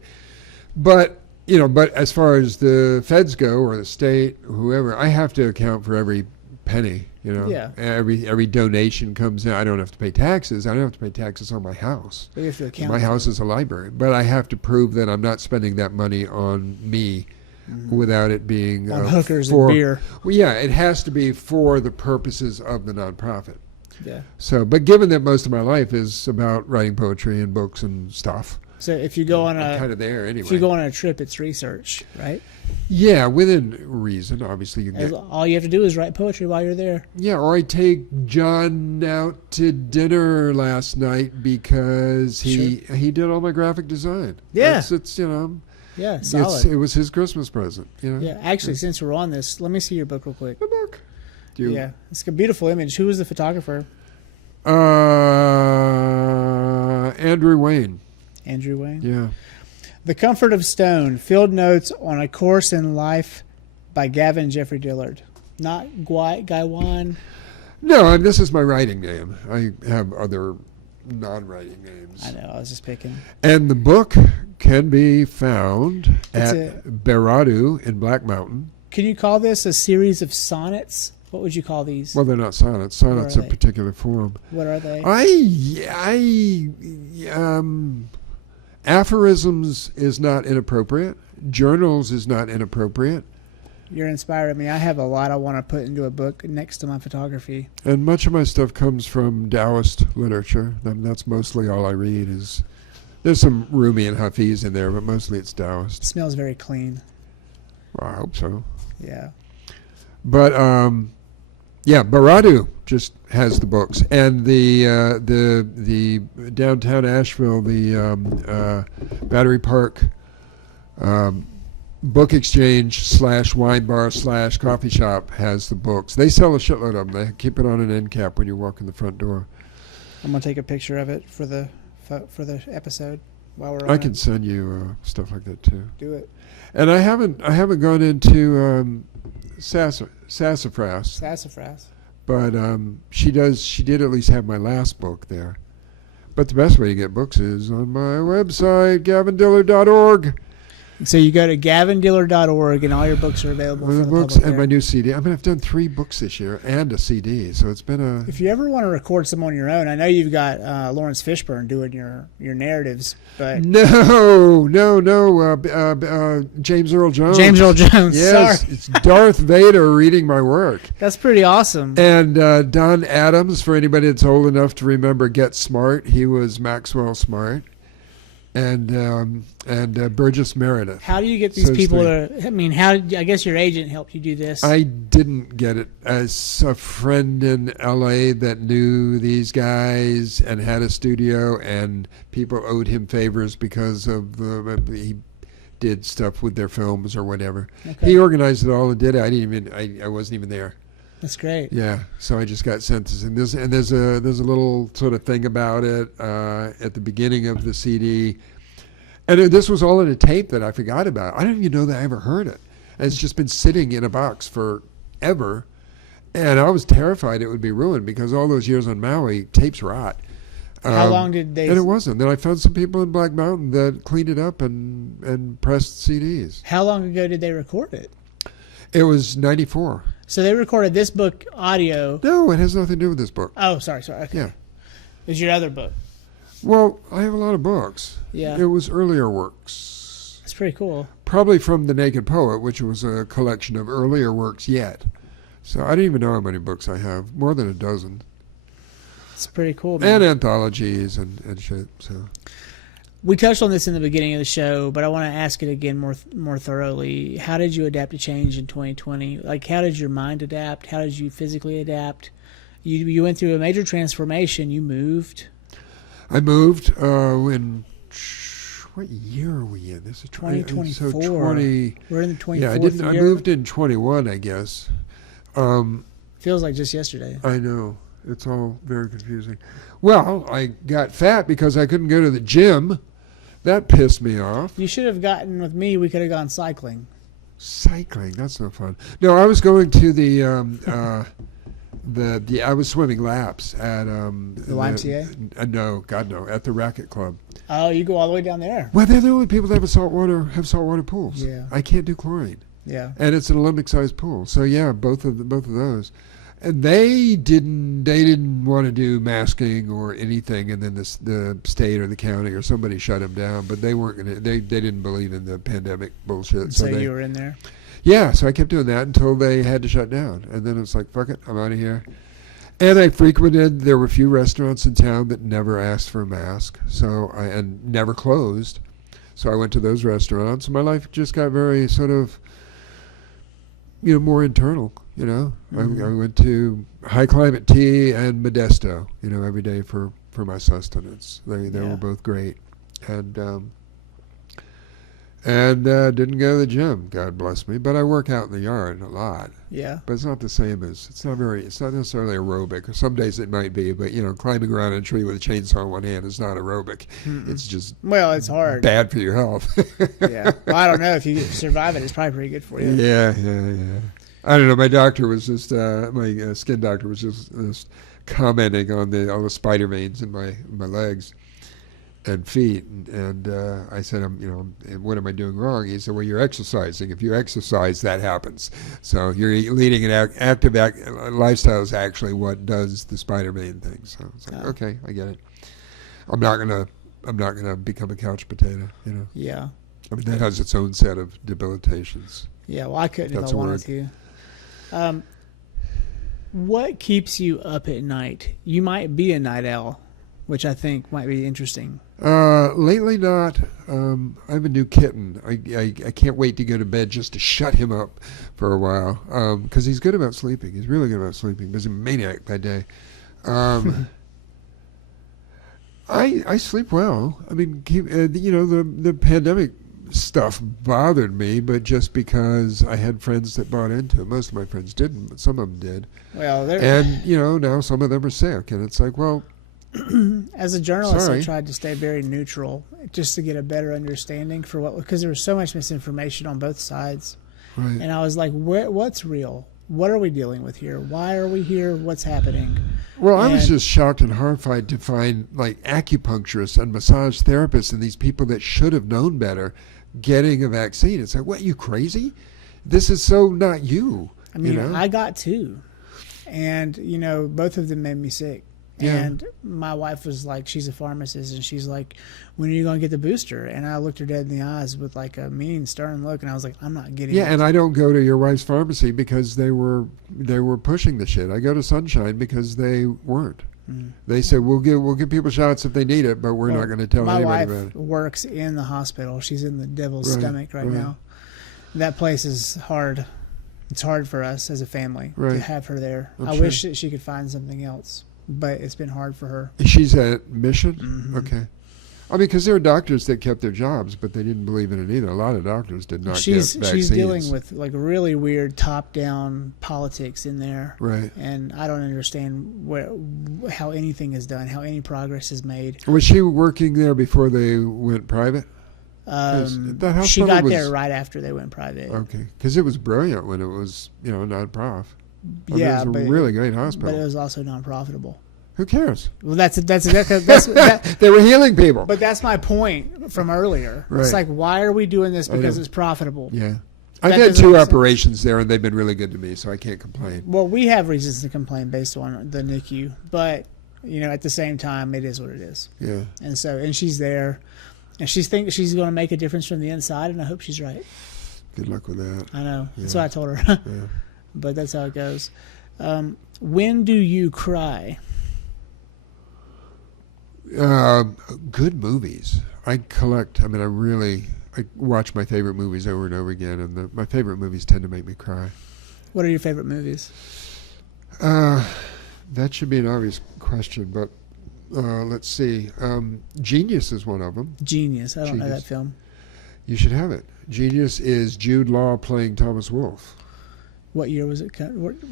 But but as far as the feds go or the state, whoever, I have to account for every penny. Yeah. Every donation comes in. I don't have to pay taxes. I don't have to pay taxes on my house. You have to account My for house it. is a library, but I have to prove that I'm not spending that money on me without it being On hookers for, and beer. Well, yeah, it has to be for the purposes of the nonprofit. Yeah. So, but given that most of my life is about writing poetry and books and stuff, So if you go on I'm kind a of there anyway. if you go on a trip, it's research, right? Yeah, within reason. Obviously, you get. All you have to do is write poetry while you're there. Yeah, or I take John out to dinner last night because he did all my graphic design. Yeah. It's Yeah, solid. it was his Christmas present. Yeah, actually, since we're on this, let me see your book real quick. Good luck. Yeah, it's a beautiful image. Who was the photographer? Andrew Wayne. Andrew Wayne. Yeah. The Comfort of Stone, Field Notes on a Course in Life by Gavin Geoffrey Dillard. Not Gaiwan. No, this is my writing name. I have other non-writing names. I know, I was just picking. And the book can be found It's at Beradu in Black Mountain. Can you call this a series of sonnets? What would you call these? Well, they're not sonnets. Sonnets What are are a they? particular form. What are they? Aphorisms is not inappropriate. Journals is not inappropriate. You're inspiring me. I have a lot I want to put into a book next to my photography. And much of my stuff comes from Taoist literature. That's mostly all I read. There's some Rumi and Hafiz in there, but mostly it's Taoist. It smells very clean. Well, I hope so. Yeah. But Beradu just has the books, and the downtown Asheville, the Battery Park book exchange / wine bar / coffee shop has the books. They sell a shitload of them. They keep it on an end cap when you walk in the front door. I'm gonna take a picture of it for the episode while we're on I it. can send you stuff like that too. Do it. And I haven't gone into Sassafras, Sassafras. but she did at least have my last book there. But the best way to get books is on my website, gavindillard.org. So you go to gavindillard.org and all your books are available Well, for the the books public and there. my new CD. I mean, I've done 3 books this year and a CD, so it's been a. If you ever want to record some on your own, I know you've got Lawrence Fishburne doing your narratives, but No. James Earl Jones. James Earl Jones. Yes, Sorry. it's Darth Vader reading my work. That's pretty awesome. And Don Adams, for anybody that's old enough to remember Get Smart, he was Maxwell Smart. And Burgess Meredith. How do you get these So people it's to? I mean, I guess your agent helped you do this. I didn't get it. As a friend in L.A. that knew these guys and had a studio, and people owed him favors because of he did stuff with their films or whatever. Okay. He organized it all and did it. I wasn't even there. That's great. Yeah, so I just got sent this, and there's a little sort of thing about it at the beginning of the CD, and this was all in a tape that I forgot about. I didn't even know that I ever heard it. And it's just been sitting in a box forever, and I was terrified it would be ruined because all those years on Maui, tapes rot. How long did they? And it wasn't. Then I found some people in Black Mountain that cleaned it up and pressed CDs. How long ago did they record it? It was 94. So they recorded this book audio. No, it has nothing to do with this book. Oh, sorry. Okay. Yeah. It was your other book. Well, I have a lot of books. Yeah. It was earlier works. That's pretty cool. Probably from The Naked Poet, which was a collection of earlier works yet. So I don't even know how many books I have. More than a dozen. It's pretty cool, man. And anthologies and shit. So We touched on this in the beginning of the show, but I want to ask it again more thoroughly. How did you adapt to change in 2020? Like, how did your mind adapt? How did you physically adapt? You went through a major transformation. You moved. I moved in what year are we in? This is 2024. So 20. We're in the 24th Yeah, I year. moved in 21, I guess. Feels like just yesterday. I know. It's all very confusing. Well, I got fat because I couldn't go to the gym. That pissed me off. You should have gotten with me. We could have gone cycling. Cycling, that's no fun. No, I was going to the I was swimming laps at The YMCA? No, God no, at the racket club. Oh, you go all the way down there. Well, they're the only people that have saltwater pools. Yeah. I can't do chlorine, Yeah. and it's an Olympic-sized pool. So yeah, both of those. And they didn't want to do masking or anything, and then the state or the county or somebody shut them down. But they weren't gonna. They didn't believe in the pandemic bullshit. So you were in there. Yeah, so I kept doing that until they had to shut down, and then it's like, fuck it, I'm out of here. And I frequented. There were a few restaurants in town that never asked for a mask, and never closed. So I went to those restaurants. And my life just got very sort of, more internal. Mm-hmm. I went to High Climate Tea and Modesto, every day for my sustenance. They were both great, and didn't go to the gym. God bless me, but I work out in the yard a lot. Yeah. But it's not the same as it's not necessarily aerobic. Some days it might be, but climbing around a tree with a chainsaw in one hand is not aerobic. Mm-mm. It's just it's hard. bad for your health. Yeah. Well, I don't know if you survive it. It's probably pretty good for you. Yeah. I don't know. My doctor was just my skin doctor was just commenting on all the spider veins in my legs and feet, and I said, what am I doing wrong? He said, well, you're exercising. If you exercise, that happens. So you're leading an active lifestyle is actually what does the spider vein thing. So it's like, okay, I get it. I'm not gonna become a couch potato. Yeah. I mean, that has its own set of debilitations. Yeah. Well, I couldn't That's if I a wanted word. to. What keeps you up at night? You might be a night owl, which I think might be interesting. Lately not. I have a new kitten. I can't wait to go to bed just to shut him up for a while. Because he's good about sleeping. He's really good about sleeping. But he's a maniac by day. I sleep well. I mean, the pandemic stuff bothered me, but just because I had friends that bought into it. Most of my friends didn't, but some of them did. Well, And now some of them are sick, and it's like, well, as a journalist, Sorry. I tried to stay very neutral just to get a better understanding because there was so much misinformation on both sides. right. And I was like, what's real? What are we dealing with here? Why are we here? What's happening? Well, I was And- just shocked and horrified to find acupuncturists and massage therapists and these people that should have known better getting a vaccine. It's like, what, you crazy? This is so not you. I mean, you know? I got two, and both of them made me sick. Yeah. And my wife was like, she's a pharmacist, and she's like, when are you going to get the booster? And I looked her dead in the eyes with like a mean, stern look, and I was like, I'm not getting it. Yeah, and I don't go to your wife's pharmacy because they were pushing the shit. I go to Sunshine because they weren't. They said we'll give people shots if they need it, but we're not going to tell anybody about My it. wife works in the hospital. She's in the devil's stomach right now. That place is hard. It's hard for us as a family to have her there. I wish that she could find something else, but it's been hard for her. She's at Mission? Mm-hmm. Okay. I mean, because there are doctors that kept their jobs, but they didn't believe in it either. A lot of doctors did not get vaccines. She's dealing with like really weird top-down politics in there. Right. And I don't understand how anything is done, how any progress is made. Was she working there before they went private? She got there right after they went private. Okay. Because it was brilliant when it was, non-prof. Yeah, it was a really great hospital. But it was also non-profitable. Who cares? Well, that's they were healing people. But that's my point from earlier. Right. It's like, why are we doing this because it's profitable? Yeah. I've had 2 operations there, and they've been really good to me, so I can't complain. Well, we have reasons to complain based on the NICU, but at the same time, it is what it is. Yeah. And she's there, and she thinks she's going to make a difference from the inside, and I hope she's right. Good luck with that. I know. Yeah. That's what I told her. Yeah. But that's how it goes. When do you cry? Good movies. I watch my favorite movies over and over again, and my favorite movies tend to make me cry. What are your favorite movies? That should be an obvious question, but let's see. Genius is one of them. Genius. I don't know that film. You should have it. Genius is Jude Law playing Thomas Wolfe. What year was it?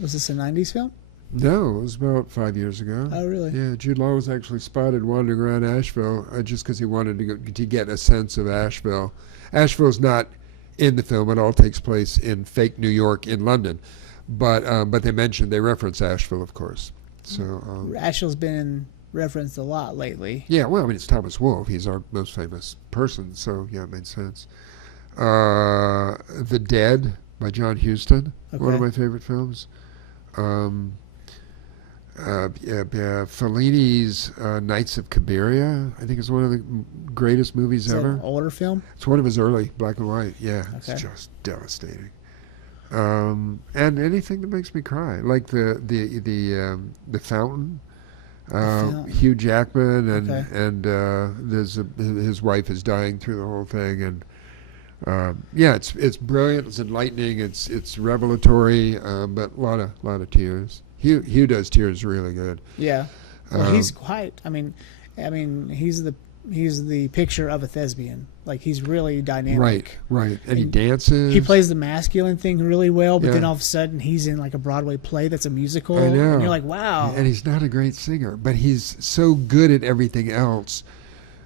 Was this a 90s film? No, it was about 5 years ago. Oh, really? Yeah, Jude Law was actually spotted wandering around Asheville just because he wanted to get a sense of Asheville. Asheville's not in the film. It all takes place in fake New York in London. But they reference Asheville, of course. So Asheville's been referenced a lot lately. Yeah, well, I mean, it's Thomas Wolfe. He's our most famous person, so yeah, it made sense. The Dead by John Huston, one of my favorite films. Fellini's Nights of Cabiria, I think is one of the greatest movies ever. Is that an older film? It's one of his early black and white. Yeah, okay. It's just devastating. And anything that makes me cry, like the Fountain. Hugh Jackman and his wife is dying through the whole thing, and it's brilliant. It's enlightening. It's revelatory, but a lot of tears. Hugh does tears really good. Yeah, well, he's quite. I mean, he's the picture of a thespian. Like, he's really dynamic. Right. And he dances. He plays the masculine thing really well, but then all of a sudden he's in like a Broadway play that's a musical. I know. And you're like, wow. And he's not a great singer, but he's so good at everything else.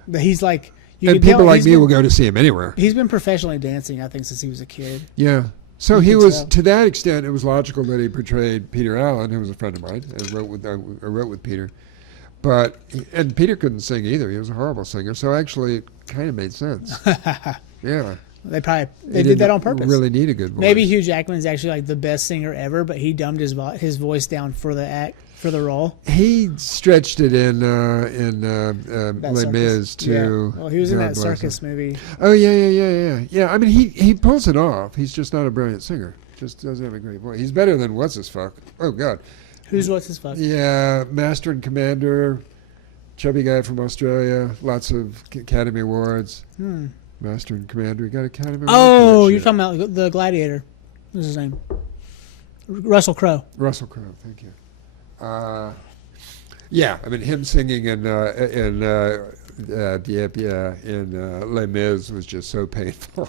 But he's like, and people like me will go to see him anywhere. He's been professionally dancing, I think, since he was a kid. Yeah. So he was, to that extent, it was logical that he portrayed Peter Allen, who was a friend of mine, and I wrote with Peter. And Peter couldn't sing either. He was a horrible singer. So actually, it kind of made sense. Yeah. They did that on purpose. Really need a good voice. Maybe Hugh Jackman is actually like the best singer ever, but he dumbed his voice down for the role. He stretched it in Les Mis too. Yeah. Well, he was in that circus movie. Oh yeah. I mean, he pulls it off. He's just not a brilliant singer. Just doesn't have a great voice. He's better than what's his fuck. Oh God. Who's what's his fuck? Yeah, Master and Commander, chubby guy from Australia, lots of Academy Awards. Master and Commander, he got Academy Awards. Oh, you're talking about the Gladiator. What's his name? Russell Crowe. Russell Crowe, thank you. Yeah, I mean, him singing in Les Mis was just so painful.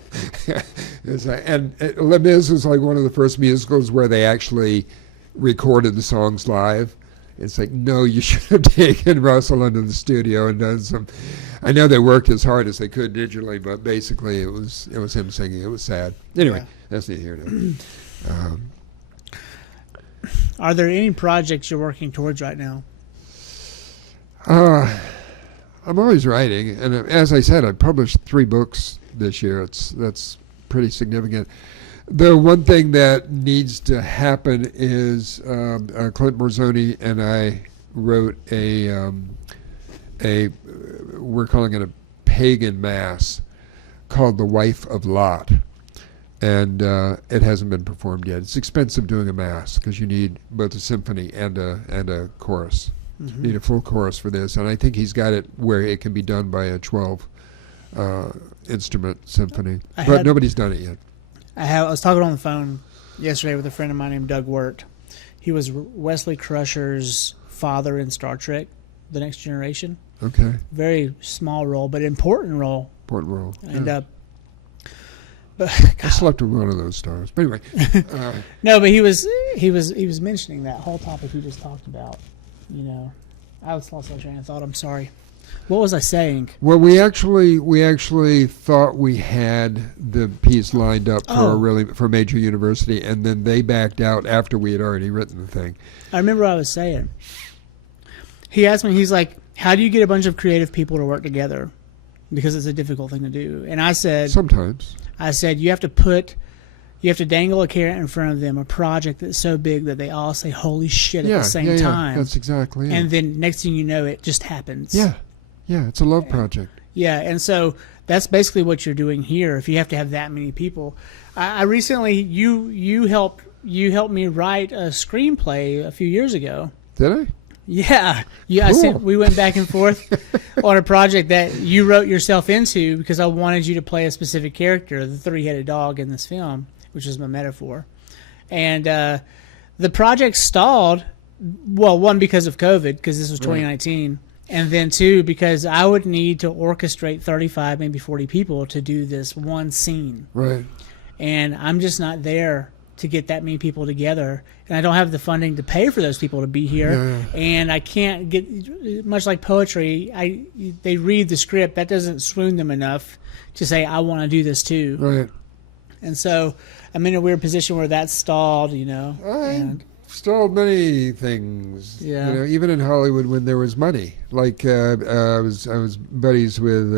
And Les Mis was like one of the first musicals where they actually recorded the songs live. It's like, no, you should have taken Russell into the studio and done some. I know they worked as hard as they could digitally, but basically it was him singing. It was sad. Anyway, that's neither here nor there. Are there any projects you're working towards right now? I'm always writing, and as I said, I published 3 books this year. That's pretty significant. The one thing that needs to happen is Clint Borzoni and I wrote we're calling it a pagan mass called The Wife of Lot. And it hasn't been performed yet. It's expensive doing a mass because you need both a symphony and a chorus. You need a full chorus for this, and I think he's got it where it can be done by a 12 instrument symphony. But nobody's done it yet. I was talking on the phone yesterday with a friend of mine named Doug Wirt. He was Wesley Crusher's father in Star Trek, The Next Generation. Okay. Very small role, but important role. Important role. And yeah. But I slept with one of those stars. But anyway. No, but he was mentioning that whole topic you just talked about. You know, I was lost my train of thought. I'm sorry. What was I saying? Well, we actually thought we had the piece lined up for a major university, and then they backed out after we had already written the thing. I remember what I was saying. He asked me, he's like, how do you get a bunch of creative people to work together? Because it's a difficult thing to do. And I said, sometimes. I said, you have to dangle a carrot in front of them, a project that's so big that they all say, holy shit, at the same time. That's exactly it. And then next thing you know, it just happens. Yeah, it's a love project. Yeah, and so that's basically what you're doing here. If you have to have that many people, I recently you helped me write a screenplay a few years ago. Did I? Yeah, Cool. We went back and forth on a project that you wrote yourself into because I wanted you to play a specific character, the 3-headed dog in this film, which is my metaphor. And the project stalled. Well, one because of COVID, because this was 2019. And then, 2, because I would need to orchestrate 35, maybe 40 people to do this one scene. Right. And I'm just not there to get that many people together. And I don't have the funding to pay for those people to be here. Yeah. And I can't get, much like poetry, they read the script. That doesn't swoon them enough to say, I want to do this too. Right. And so I'm in a weird position where that's stalled, you know. I stalled many things. Yeah. You know, even in Hollywood when there was money. Like I was buddies with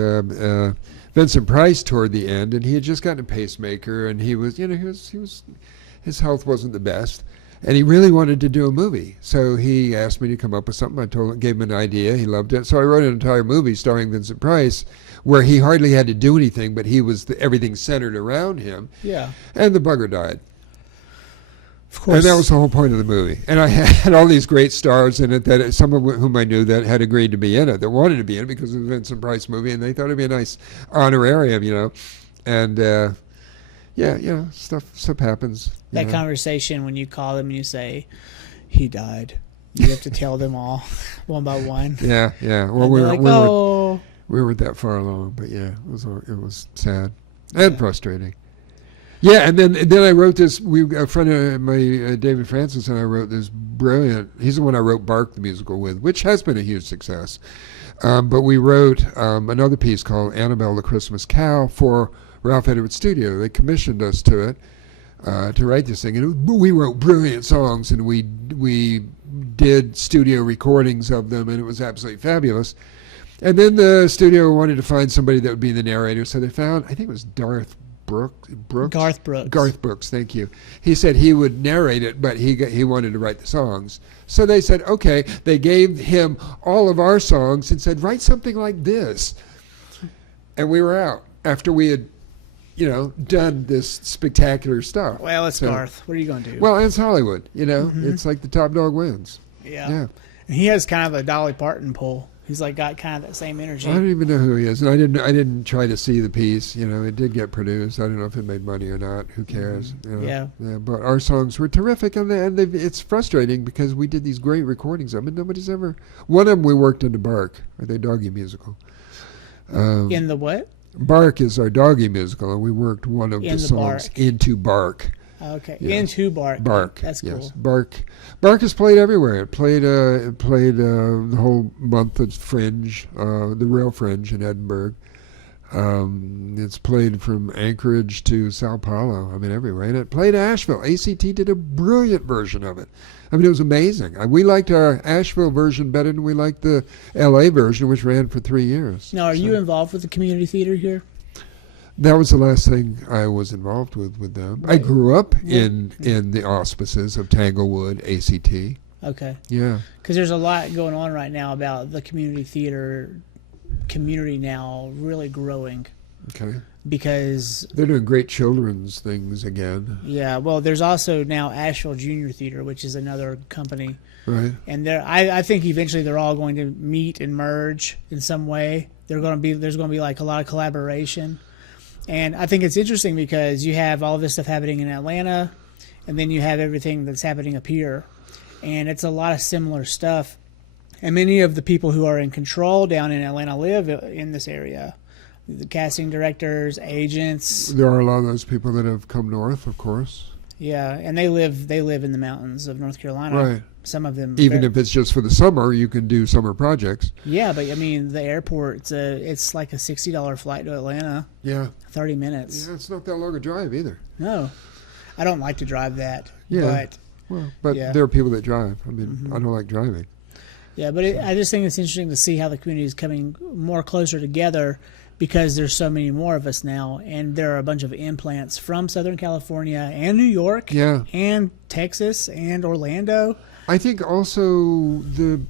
Vincent Price toward the end, and he had just gotten a pacemaker, and he was his health wasn't the best, and he really wanted to do a movie. So he asked me to come up with something. I gave him an idea. He loved it. So I wrote an entire movie starring Vincent Price, where he hardly had to do anything, but he was everything centered around him. Yeah. And the bugger died. Of course. And that was the whole point of the movie. And I had all these great stars in it, that some of whom I knew that had agreed to be in it, that wanted to be in it because it was a Vincent Price movie, and they thought it'd be a nice honorarium, you know. And stuff happens. That conversation when you call them and you say, he died. You have to tell them all one by one. Yeah. Well, we were that far along, but yeah, it was sad and frustrating. Yeah, and then I wrote this. A friend of my, David Francis, and I wrote this brilliant. He's the one I wrote Bark the musical with, which has been a huge success. But we wrote another piece called Annabelle the Christmas Cow for Ralph Edwards Studio. They commissioned us to it to write this thing, and we wrote brilliant songs, and we did studio recordings of them, and it was absolutely fabulous. And then the studio wanted to find somebody that would be the narrator, so they found, I think it was Garth Brooks, thank you. He said he would narrate it, but he wanted to write the songs. So they said, okay. They gave him all of our songs and said, write something like this. And we were out after we had, done this spectacular stuff. Well, it's Garth. What are you going to do? Well, it's Hollywood. It's like the top dog wins. Yeah. And he has kind of a Dolly Parton pull. He's like got kind of that same energy. I don't even know who he is, and I didn't try to see the piece. It did get produced. I don't know if it made money or not. Who cares? Yeah. But our songs were terrific, and it's frustrating because we did these great recordings of them, and nobody's ever. One of them we worked into Bark, or the doggy musical. In the what? Bark is our doggy musical, and we worked one of the songs Bark. Into Bark. Okay, yes. Into Bark. Bark. That's cool. Yes. Bark is played everywhere. It played the whole month at Fringe, the real Fringe in Edinburgh. It's played from Anchorage to Sao Paulo. I mean, everywhere. And it played Asheville. ACT did a brilliant version of it. I mean, it was amazing. We liked our Asheville version better than we liked the LA version, which ran for 3 years. Now, are you involved with the community theater here? That was the last thing I was involved with them. Right. I grew up in the auspices of Tanglewood, ACT. Okay. Yeah. Because there's a lot going on right now about the community theater community now really growing. Okay. Because they're doing great children's things again. Yeah, well, there's also now Asheville Junior Theater, which is another company. Right. And I think eventually they're all going to meet and merge in some way. There's going to be like a lot of collaboration. And I think it's interesting because you have all this stuff happening in Atlanta, and then you have everything that's happening up here. And it's a lot of similar stuff. And many of the people who are in control down in Atlanta live in this area. The casting directors, agents. There are a lot of those people that have come north, of course. Yeah, and they live in the mountains of North Carolina. Right. Some of them. Even if it's just for the summer, you can do summer projects. Yeah, but I mean, the airport, it's like a $60 flight to Atlanta. Yeah. 30 minutes. Yeah, it's not that long a drive either. No. I don't like to drive that. Yeah. But yeah. there are people that drive. I mean, I don't like driving. Yeah, but I just think it's interesting to see how the community is coming more closer together because there's so many more of us now, and there are a bunch of implants from Southern California and New York and Texas and Orlando. I think also the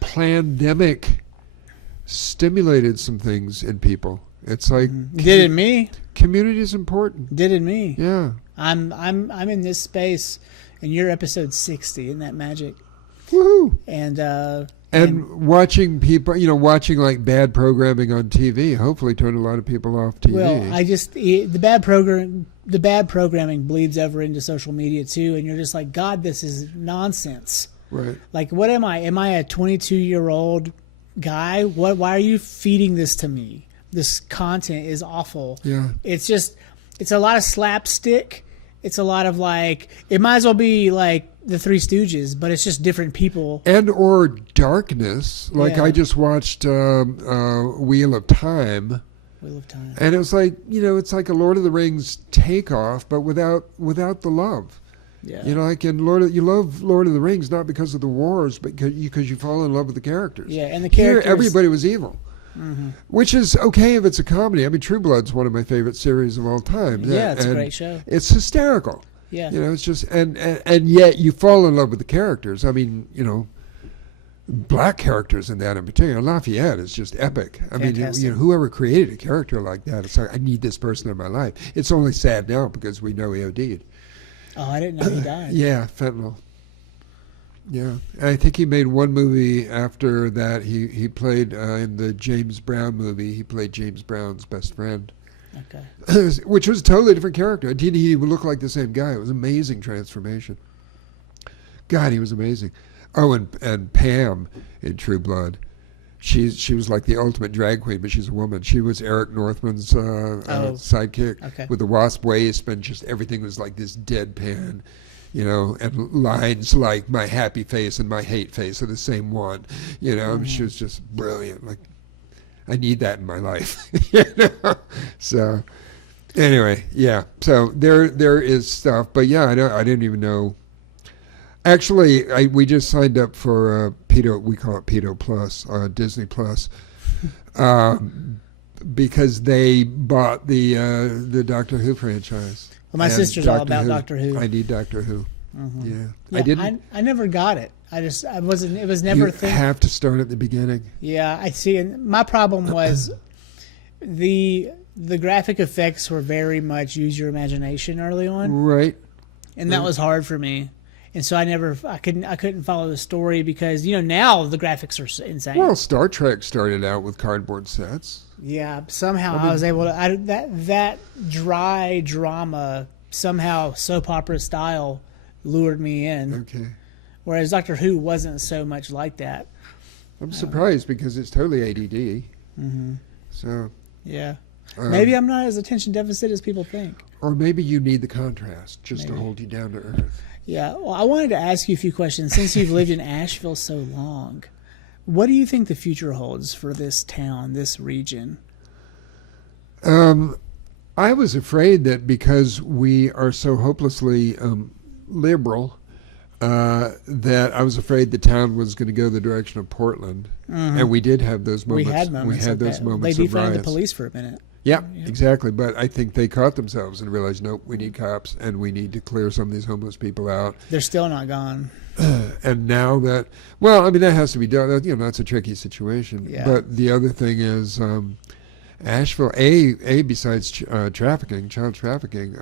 pandemic stimulated some things in people. It's like did in me. Community is important. Did in me. Yeah. I'm in this space, and you're episode 60. Isn't that magic? Woohoo! And watching people, watching like bad programming on TV, hopefully turned a lot of people off TV. Well, the bad programming bleeds over into social media too, and you're just like, God, this is nonsense. Right. Like, what am I? Am I a 22-year-old guy? Why are you feeding this to me? This content is awful. Yeah. It's a lot of slapstick. It's a lot of like, it might as well be like the Three Stooges, but it's just different people. And or darkness. Like I just watched Wheel of Time. Wheel of Time. And it was like, it's like a Lord of the Rings takeoff, but without the love. Yeah. Like in you love Lord of the Rings not because of the wars, but because you fall in love with the characters. Yeah, and the characters. Here, everybody was evil. Mm-hmm. Which is okay if it's a comedy. I mean, True Blood's one of my favorite series of all time. Yeah, it's a great show. It's hysterical. Yeah. It's just, and yet you fall in love with the characters. I mean, black characters in that in particular. Lafayette is just epic. I mean, whoever created a character like that, it's like, I need this person in my life. It's only sad now because we know he OD'd. Oh, I didn't know he died. Yeah, fentanyl. Yeah, and I think he made one movie after that. He played in the James Brown movie. He played James Brown's best friend. Okay. Which was a totally different character. He would look like the same guy. It was an amazing transformation. God, he was amazing. Oh, and Pam in True Blood. She was like the ultimate drag queen, but she's a woman. She was Eric Northman's sidekick with the wasp waist, and just everything was like this deadpan. And lines like my happy face and my hate face are the same one. She was just brilliant. Like, I need that in my life. So, anyway, yeah. So there is stuff, but yeah, I didn't even know. Actually, we just signed up for Pedo. We call it Pedo Plus, Disney Plus, because they bought the Doctor Who franchise. Well, my sister's all about Doctor Who. I need Doctor Who. Yeah, I didn't. I never got it. I wasn't. It was never. You have to start at the beginning. Yeah, I see. And my problem was the graphic effects were very much use your imagination early on. Right. And that was hard for me. And so I couldn't follow the story because now the graphics are insane. Well, Star Trek started out with cardboard sets. Yeah, somehow I was able to that dry drama, somehow soap opera style, lured me in. Okay. Whereas Doctor Who wasn't so much like that. I'm surprised because it's totally ADD. Mm-hmm. So. Yeah. Maybe I'm not as attention deficit as people think. Or maybe you need the contrast just to hold you down to earth. Yeah. Well, I wanted to ask you a few questions. Since you've lived in Asheville so long, what do you think the future holds for this town, this region? I was afraid that because we are so hopelessly liberal, that I was afraid the town was going to go the direction of Portland, and we did have those moments. We had moments. We had like those that. moments They of defunded riots. the police for a minute. Yeah, exactly. But I think they caught themselves and realized, nope, we need cops, and we need to clear some of these homeless people out. They're still not gone. And now that, well, I mean, that has to be done. That's a tricky situation. Yeah. But the other thing is, Asheville, besides trafficking, child trafficking,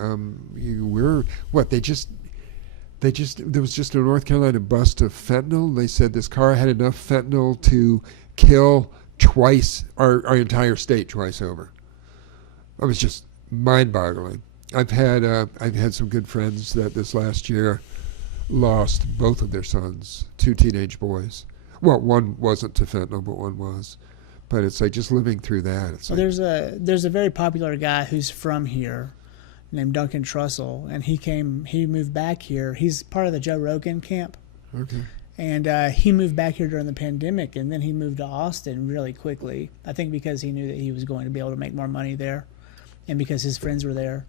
there was just a North Carolina bust of fentanyl. They said this car had enough fentanyl to kill twice, our entire state twice over. It was just mind-boggling. I've had some good friends that this last year lost both of their sons, 2 teenage boys. Well, one wasn't to fentanyl, but one was. But it's like just living through that. It's Well, like, there's a very popular guy who's from here named Duncan Trussell, and he moved back here. He's part of the Joe Rogan camp. okay. And he moved back here during the pandemic, and then he moved to Austin really quickly. I think because he knew that he was going to be able to make more money there, and because his friends were there.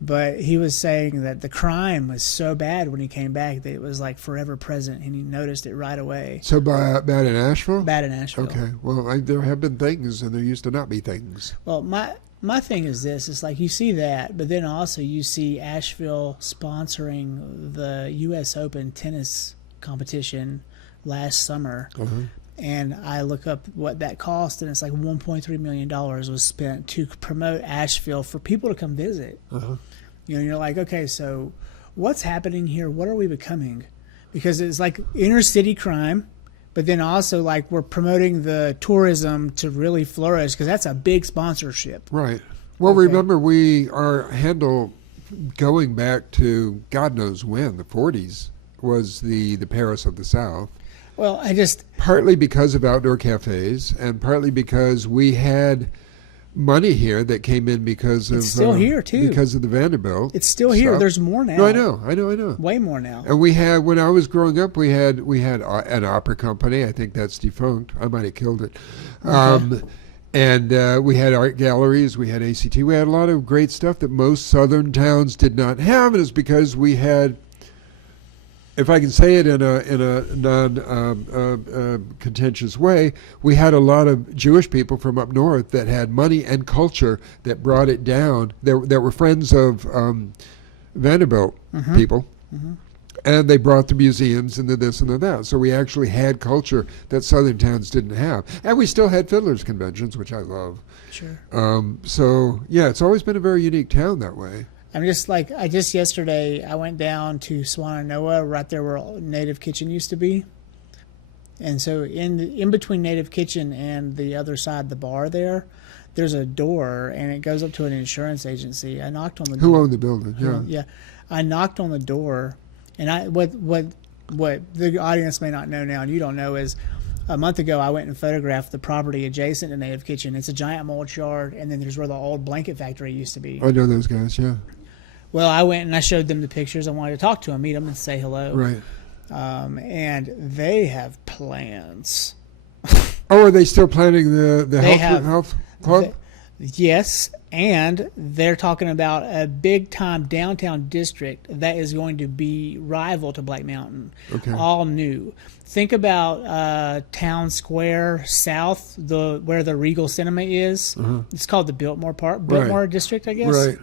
But he was saying that the crime was so bad when he came back that it was like forever present, and he noticed it right away. So bad in Asheville? Bad in Asheville. Okay. Well, there have been things, and there used to not be things. Well, my thing is this: it's like you see that, but then also you see Asheville sponsoring the U.S. Open tennis competition last summer. And I look up what that cost, and it's like $1.3 million was spent to promote Asheville for people to come visit. You know, you're like, okay, so what's happening here? What are we becoming? Because it's like inner city crime, but then also like we're promoting the tourism to really flourish because that's a big sponsorship. Right. Well, remember, our handle going back to God knows when, the 40s, was the Paris of the South. Well, Partly because of outdoor cafes, and partly because we had money here that came in because of... It's still here, too. Because of the Vanderbilt. It's still here. stuff. There's more now. No, I know. Way more now. And we had, when I was growing up, we had an opera company. I think that's defunct. I might have killed it. And we had art galleries. We had ACT. We had a lot of great stuff that most southern towns did not have. And it's because we had... If I can say it in a non-contentious way, we had a lot of Jewish people from up north that had money and culture that brought it down. That were friends of Vanderbilt people, and they brought the museums and the this and the that. So we actually had culture that southern towns didn't have, and we still had fiddlers conventions, which I love. Sure. So yeah, it's always been a very unique town that way. I'm just like, yesterday I went down to Swannanoa, right there where Native Kitchen used to be. And so in between Native Kitchen and the other side, the bar there's a door, and it goes up to an insurance agency. I knocked on the door. Who owned the building? Yeah. Yeah. I knocked on the door, and what the audience may not know now, and you don't know, is a month ago I went and photographed the property adjacent to Native Kitchen. It's a giant mulch yard, and then there's where the old blanket factory used to be. I know those guys, yeah. Well, I went and I showed them the pictures. I wanted to talk to them, meet them, and say hello. Right. And they have plans. Oh, are they still planning the health club? Yes, and they're talking about a big-time downtown district that is going to be rival to Black Mountain. Okay. All new. Think about Town Square South, where the Regal Cinema is. It's called the Biltmore District, I guess. Right.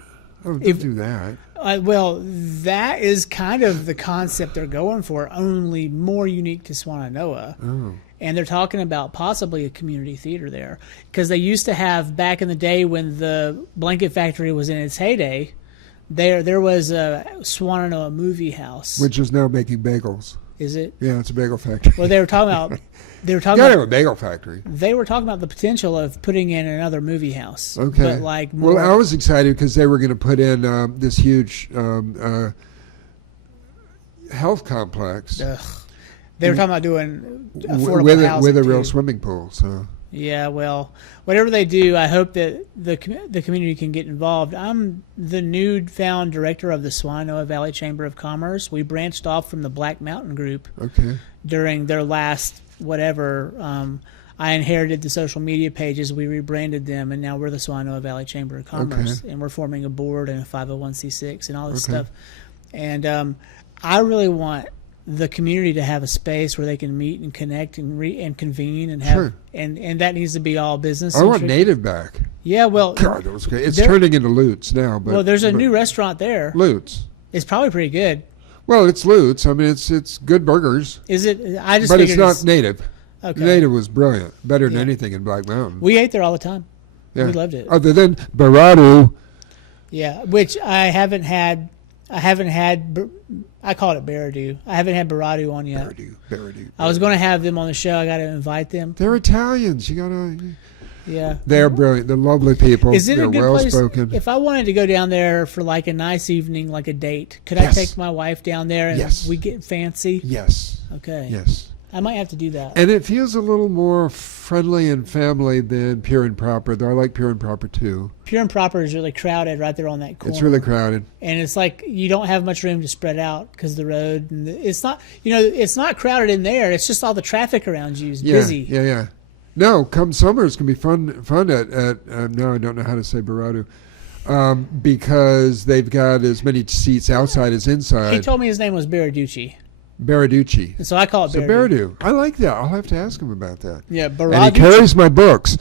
Oh, don't do that. Well, that is kind of the concept they're going for, only more unique to Swannanoa. Oh. And they're talking about possibly a community theater there. Because they used to have, back in the day when the blanket factory was in its heyday, there was a Swannanoa movie house. Which is now making bagels. Is it? Yeah, it's a bagel factory. Well, they were talking about... Gotta have a bagel factory. They were talking about the potential of putting in another movie house. Okay. But like more, well, I was excited because they were going to put in this huge health complex. They were talking about doing affordable housing with a too. real swimming pool. So yeah, well, whatever they do, I hope that the community can get involved. I'm the newfound director of the Swannanoa Valley Chamber of Commerce. We branched off from the Black Mountain Group okay. during their last whatever. I inherited the social media pages. We rebranded them, and now we're the Swannanoa Valley Chamber of Commerce, and we're forming a board and a 501c6 and all this stuff. And I really want the community to have a space where they can meet and connect and convene and have, and that needs to be all business. I want Native back. Yeah, well, God, that was great. It's turning into Lutz now. But, well, there's a new restaurant there. Lutz. It's probably pretty good. Well, it's Lutz. I mean, it's good burgers. Is it? I just. But figured it's not Native. Okay. Native was brilliant. Better than anything in Black Mountain. We ate there all the time. Yeah. We loved it. Other than Baradu. Yeah, which I haven't had. I call it Baradu. I haven't had Baradu on yet. Baradu. I was going to have them on the show. I got to invite them. They're Italians. You gotta. Yeah. They're brilliant. They're lovely people. Is it They're a good well place? spoken. If I wanted to go down there for like a nice evening, like a date, could I take my wife down there and we get fancy? Yes. Okay. Yes. I might have to do that. And it feels a little more friendly and family than Pure and Proper, though I like Pure and Proper too. Pure and Proper is really crowded right there on that corner. It's really crowded. And it's like you don't have much room to spread out because of the road. And it's not, it's not crowded in there. It's just all the traffic around you is busy. Yeah. No, come summer it's gonna be fun at now I don't know how to say Baradu, because they've got as many seats outside as inside. He told me his name was Baraducci. Baraducci. And so I call it So Baradu. Baradu. I like that. I'll have to ask him about that. Yeah, Baraducci. And he carries my books.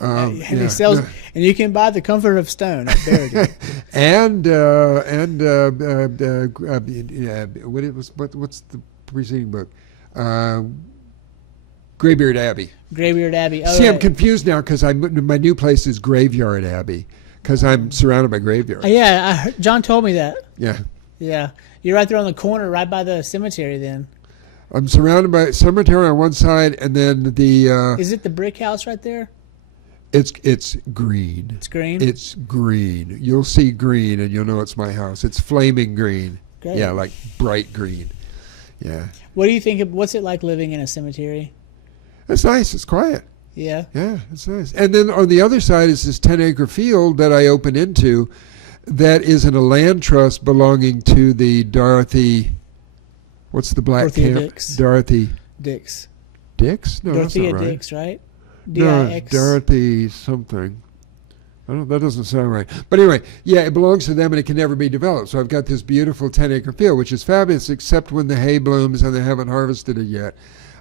And he sells, and you can buy The Comfort of Stone at Baradu. what's the preceding book? Graybeard Abbey. Graybeard Abbey. Oh, See, I'm confused now because my new place is Graveyard Abbey because I'm surrounded by graveyards. Yeah, John told me that. Yeah. Yeah, you're right there on the corner, right by the cemetery. Then I'm surrounded by cemetery on one side, and then the. Is it the brick house right there? It's green. It's green. It's green. You'll see green, and you'll know it's my house. It's flaming green. Great. Yeah, like bright green. Yeah. What do you think? What's it like living in a cemetery? It's nice. It's quiet. Yeah. Yeah, it's nice. And then on the other side is this 10-acre field that I open into that is in a land trust belonging to the Dorothy, what's the black Dorothea camp? Dix. Dorothy Dix. Dix? No, Dorothea that's not right. Dix, right? No, D-I-X. Dorothy something. That doesn't sound right. But anyway, yeah, it belongs to them and it can never be developed. So I've got this beautiful 10-acre field, which is fabulous, except when the hay blooms and they haven't harvested it yet.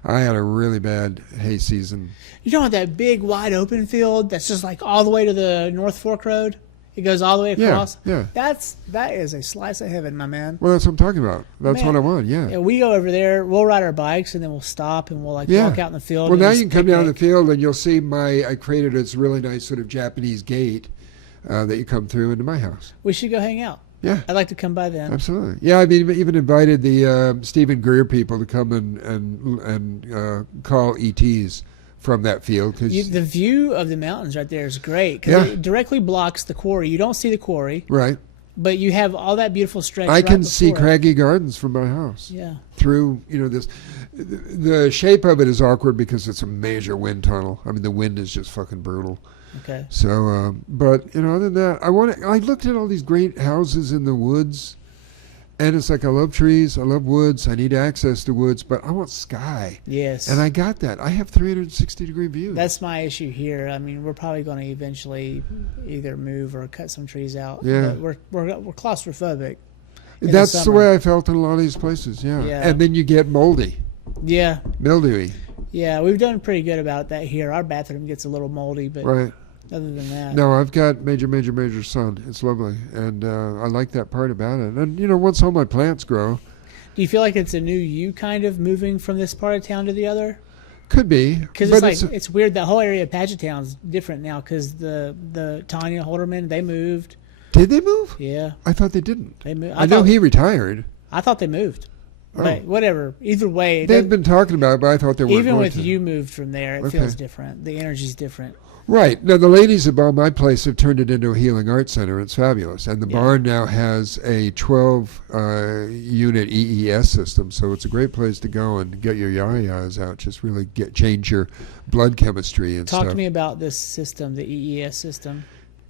I had a really bad hay season. You know that big wide open field that's just like all the way to the North Fork Road? It goes all the way across. Yeah. That is a slice of heaven, my man. Well, that's what I'm talking about. That's Man. what I want. Yeah. Yeah, we go over there. We'll ride our bikes and then we'll stop and we'll walk out in the field. Well, and now just you can come down the picnic. field and you'll see I created this really nice sort of Japanese gate that you come through into my house. We should go hang out. Yeah. I'd like to come by then. Absolutely. Yeah, I've even invited the Stephen Greer people to come and call ETs from that field. The view of the mountains right there is great because it directly blocks the quarry. You don't see the quarry, right. but you have all that beautiful stretch. I right can see before it. Craggy Gardens from my house. Yeah. Through, this. The shape of it is awkward because it's a major wind tunnel. I mean, the wind is just fucking brutal. Okay. So, but other than that, I looked at all these great houses in the woods, and it's like I love trees, I love woods, I need access to woods, but I want sky. Yes. And I got that. I have 360-degree views. That's my issue here. I mean, we're probably going to eventually either move or cut some trees out. Yeah. But we're claustrophobic. That's the way I felt in a lot of these places. Yeah. And then you get moldy. Yeah. Mildewy. Yeah, we've done pretty good about that here. Our bathroom gets a little moldy, but Right. other than that. No, I've got major sun. It's lovely, and I like that part about it. And once all my plants grow, Do you feel like it's a new you kind of moving from this part of town to the other? could be. Because but it's weird. The whole area of Paget Town's different now because the Tanya Holderman, they moved. Did they move? Yeah, I thought they didn't. they moved. I know he retired. I thought they moved. Oh. But whatever. Either way, They've been talking about it, but I thought they weren't even going with to. you moved from there, it Okay. feels different. The energy's different. Right. Now, the ladies above my place have turned it into a healing arts center. It's fabulous. And the barn now has a 12-unit EES system, so it's a great place to go and get your yayas out. Just really change your blood chemistry and stuff. Talk to me about this system, the EES system.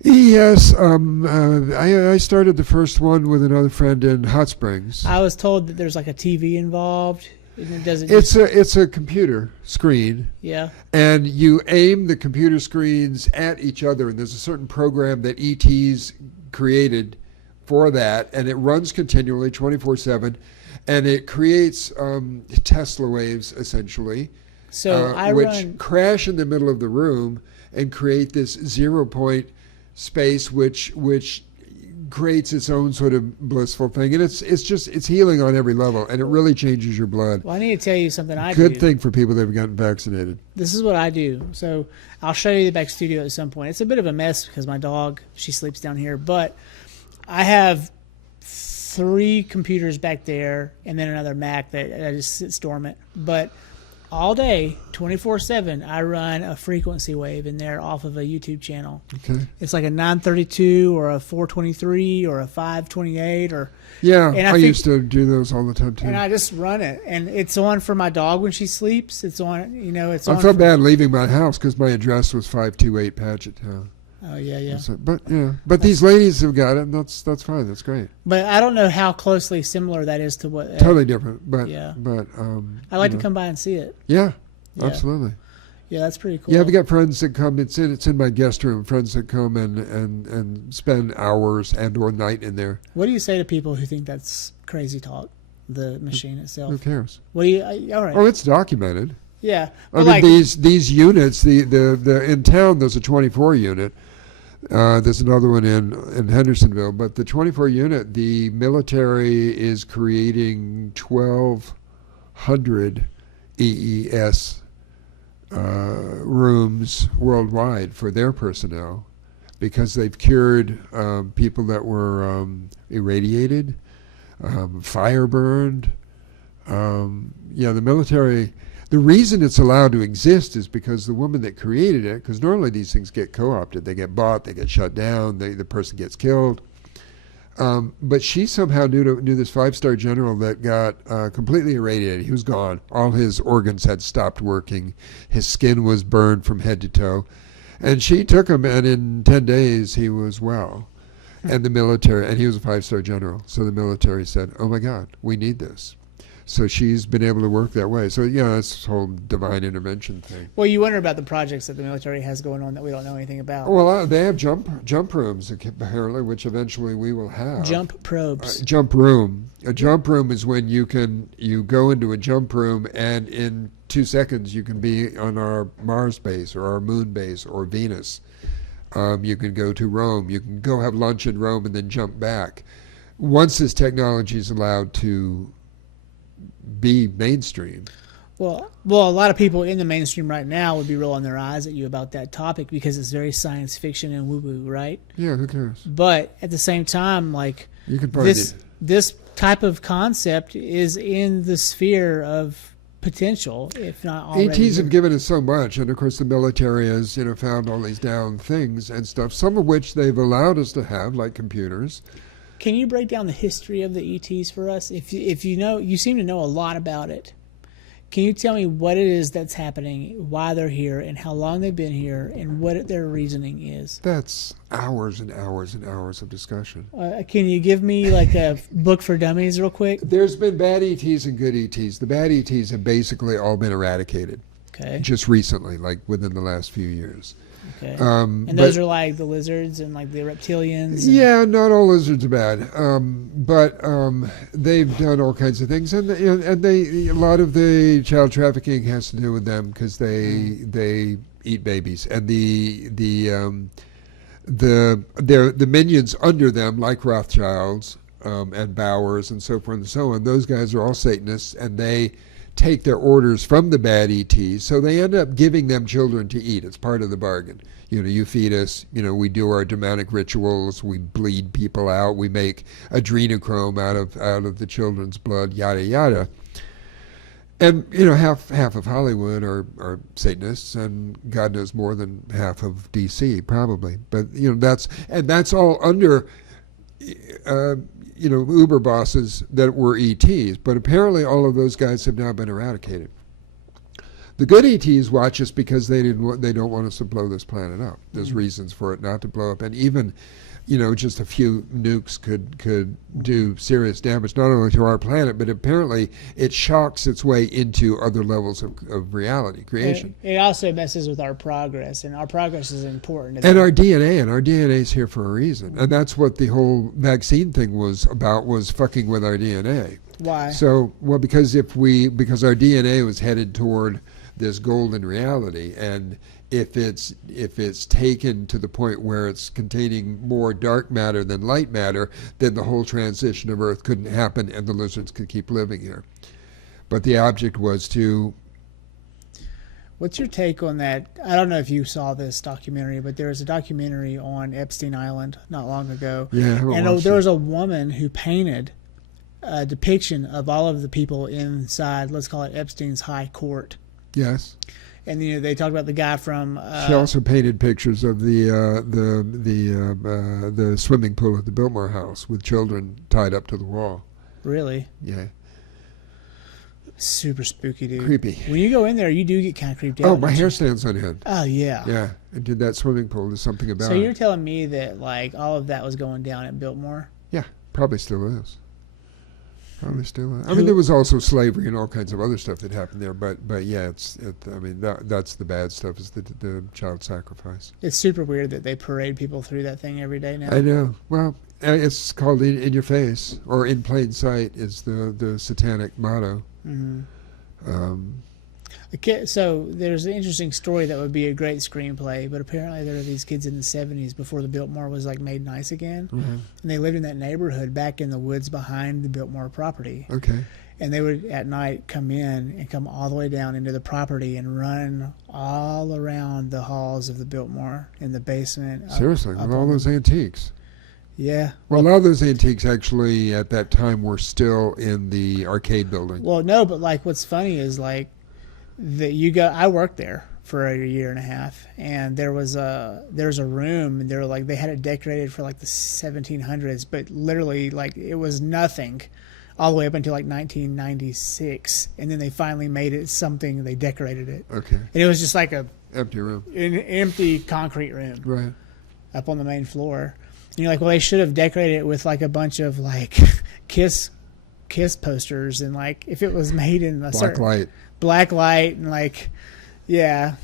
EES, I started the first one with another friend in Hot Springs. I was told that there's like a TV involved. It doesn't. It's a computer screen, Yeah. and you aim the computer screens at each other, and there's a certain program that ET's created for that, and it runs continually 24/7, and it creates Tesla waves essentially, So I which run. crash in the middle of the room and create this 0 point space, which creates its own sort of blissful thing, and it's healing on every level, and it really changes your blood. Well, I need to tell you something I Good do. thing for people that have gotten vaccinated. This is what I do. So I'll show you the back studio at some point. It's a bit of a mess because my dog, she sleeps down here, but I have 3 computers back there and then another Mac that I just sits dormant. But all day, 24/7, I run a frequency wave in there off of a YouTube channel. Okay. It's like a 932 or a 423 or a 528 or. Yeah, And I think- used to do those all the time too. And I just run it, and it's on for my dog when she sleeps. It's on, it's I on. felt bad leaving my house because my address was 528 Patchett Town. Oh yeah. So, but these ladies have got it, and that's fine. That's great. But I don't know how closely similar that is to what. Totally different, but Yeah. I'd I'd like to come by and see it. Yeah, Yeah. absolutely. Yeah, that's pretty cool. Yeah, I've got friends that come. It's in my guest room. Friends that come and spend hours or night in there. What do you say to people who think that's crazy talk? The machine Who itself. cares? What do you? All right. Oh, it's documented. Yeah. I But mean, like, these units. The in town there's a 24 unit. There's another one in Hendersonville, but the 24 unit, the military is creating 1,200 EES rooms worldwide for their personnel because they've cured people that were irradiated, fire burned. The military. The reason it's allowed to exist is because the woman that created it, because normally these things get co-opted, they get bought, they get shut down, the person gets killed. But she somehow knew this 5-star general that got completely irradiated. He was gone. All his organs had stopped working. His skin was burned from head to toe. And she took him, and in 10 days he was well. And the military, and he was a 5-star general. So the military said, oh my God, we need this. So she's been able to work that way. So, that's this whole divine intervention thing. well, you wonder about the projects that the military has going on that we don't know anything about. Well, they have jump rooms, apparently, which eventually we will have. Jump probes. Jump room. A jump room is when you go into a jump room, and in 2 seconds you can be on our Mars base or our moon base or Venus. You can go to Rome. You can go have lunch in Rome and then jump back. Once this technology is allowed to be mainstream. Well, a lot of people in the mainstream right now would be rolling their eyes at you about that topic because it's very science fiction and woo-woo, right? Yeah, who cares? But at the same time, like You can probably this type of concept is in the sphere of potential, if not already. ETs have given us so much, and of course the military has found all these down things and stuff, some of which they've allowed us to have, like computers. Can you break down the history of the ETs for us? If you know, you seem to know a lot about it. Can you tell me what it is that's happening, why they're here, and how long they've been here, and what their reasoning is? That's hours and hours and hours of discussion. Can you give me like a book for dummies real quick? There's been bad ETs and good ETs. The bad ETs have basically all been eradicated Okay. just recently, like within the last few years. Okay. And those are like the lizards and like the reptilians. Yeah, not all lizards are bad, but they've done all kinds of things, and a lot of the child trafficking has to do with them because they eat babies, and the minions under them, like Rothschilds and Bowers and so forth and so on. Those guys are all Satanists, and they take their orders from the bad ETs, so they end up giving them children to eat. It's part of the bargain. You feed us, we do our demonic rituals, we bleed people out, we make adrenochrome out of the children's blood, yada yada. And half of Hollywood are Satanists, and God knows more than half of DC probably. But that's all under Uber bosses that were ETs, but apparently all of those guys have now been eradicated. The good ETs watch us because they don't want us to blow this planet up. There's reasons for it not to blow up, and even, just a few nukes could do serious damage not only to our planet, but apparently it shocks its way into other levels of reality creation. It also messes with our progress, and our progress is important. And our DNA is here for a reason, and that's what the whole vaccine thing was about, was fucking with our DNA. Why? So, well, because our DNA was headed toward this golden reality, and if it's taken to the point where it's containing more dark matter than light matter, then the whole transition of Earth couldn't happen, and the lizards could keep living here. But the object was to. What's your take on that? I don't know if you saw this documentary, but there was a documentary on Epstein Island not long ago. Yeah, and there was a woman who painted a depiction of all of the people inside, let's call it Epstein's high court. Yes. And they talked about the guy from. She also painted pictures of the swimming pool at the Biltmore House with children tied up to the wall. Really? Yeah. Super spooky, dude. Creepy. When you go in there, you do get kind of creeped out. Oh, my hair stands on end. Oh yeah. Yeah, and did that swimming pool. There's something about So it. you're telling me that all of that was going down at Biltmore? Yeah, probably still is. Probably still is. I mean, there was also slavery and all kinds of other stuff that happened there, but yeah, I mean, that's the bad stuff, is the child sacrifice. It's super weird that they parade people through that thing every day now. I know. Well, it's called in your face, or in plain sight is the satanic motto. Mm-hmm. Okay, so there's an interesting story that would be a great screenplay, but apparently there were these kids in the 70s before the Biltmore was made nice again, and they lived in that neighborhood back in the woods behind the Biltmore property. Okay. And they would at night come in and come all the way down into the property and run all around the halls of the Biltmore in the basement. Seriously, with all those antiques. Yeah. Well, a lot of those antiques actually at that time were still in the arcade building. Well, no, but what's funny is I worked there for a year and a half, and there's a room, and they had it decorated for the 1700s, but literally it was nothing all the way up until 1996, and then they finally made it something. They decorated it. Okay. And it was just a empty room, an empty concrete room, right, up on the main floor. And you're well, they should have decorated it with a bunch of kiss posters, and if it was made in a black light and yeah.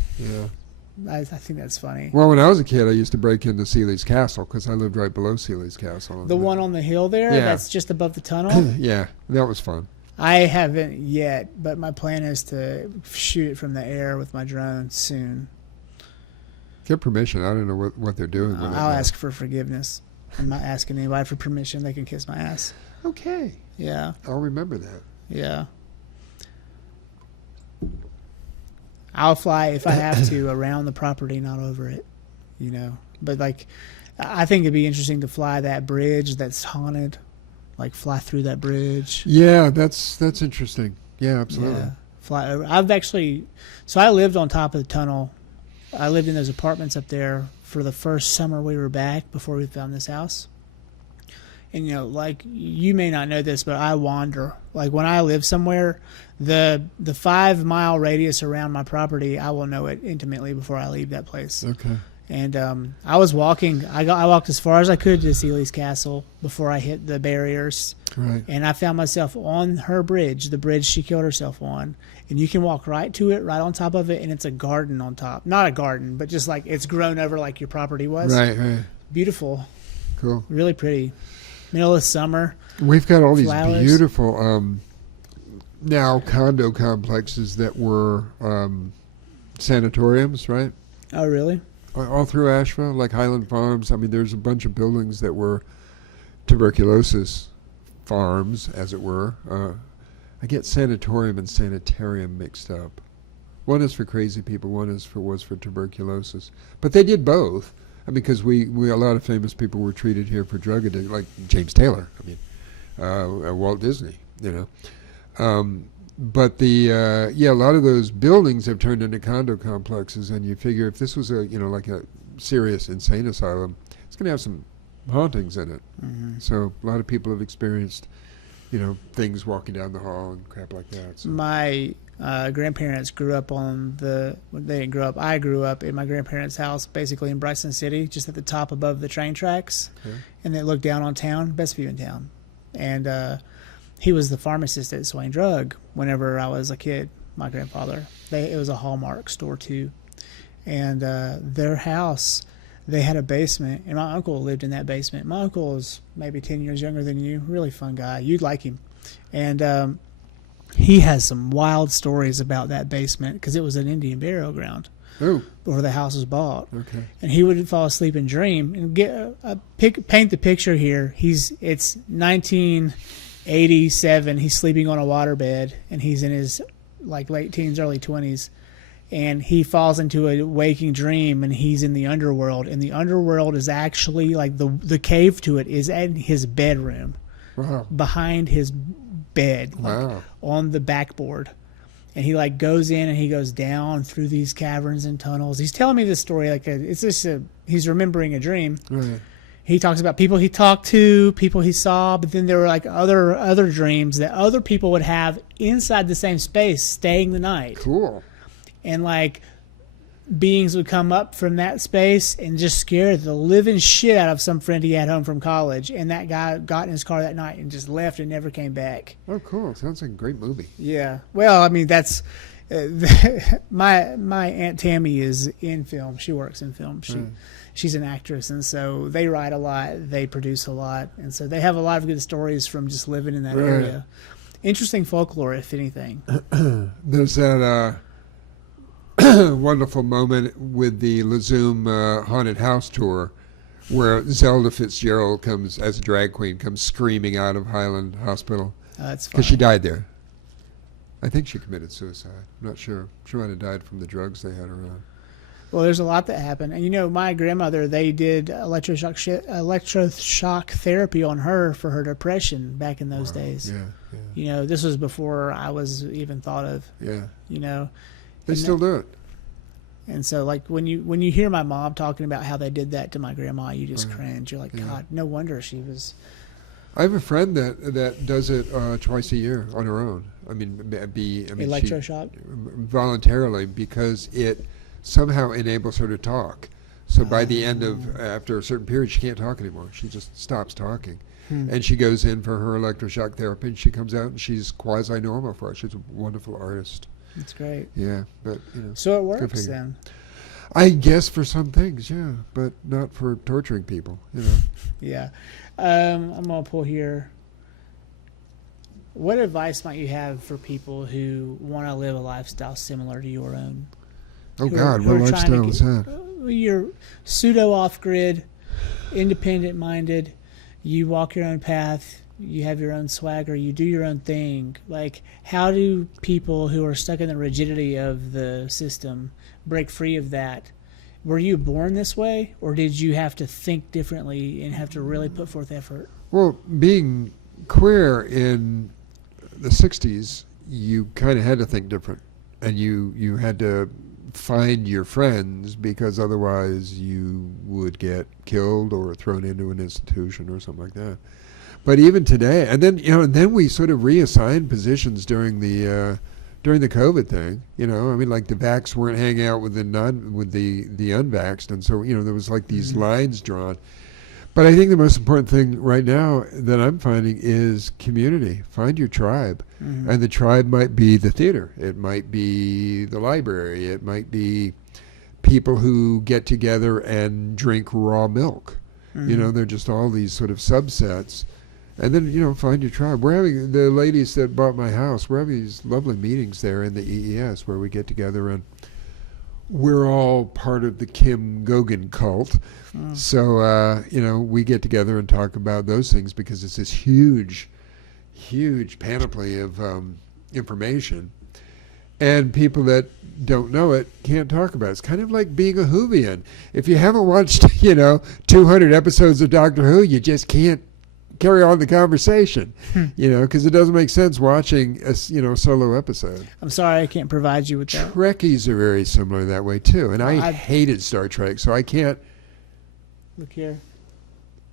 I think that's funny. Well, when I was a kid, I used to break into Seeley's Castle because I lived right below Seeley's Castle. The one on the hill there? Yeah. That's just above the tunnel? Yeah, that was fun. I haven't yet, but my plan is to shoot it from the air with my drone soon. Get permission. I don't know what they're doing with it. I'll ask for forgiveness. I'm not asking anybody for permission. They can kiss my ass. Okay. Yeah. I'll remember that. Yeah. I'll fly if I have to around the property, not over it. But I think it'd be interesting to fly that bridge that's haunted. Fly through that bridge. Yeah, that's interesting. Yeah, absolutely. Yeah. Fly over. I lived on top of the tunnel. I lived in those apartments up there for the first summer we were back before we found this house. And you may not know this, but I wander. When I live somewhere, the 5 mile radius around my property, I will know it intimately before I leave that place. Okay. And I was walking. I walked as far as I could to Seeley's Castle before I hit the barriers. Right. And I found myself on her bridge, the bridge she killed herself on. And you can walk right to it, right on top of it, and it's a garden on top. Not a garden, but just it's grown over your property was. Right. Beautiful. Cool. Really pretty. Middle of summer. We've got all flowers. These beautiful now condo complexes that were sanatoriums, right? Oh, really? All through Asheville, like Highland Farms. I mean, there's a bunch of buildings that were tuberculosis farms, as it were. I get sanatorium and sanitarium mixed up. One is for crazy people, one was for tuberculosis. But they did both. I mean, because we a lot of famous people were treated here for drug addiction, like James Taylor. I mean, Walt Disney. But a lot of those buildings have turned into condo complexes, and you figure if this was a serious insane asylum, it's going to have some hauntings in it. Mm-hmm. So a lot of people have experienced, things walking down the hall and crap like that. So. grandparents grew up they didn't grow up. I grew up in my grandparents' house, basically in Bryson City, just at the top above the train tracks, and they looked down on town, best view in town. And he was the pharmacist at Swain Drug whenever I was a kid. My grandfather, it was a Hallmark store too, and their house, they had a basement, and my uncle lived in that basement. My uncle is maybe 10 years younger than you, really fun guy. You'd like him, and he has some wild stories about that basement because it was an Indian burial ground before the house was bought. Okay. And he would fall asleep and dream. And paint the picture here. It's 1987. He's sleeping on a waterbed, and he's in his late teens, early 20s. And he falls into a waking dream, and he's in the underworld. And the underworld is actually the cave to it is in his bedroom. Wow. Behind his bed, on the backboard, and he goes in and he goes down through these caverns and tunnels. He's telling me this story he's remembering a dream. Right. He talks about people he talked to, people he saw, but then there were other dreams that other people would have inside the same space, staying the night. Cool. And beings would come up from that space and just scare the living shit out of some friend he had home from college. And that guy got in his car that night and just left and never came back. Oh, cool. Sounds like a great movie. Yeah. Well, I mean, that's my Aunt Tammy is in film. She works in film. She's an actress, and so they write a lot. They produce a lot, and so they have a lot of good stories from just living in that area. Interesting folklore, if anything. There's that wonderful moment with the Lezoom haunted house tour where Zelda Fitzgerald comes as a drag queen, comes screaming out of Highland Hospital. That's because she died there. I think she committed suicide. I'm not sure. She might have died from the drugs they had around. Well, there's a lot that happened. And, my grandmother, they did electroshock therapy on her for her depression back in those days. Yeah. This was before I was even thought of. Yeah. They still do it. And so, when you hear my mom talking about how they did that to my grandma, you just cringe. You're like, God, no wonder she was. I have a friend that does it twice a year on her own. Electroshock? Voluntarily, because it somehow enables her to talk. So by the end after a certain period, she can't talk anymore. She just stops talking. And she goes in for her electroshock therapy, and she comes out and she's quasi-normal for it. She's a wonderful artist. That's great. Yeah, but So it works then. I guess for some things, yeah, but not for torturing people. Yeah, I'm gonna pull here. What advice might you have for people who want to live a lifestyle similar to your own? Oh God, what lifestyle is that? You're pseudo off-grid, independent-minded. You walk your own path. You have your own swagger. You do your own thing. How do people who are stuck in the rigidity of the system break free of that? Were you born this way, or did you have to think differently and have to really put forth effort? Well, being queer in the 60s, you kind of had to think different, and you had to find your friends, because otherwise you would get killed or thrown into an institution or something like that. But even today, and then we sort of reassigned positions during the COVID thing. The vax weren't hanging out with the unvaxxed, and so there was these lines drawn. But I think the most important thing right now that I'm finding is community. Find your tribe, and the tribe might be the theater. It might be the library. It might be people who get together and drink raw milk. They're just all these sort of subsets. And then, find your tribe. We're having, the ladies that bought my house, we're having these lovely meetings there in the EES where we get together, and we're all part of the Kim Gogan cult. So, we get together and talk about those things because it's this huge panoply of information. And people that don't know it can't talk about it. It's kind of like being a Whovian. If you haven't watched, 200 episodes of Doctor Who, you just can't carry on the conversation, because it doesn't make sense watching a solo episode. I'm sorry I can't provide you with that. Trekkies are very similar that way too, and I hated Star Trek, so I can't. Look here.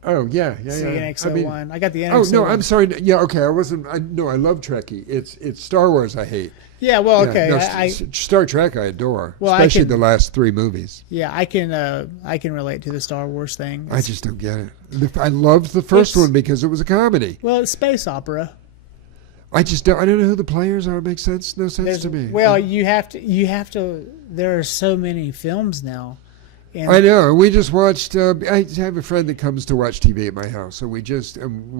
Oh yeah, yeah, yeah. CNX-01. I got the Oh NX-01. no, I'm sorry. Yeah, okay. I wasn't. No, I love Trekkie. It's Star Wars I hate. Yeah, well, Yeah, okay. no, Star Trek I adore, Well, especially the last 3 movies. Yeah, I can relate to the Star Wars thing. I just don't get it. I loved the first one because it was a comedy. Well, it's space opera. I just don't. I don't know who the players are. It makes sense. No sense to me. Well, you have to. There are so many films now. And I know. We just watched. I have a friend that comes to watch TV at my house, so we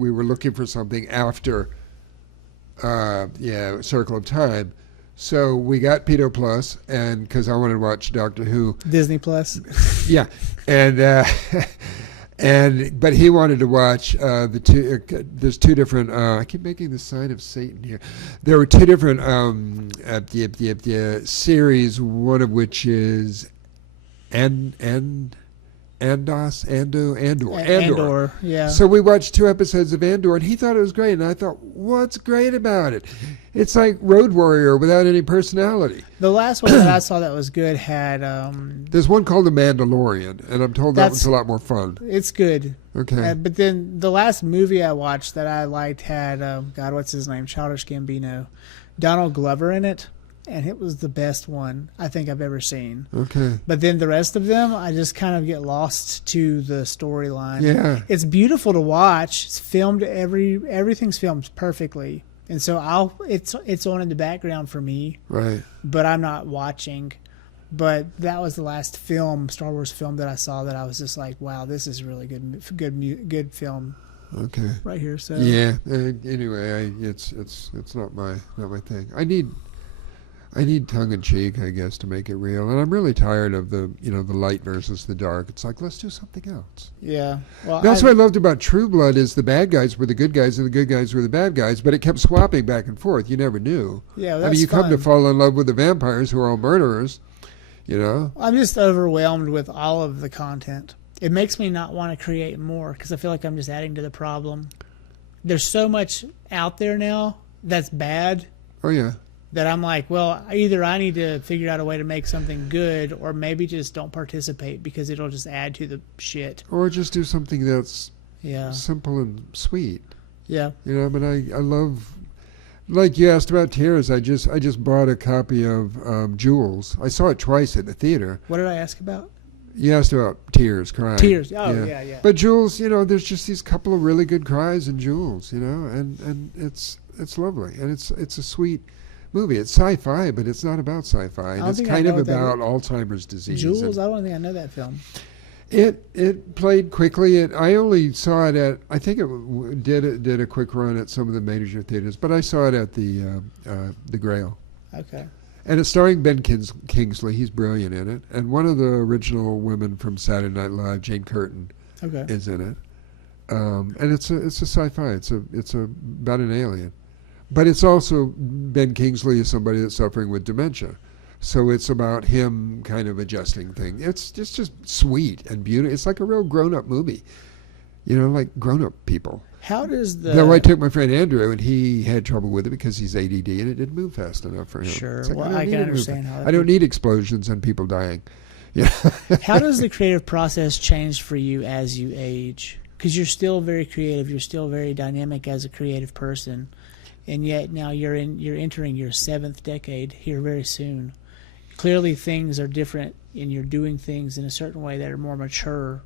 were looking for something after. Circle of Time. So we got Pedo Plus, and because I wanted to watch Doctor Who. Disney Plus. Yeah, and but he wanted to watch the two. There's 2 different. I keep making the sign of Satan here. There were 2 different series. One of which is Andor. Yeah. So we watched 2 episodes of Andor, and he thought it was great, and I thought, what's great about it? It's like Road Warrior without any personality. The last one that I saw that was good had. There's one called The Mandalorian, and I'm told that one's a lot more fun. It's good. Okay. But then the last movie I watched that I liked had God, what's his name? Childish Gambino, Donald Glover in it. And it was the best one I think I've ever seen. Okay. But then the rest of them, I just kind of get lost to the storyline. Yeah. It's beautiful to watch. It's filmed everything's filmed perfectly. And so it's on in the background for me. Right. But I'm not watching. But that was the last Star Wars film that I saw that I was just like, wow, this is really good film. Okay. Right here. So yeah. Anyway, it's not my thing. I need tongue in cheek, I guess, to make it real. And I'm really tired of the light versus the dark. It's like, let's do something else. Yeah. Well, that's what I loved about True Blood is the bad guys were the good guys and the good guys were the bad guys, but it kept swapping back and forth. You never knew. Yeah, that's you come fun. to fall in love with the vampires who are all murderers, I'm just overwhelmed with all of the content. It makes me not want to create more because I feel like I'm just adding to the problem. There's so much out there now that's bad. Oh, yeah. That I'm like, well, either I need to figure out a way to make something good or maybe just don't participate because it'll just add to the shit. Or just do something that's simple and sweet. Yeah. I love, like you asked about Tears, I just bought a copy of Jules. I saw it twice at the theater. What did I ask about? You asked about Tears, crying. Tears, yeah. But Jules, there's just these couple of really good cries in Jules, and it's lovely. And it's a sweet movie. It's sci-fi, but it's not about sci-fi. And it's kind of about Alzheimer's disease. Jules, I don't think I know that film. It played quickly. I only saw it at, I think it did a quick run at some of the major theaters, but I saw it at the Grail. Okay. And it's starring Ben Kingsley. He's brilliant in it. And one of the original women from Saturday Night Live, Jane Curtin, is in it. And it's a sci-fi. It's about an alien. But it's also, Ben Kingsley is somebody that's suffering with dementia. So it's about him kind of adjusting things. It's just sweet and beautiful. It's like a real grown-up movie, like grown-up people. How does the... Though I took my friend Andrew, and he had trouble with it because he's ADD, and it didn't move fast enough for him. Sure. Like, well, I can understand how that... I don't need explosions and people dying. Yeah. How does the creative process change for you as you age? Because you're still very creative. You're still very dynamic as a creative person. And yet now you're entering your 7th decade here very soon. Clearly things are different and you're doing things in a certain way that are more mature.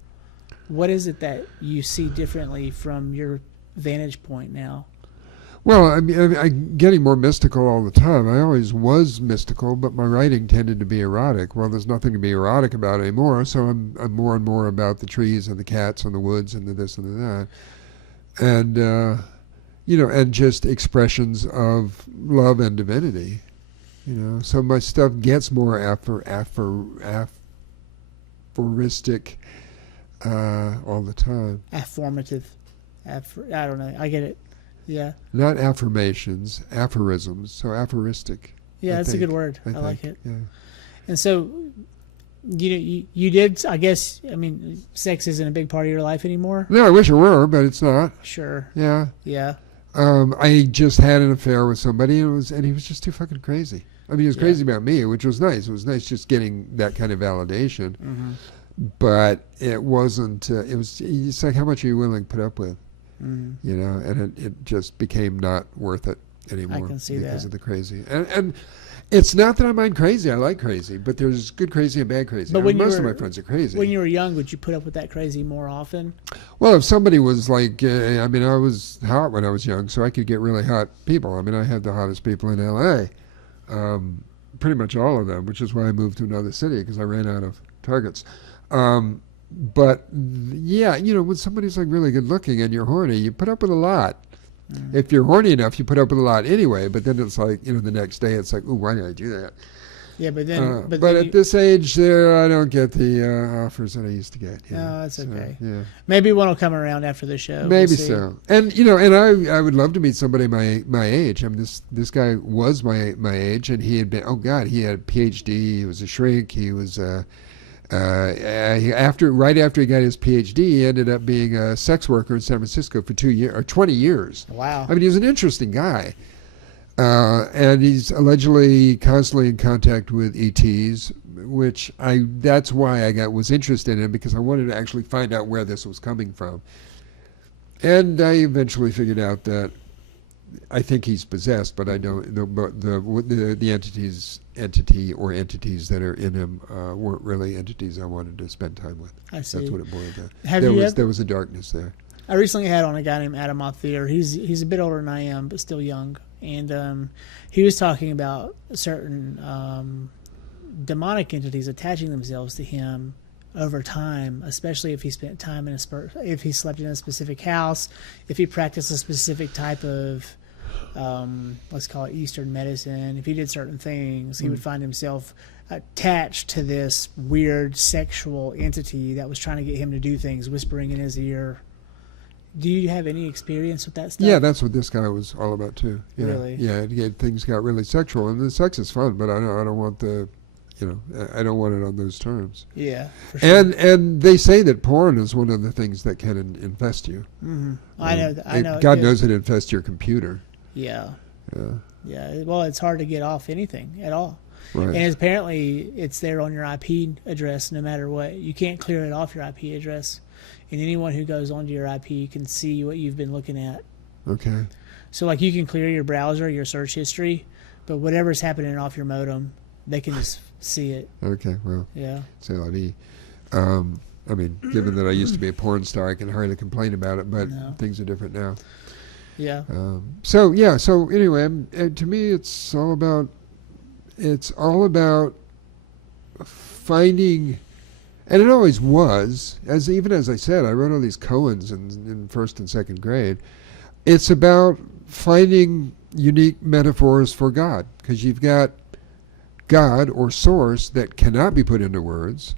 What is it that you see differently from your vantage point now? Well, I'm getting more mystical all the time. I always was mystical, but my writing tended to be erotic. Well, there's nothing to be erotic about anymore, so I'm more and more about the trees and the cats and the woods and the this and the that. And... and just expressions of love and divinity, So my stuff gets more aphoristic all the time. Affirmative. I don't know. I get it. Yeah. Not affirmations, aphorisms. So aphoristic. Yeah, that's a good word. I like it. Yeah. And so, you did, I guess, sex isn't a big part of your life anymore? No, I wish it were, but it's not. Sure. Yeah. Yeah. I just had an affair with somebody, and he was just too fucking crazy. He was crazy about me, which was nice. It was nice just getting that kind of validation. Mm-hmm. but it wasn't. It was. It's like, how much are you willing to put up with? Mm. You know, and it just became not worth it anymore can see because that. of the crazy. And it's not that I mind crazy. I like crazy, but there's good crazy and bad crazy. But when most you of were- my friends are crazy. When you were young, would you put up with that crazy more often? Well, if somebody was like, I mean, I was hot when I was young, so I could get really hot people. I mean, I had the hottest people in L.A., pretty much all of them, which is why I moved to another city, because I ran out of targets. But, yeah, you know, when somebody's like really good looking and you're horny, you put up with a lot. Mm. If you're horny enough, you put up with a lot anyway, but then it's like, you know, the next day it's like, ooh, why did I do that? Yeah, but then, But then at this age, I don't get the offers that I used to get. You know? No, that's okay. Yeah. maybe one will come around after the show. Maybe We'll see. so. And you know, and I would love to meet somebody my age. I mean, this guy was my age, and he had been, oh God, he had a PhD. He was a shrink. He was right after he got his PhD, he ended up being a sex worker in San Francisco for 20 years. Wow. I mean, he was an interesting guy. And he's allegedly constantly in contact with ETs, which that's why I was interested in, because I wanted to actually find out where this was coming from. And I eventually figured out that I think he's possessed, but I don't. The entity or entities that are in him weren't really entities I wanted to spend time with. I see. That's what it boiled down. There was a darkness there. I recently had on a guy named Adam Othir. He's a bit older than I am, but still young. And he was talking about certain demonic entities attaching themselves to him over time, especially if he spent time if he slept in a specific house, if he practiced a specific type of let's call it Eastern medicine. If he did certain things, he would find himself attached to this weird sexual entity that was trying to get him to do things, whispering in his ear. Do you have any experience with that stuff? Yeah, that's what this guy was all about too. Yeah. Really? Yeah, things got really sexual, and the sex is fun, but I don't want I don't want it on those terms. Yeah, for sure. And they say that porn is one of the things that can infest you. Mm-hmm. I know. God knows it infests your computer. Yeah. Yeah. Yeah. Well, it's hard to get off anything at all. Right. And apparently it's there on your IP address no matter what. You can't clear it off your IP address. And anyone who goes onto your IP can see what you've been looking at. Okay. So, like, you can clear your browser, your search history, but whatever's happening off your modem, they can just see it. Okay. Well. Yeah. C'est la vie. I mean, given that I used to be a porn star, I can hardly complain about it, but No. things are different now. Yeah. So anyway, to me, it's all about finding, and it always was, even as I said, I wrote all these koans in first and second grade. It's about finding unique metaphors for God, because you've got God or source that cannot be put into words.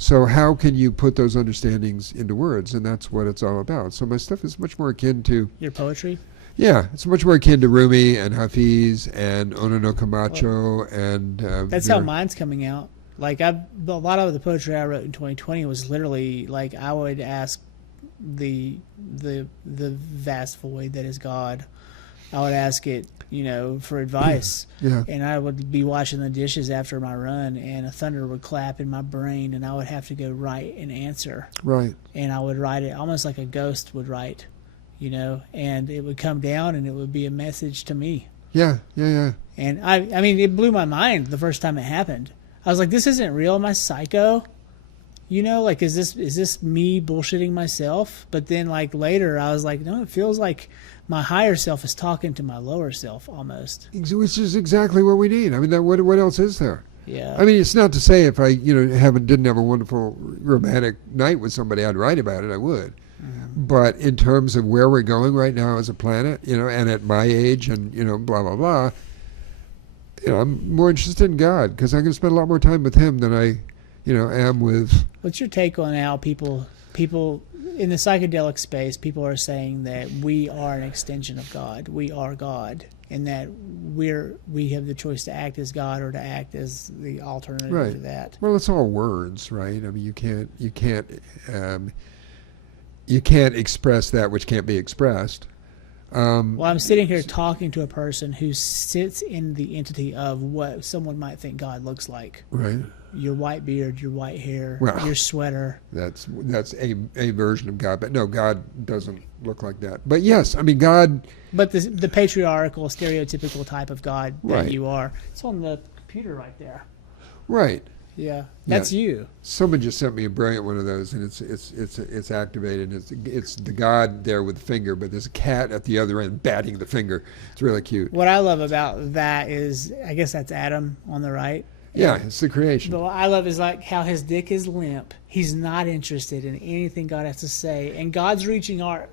So how can you put those understandings into words? And that's what it's all about. So my stuff is much more akin to... Your poetry? Yeah, it's much more akin to Rumi and Hafiz and Ono no Camacho and... That's how mine's coming out. Like, a lot of the poetry I wrote in 2020 was literally, like, I would ask the vast void that is God. I would ask it, for advice. Yeah. And I would be washing the dishes after my run, and a thunder would clap in my brain, and I would have to go write an answer. Right. And I would write it almost like a ghost would write, and it would come down, and it would be a message to me. Yeah. And I mean, it blew my mind the first time it happened. I was like, this isn't real. Am I psycho? Like, is this me bullshitting myself? But then, like, later I was like, no, it feels like my higher self is talking to my lower self almost. Which is exactly what we need. I mean, what else is there? Yeah. I mean, it's not to say if I, didn't have a wonderful romantic night with somebody, I'd write about it. I would. Mm-hmm. But in terms of where we're going right now as a planet, and at my age and, blah, blah, blah, I'm more interested in God, because I'm going to spend a lot more time with him than I, am with... What's your take on how people in the psychedelic space, people are saying that we are an extension of God. We are God, and that we have the choice to act as God or to act as the alternative Right. to that. Well, it's all words, right? I mean, you can't express that which can't be expressed. Well, I'm sitting here talking to a person who sits in the entity of what someone might think God looks like. Right. your white beard, your white hair, Well, your sweater. That's a version of God, but no, God doesn't look like that. But yes, I mean God. But the patriarchal, stereotypical type of God that Right. you are. It's on the computer right there. Right. Yeah, that's you. Someone just sent me a brilliant one of those, and it's activated. It's the God there with the finger, but there's a cat at the other end batting the finger. It's really cute. What I love about that is, I guess that's Adam on the right. Yeah, it's the creation. But what I love is like how his dick is limp. He's not interested in anything God has to say, and God's reaching out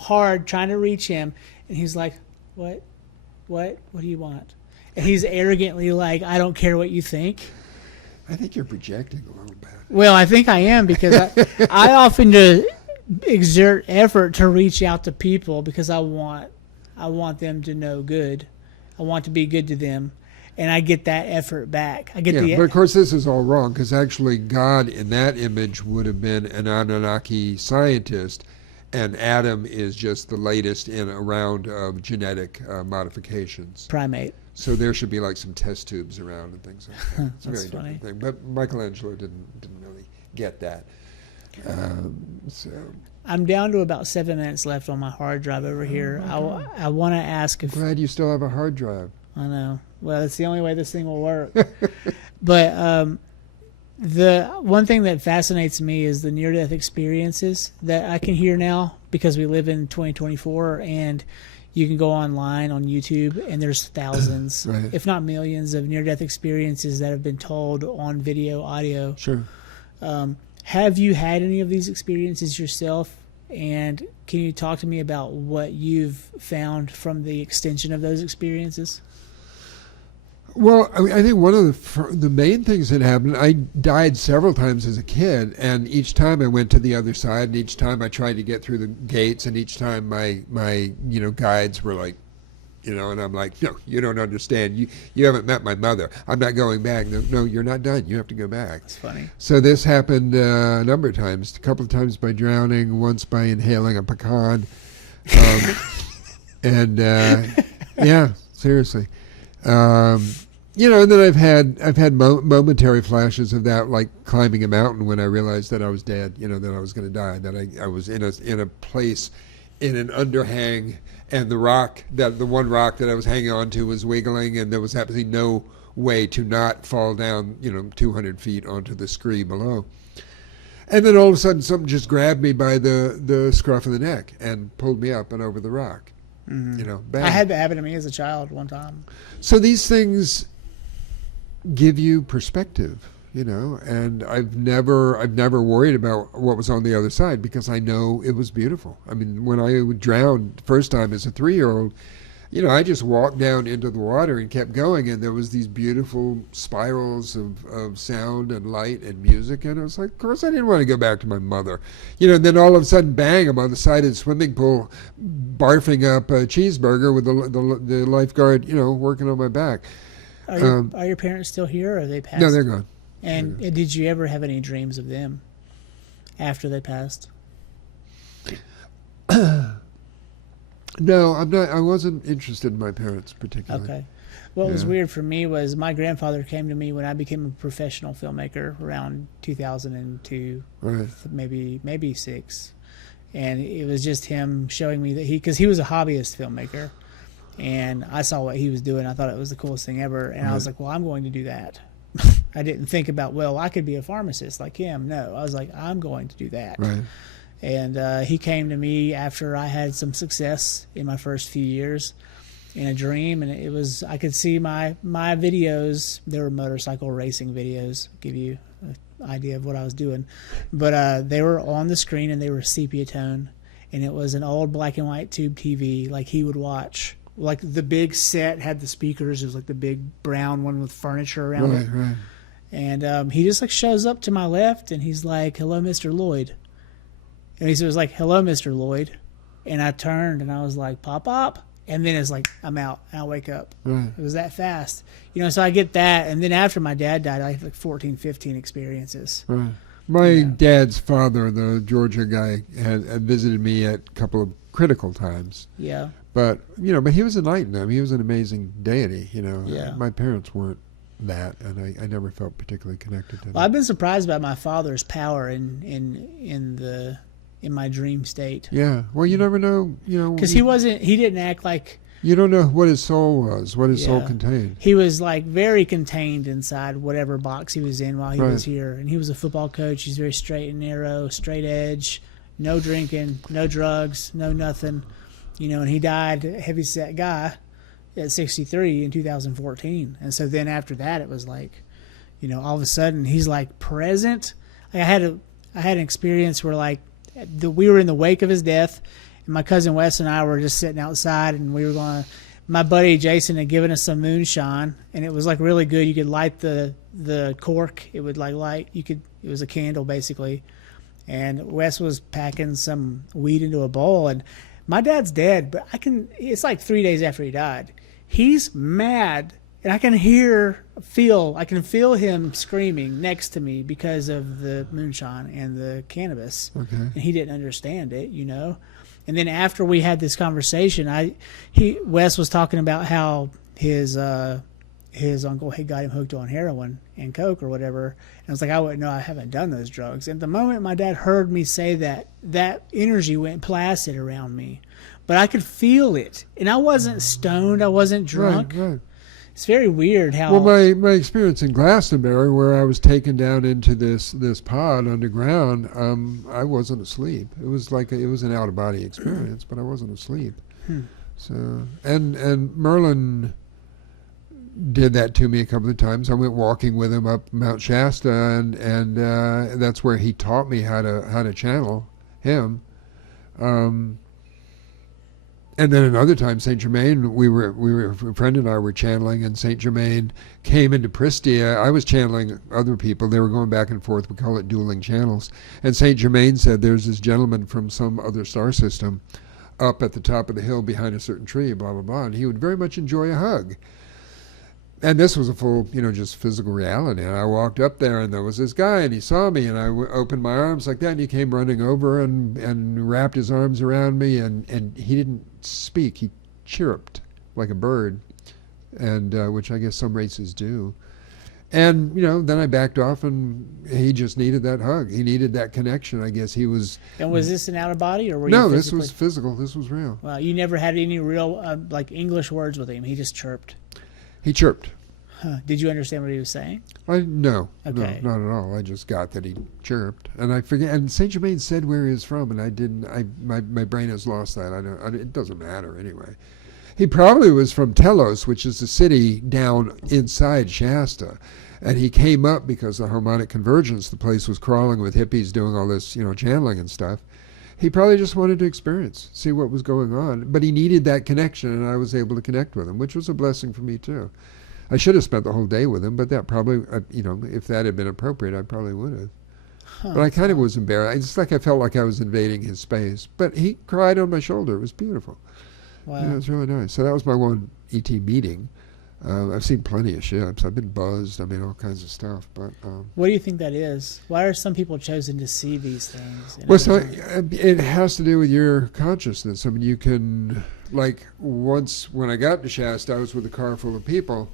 hard, trying to reach him, and he's like, "What do you want?" And he's arrogantly like, "I don't care what you think." I think you're projecting a little bit. Well, I think I am, because I often exert effort to reach out to people because I want them to know good. I want to be good to them, and I get that effort back. I get But of course this is all wrong, because actually God in that image would have been an Anunnaki scientist, and Adam is just the latest in a round of genetic modifications. primate. So there should be like some test tubes around and things like that. It's a That's very funny. different thing. But Michelangelo didn't really get that. So I'm down to about 7 minutes left on my hard drive over here. I want to ask if glad you still have a hard drive. I know. Well, it's the only way this thing will work. But the one thing that fascinates me is the near-death experiences that I can hear now, because we live in 2024, and you can go online on YouTube, and there's thousands, Right. if not millions, of near-death experiences that have been told on video, audio. Sure. Have you had any of these experiences yourself? And can you talk to me about what you've found from the extension of those experiences? Well, I mean, I think one of the main things that happened, I died several times as a kid, and each time I went to the other side, and each time I tried to get through the gates, and each time my guides were like, and I'm like, no, you don't understand. You haven't met my mother. I'm not going back. No, you're not done. You have to go back. It's funny. So this happened a number of times. A couple of times by drowning, once by inhaling a pecan, and yeah, seriously. And then I've had momentary flashes of that, like climbing a mountain when I realized that I was dead. That I was going to die. That I was in a place in an underhang, and the one rock that I was hanging on to was wiggling, and there was absolutely no way to not fall down 200 feet onto the scree below. And then all of a sudden something just grabbed me by the scruff of the neck and pulled me up and over the rock. Bang. I had that happen to me as a child one time. So these things give you perspective, and I've never worried about what was on the other side, because I know it was beautiful. I mean, when I drowned the first time as a 3-year-old, I just walked down into the water and kept going, and there was these beautiful spirals of sound and light and music, and I was like, of course I didn't want to go back to my mother. And then all of a sudden, bang, I'm on the side of the swimming pool barfing up a cheeseburger with the lifeguard, working on my back. Are your parents still here, or are they passed? No, they're gone. And did you ever have any dreams of them after they passed? No, I'm not. I wasn't interested in my parents particularly. Okay. What was Yeah. weird for me was my grandfather came to me when I became a professional filmmaker around 2002, Right. maybe 6, and it was just him showing me that because he was a hobbyist filmmaker, and I saw what he was doing. I thought it was the coolest thing ever, and I was like, well, I'm going to do that. I didn't think about, well, I could be a pharmacist like him. No, I was like, I'm going to do that. Right. And he came to me after I had some success in my first few years in a dream, and it was, I could see my videos. They were motorcycle racing videos, give you an idea of what I was doing. But they were on the screen, and they were sepia tone, and it was an old black and white tube TV like he would watch. Like the big set had the speakers. It was like the big brown one with furniture around it. Right. And he just like shows up to my left, and he's like, "Hello, Mr. Lloyd." And he was like, "Hello, Mr. Lloyd." And I turned, and I was like, "Pop." And then it's like, I'm out, and I wake up. Right. It was that fast. So I get that. And then after my dad died, I had like 14, 15 experiences. Right. My dad's father, the Georgia guy, had visited me at a couple of critical times. Yeah. But he was enlightened. I mean, he was an amazing deity. Yeah. My parents weren't. that, and I never felt particularly connected to Well, that. I've been surprised by my father's power in my dream state. Yeah. Well, you never know. Because he didn't act like. You don't know what his soul was, what his soul Yeah. contained. He was like very contained inside whatever box he was in while he Right. was here. And he was a football coach. He's very straight and narrow, straight edge, no drinking, no drugs, no nothing. And he died, a heavyset guy, at 63 in 2014. And so then after that, it was like, all of a sudden he's like present. Like I had an experience where like we were in the wake of his death. And my cousin Wes and I were just sitting outside, and we were going. My buddy Jason had given us some moonshine, and it was like really good. You could light the cork. It would like light. It was a candle basically. And Wes was packing some weed into a bowl, and my dad's dead, but it's like 3 days after he died. He's mad, and I can feel him screaming next to me because of the moonshine and the cannabis. Okay. And he didn't understand it, And then after we had this conversation, Wes was talking about how his uncle had got him hooked on heroin and coke or whatever. And I was like, I wouldn't know. I haven't done those drugs. And the moment my dad heard me say that, that energy went placid around me. But I could feel it. And I wasn't stoned. I wasn't drunk. Right. It's very weird how... Well, my experience in Glastonbury, where I was taken down into this pod underground, I wasn't asleep. It was like it was an out of body experience, but I wasn't asleep. So and Merlin did that to me a couple of times. I went walking with him up Mount Shasta, and that's where he taught me how to channel him. And then another time, Saint Germain, we were a friend and I were channeling, and Saint Germain came into Prestia. I was channeling other people. They were going back and forth. We call it dueling channels. And Saint Germain said, "There's this gentleman from some other star system up at the top of the hill behind a certain tree, blah blah blah, and he would very much enjoy a hug." And this was a full, just physical reality. And I walked up there, and there was this guy, and he saw me, and I opened my arms like that, and he came running over and wrapped his arms around me, and he didn't speak. He chirped like a bird, and which I guess some races do. And, then I backed off, and he just needed that hug. He needed that connection. I guess he was... And was this an out of body, or were No, you this was physical. This was real. Well, you never had any real, English words with him. He just chirped. He chirped. Huh. Did you understand what he was saying? No, Okay. no, not at all. I just got that he chirped, and I forget. And Saint Germain said where he was from, and I didn't. My brain has lost that. It doesn't matter anyway. He probably was from Telos, which is the city down inside Shasta, and he came up because of the harmonic convergence. The place was crawling with hippies doing all this, channeling and stuff. He probably just wanted to experience, see what was going on. But he needed that connection, and I was able to connect with him, which was a blessing for me, too. I should have spent the whole day with him, but that probably, if that had been appropriate, I probably would have. Huh. But I kind of was embarrassed. It's like I felt like I was invading his space. But he cried on my shoulder. It was beautiful. Wow. It was really nice. So that was my one ET meeting. I've seen plenty of ships. I've been buzzed. All kinds of stuff. But What do you think that is? Why are some people chosen to see these things? well, so it has to do with your consciousness. You can, once when I got to Shasta, I was with a car full of people.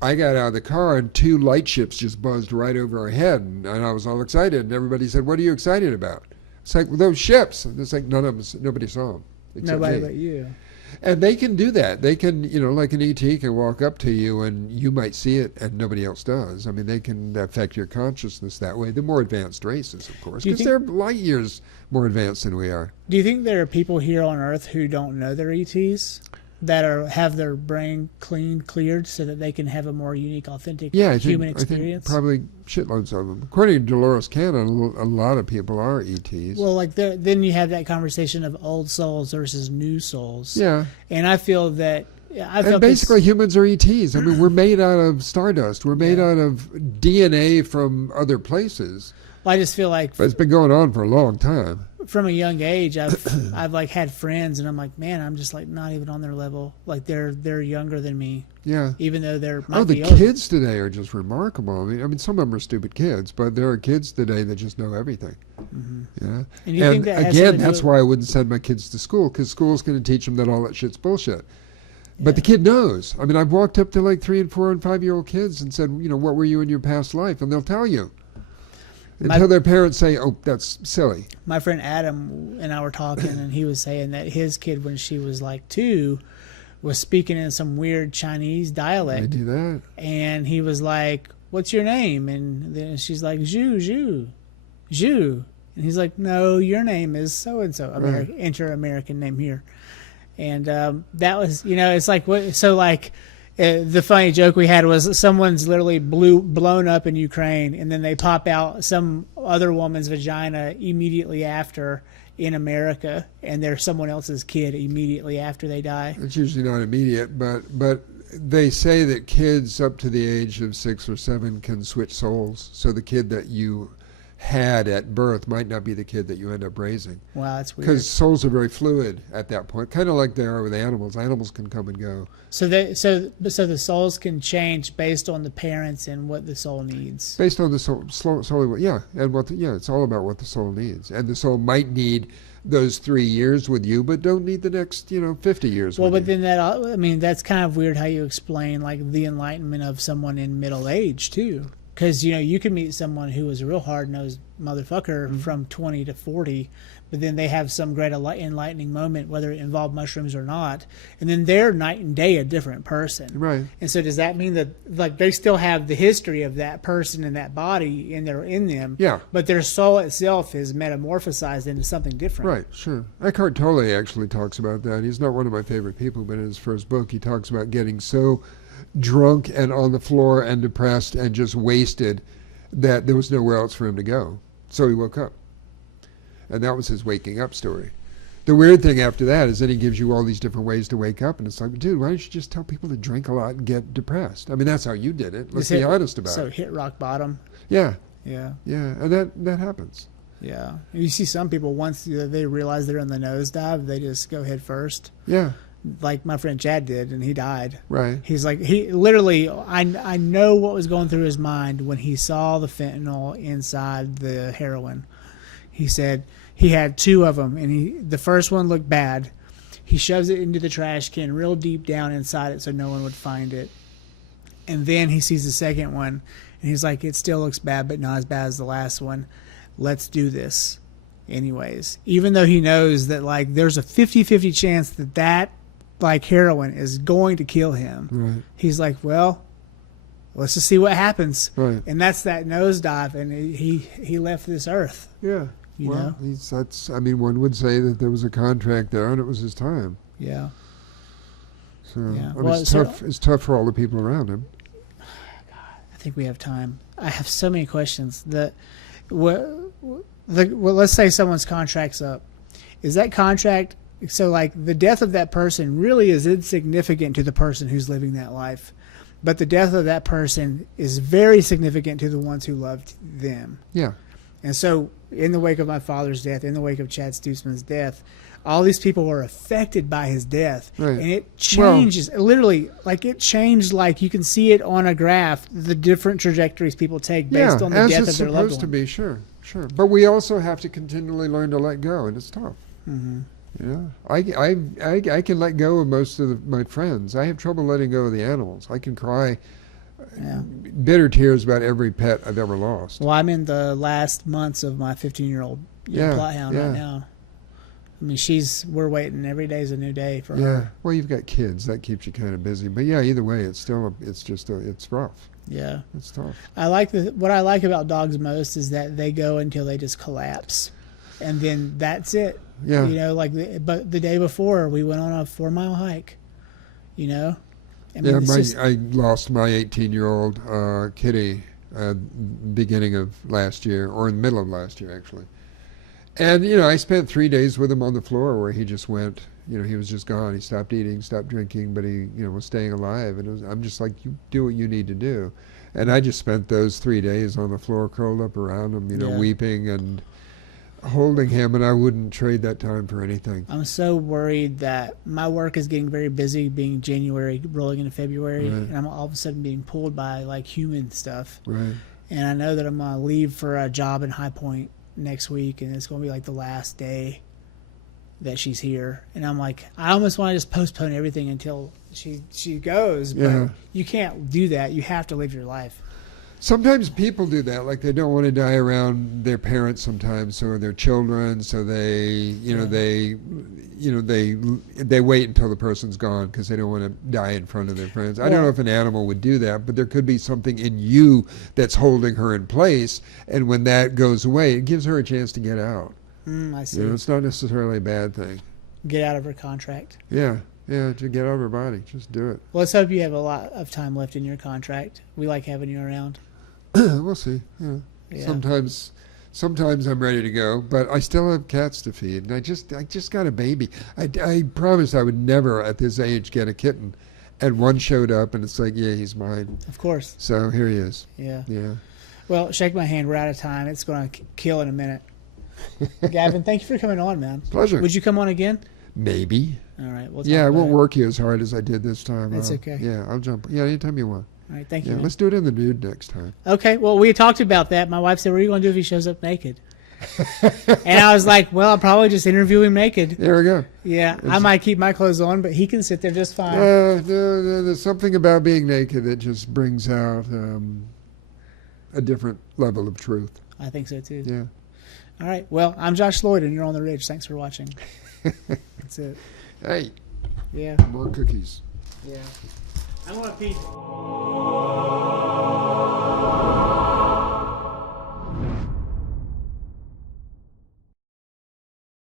I got out of the car, and 2 light ships just buzzed right over our head, and I was all excited. And everybody said, "What are you excited about?" It's like, well, those ships. And it's like nobody saw them. Nobody me. but you. And they can do that. They can, like an ET can walk up to you and you might see it and nobody else does. They can affect your consciousness that way. The more advanced races, of course, because they're light years more advanced than we are. Do you think there are people here on Earth who don't know they're ETs? That have their brain cleared so that they can have a more unique, authentic human experience? I think probably shitloads of them. According to Dolores Cannon, a lot of people are ETs. Well, then you have that conversation of old souls versus new souls. Yeah. And I feel that... And basically humans are ETs. We're made out of stardust. We're made out of DNA from other places. Well, I just feel like... But it's been going on for a long time. From a young age, I've had friends, and I'm like, man, I'm just not even on their level. They're younger than me. Yeah. Even though they're the kids today are just remarkable. Some of them are stupid kids, but there are kids today that just know everything. Mm-hmm. Yeah. And you think that again, that's why I wouldn't send my kids to school, because school's going to teach them that all that shit's bullshit. But the kid knows. I mean, I've walked up to like 3 and 4 and 5-year-old kids and said, what were you in your past life? And they'll tell you. Until their parents say, oh, that's silly. My friend Adam and I were talking, and he was saying that his kid, when she was like 2, was speaking in some weird Chinese dialect. I do that. And he was like, what's your name? And then she's like, Zhu, Zhu, Zhu. And he's like, no, your name is so-and-so. Enter American name here. And that was, it's like, so like, the funny joke we had was someone's literally blown up in Ukraine, and then they pop out some other woman's vagina immediately after in America, and they're someone else's kid immediately after they die. It's usually not immediate, but they say that kids up to the age of 6 or 7 can switch souls. So the kid that you had at birth might not be the kid that you end up raising. Wow, that's weird. Because souls are very fluid at that point, kind of like they are with animals. Animals can come and go. So the souls can change based on the parents and what the soul needs. Based on the soul, yeah, and it's all about what the soul needs. And the soul might need those 3 years with you, but don't need the next 50 years. Well, with but you. then that's kind of weird how you explain like the enlightenment of someone in middle age too. Because, you can meet someone who was a real hard-nosed motherfucker from 20 to 40, but then they have some great enlightening moment, whether it involved mushrooms or not, and then they're night and day a different person. Right. And so does that mean that like they still have the history of that person and that body in them, Yeah. but their soul itself is metamorphosized into something different? Right, sure. Eckhart Tolle actually talks about that. He's not one of my favorite people, but in his first book he talks about getting so drunk and on the floor and depressed and just wasted that there was nowhere else for him to go. So he woke up. And that was his waking up story. The weird thing after that is then he gives you all these different ways to wake up, and it's like, dude, why don't you just tell people to drink a lot and get depressed? I mean, that's how you did it. Let's be honest about it. So hit rock bottom. Yeah. Yeah. Yeah, and that happens. Yeah. You see some people, once they realize they're in the nosedive, they just go head first. Yeah. Like my friend Chad did, and he died. Right. He's like, he literally, I know what was going through his mind when he saw the fentanyl inside the heroin. He said he had 2 of them, and the first one looked bad. He shoves it into the trash can real deep down inside it so no one would find it. And then he sees the second one, and he's like, it still looks bad, but not as bad as the last one. Let's do this anyways. Even though he knows that like there's a 50-50 chance that like heroin is going to kill him. Right. He's like, well, let's just see what happens. Right. And that's that nosedive, and he left this earth. Yeah. You know? One would say that there was a contract there and it was his time. Yeah. So Yeah. It's tough for all the people around him. I think we have time. I have so many questions. Let's say someone's contract's up. Is that contract, so like the death of that person really is insignificant to the person who's living that life, but the death of that person is very significant to the ones who loved them. Yeah. And so in the wake of my father's death, in the wake of Chad Stutzman's death, all these people were affected by his death. Right. And it changes, literally, like it changed, like you can see it on a graph, the different trajectories people take based on the death of their loved one. as it's supposed to be, sure. But we also have to continually learn to let go, and it's tough. Mm-hmm. I can let go of most of my friends. I have trouble letting go of the animals. I can cry bitter tears about every pet I've ever lost. Well, I'm in the last months of my 15-year-old plot hound right now. I mean, we're waiting. Every day is a new day for her. Yeah. Well, you've got kids. That keeps you kind of busy. But yeah, either way, it's rough. Yeah. It's tough. What I like about dogs most is that they go until they just collapse. And then that's it. Yeah. But the day before we went on a 4-mile hike, I mean, I lost my 18-year-old Kitty beginning of last year, or in the middle of last year, actually. And, I spent 3 days with him on the floor where he just went, he was just gone. He stopped eating, stopped drinking, but he, was staying alive. And I'm just like, you do what you need to do. And I just spent those 3 days on the floor curled up around him, weeping and holding him, and I wouldn't trade that time for anything. I'm so worried that my work is getting very busy, being January, rolling into February, Right. and I'm all of a sudden being pulled by like human stuff. Right. And I know that I'm going to leave for a job in High Point next week, and it's going to be like the last day that she's here. And I'm like, I almost want to just postpone everything until she goes. But Yeah. you can't do that. You have to live your life. Sometimes people do that, like they don't want to die around their parents sometimes or their children, so they wait until the person's gone because they don't want to die in front of their friends. I don't know if an animal would do that, but there could be something in you that's holding her in place, and when that goes away, it gives her a chance to get out. I see. It's not necessarily a bad thing. Get out of her contract. Yeah, to get out of her body, just do it. Well, let's hope you have a lot of time left in your contract. We like having you around. We'll see. Yeah. Yeah. Sometimes I'm ready to go, but I still have cats to feed, and I just got a baby. I promised I would never at this age get a kitten, and one showed up, and it's like, yeah, he's mine. Of course. So here he is. Yeah. Yeah. Well, shake my hand. We're out of time. It's going to kill in a minute. Gavin, thank you for coming on, man. Pleasure. Would you come on again? Maybe. All right. We'll Yeah, I talk won't about it. work you as hard as I did this time. That's okay. Yeah, I'll jump. Yeah, anytime you want. All right. Thank you. Yeah, man. let's do it in the nude next time. Okay. Well, we talked about that. My wife said, what are you going to do if he shows up naked? And I was like, well, I'll probably just interview him naked. There we go. Yeah. I might keep my clothes on, but he can sit there just fine. There's something about being naked that just brings out a different level of truth. I think so, too. Yeah. All right. Well, I'm Josh Lloyd, and you're on the Ridge. Thanks for watching. That's it. Hey, Yeah. more cookies. Yeah. I want a piece.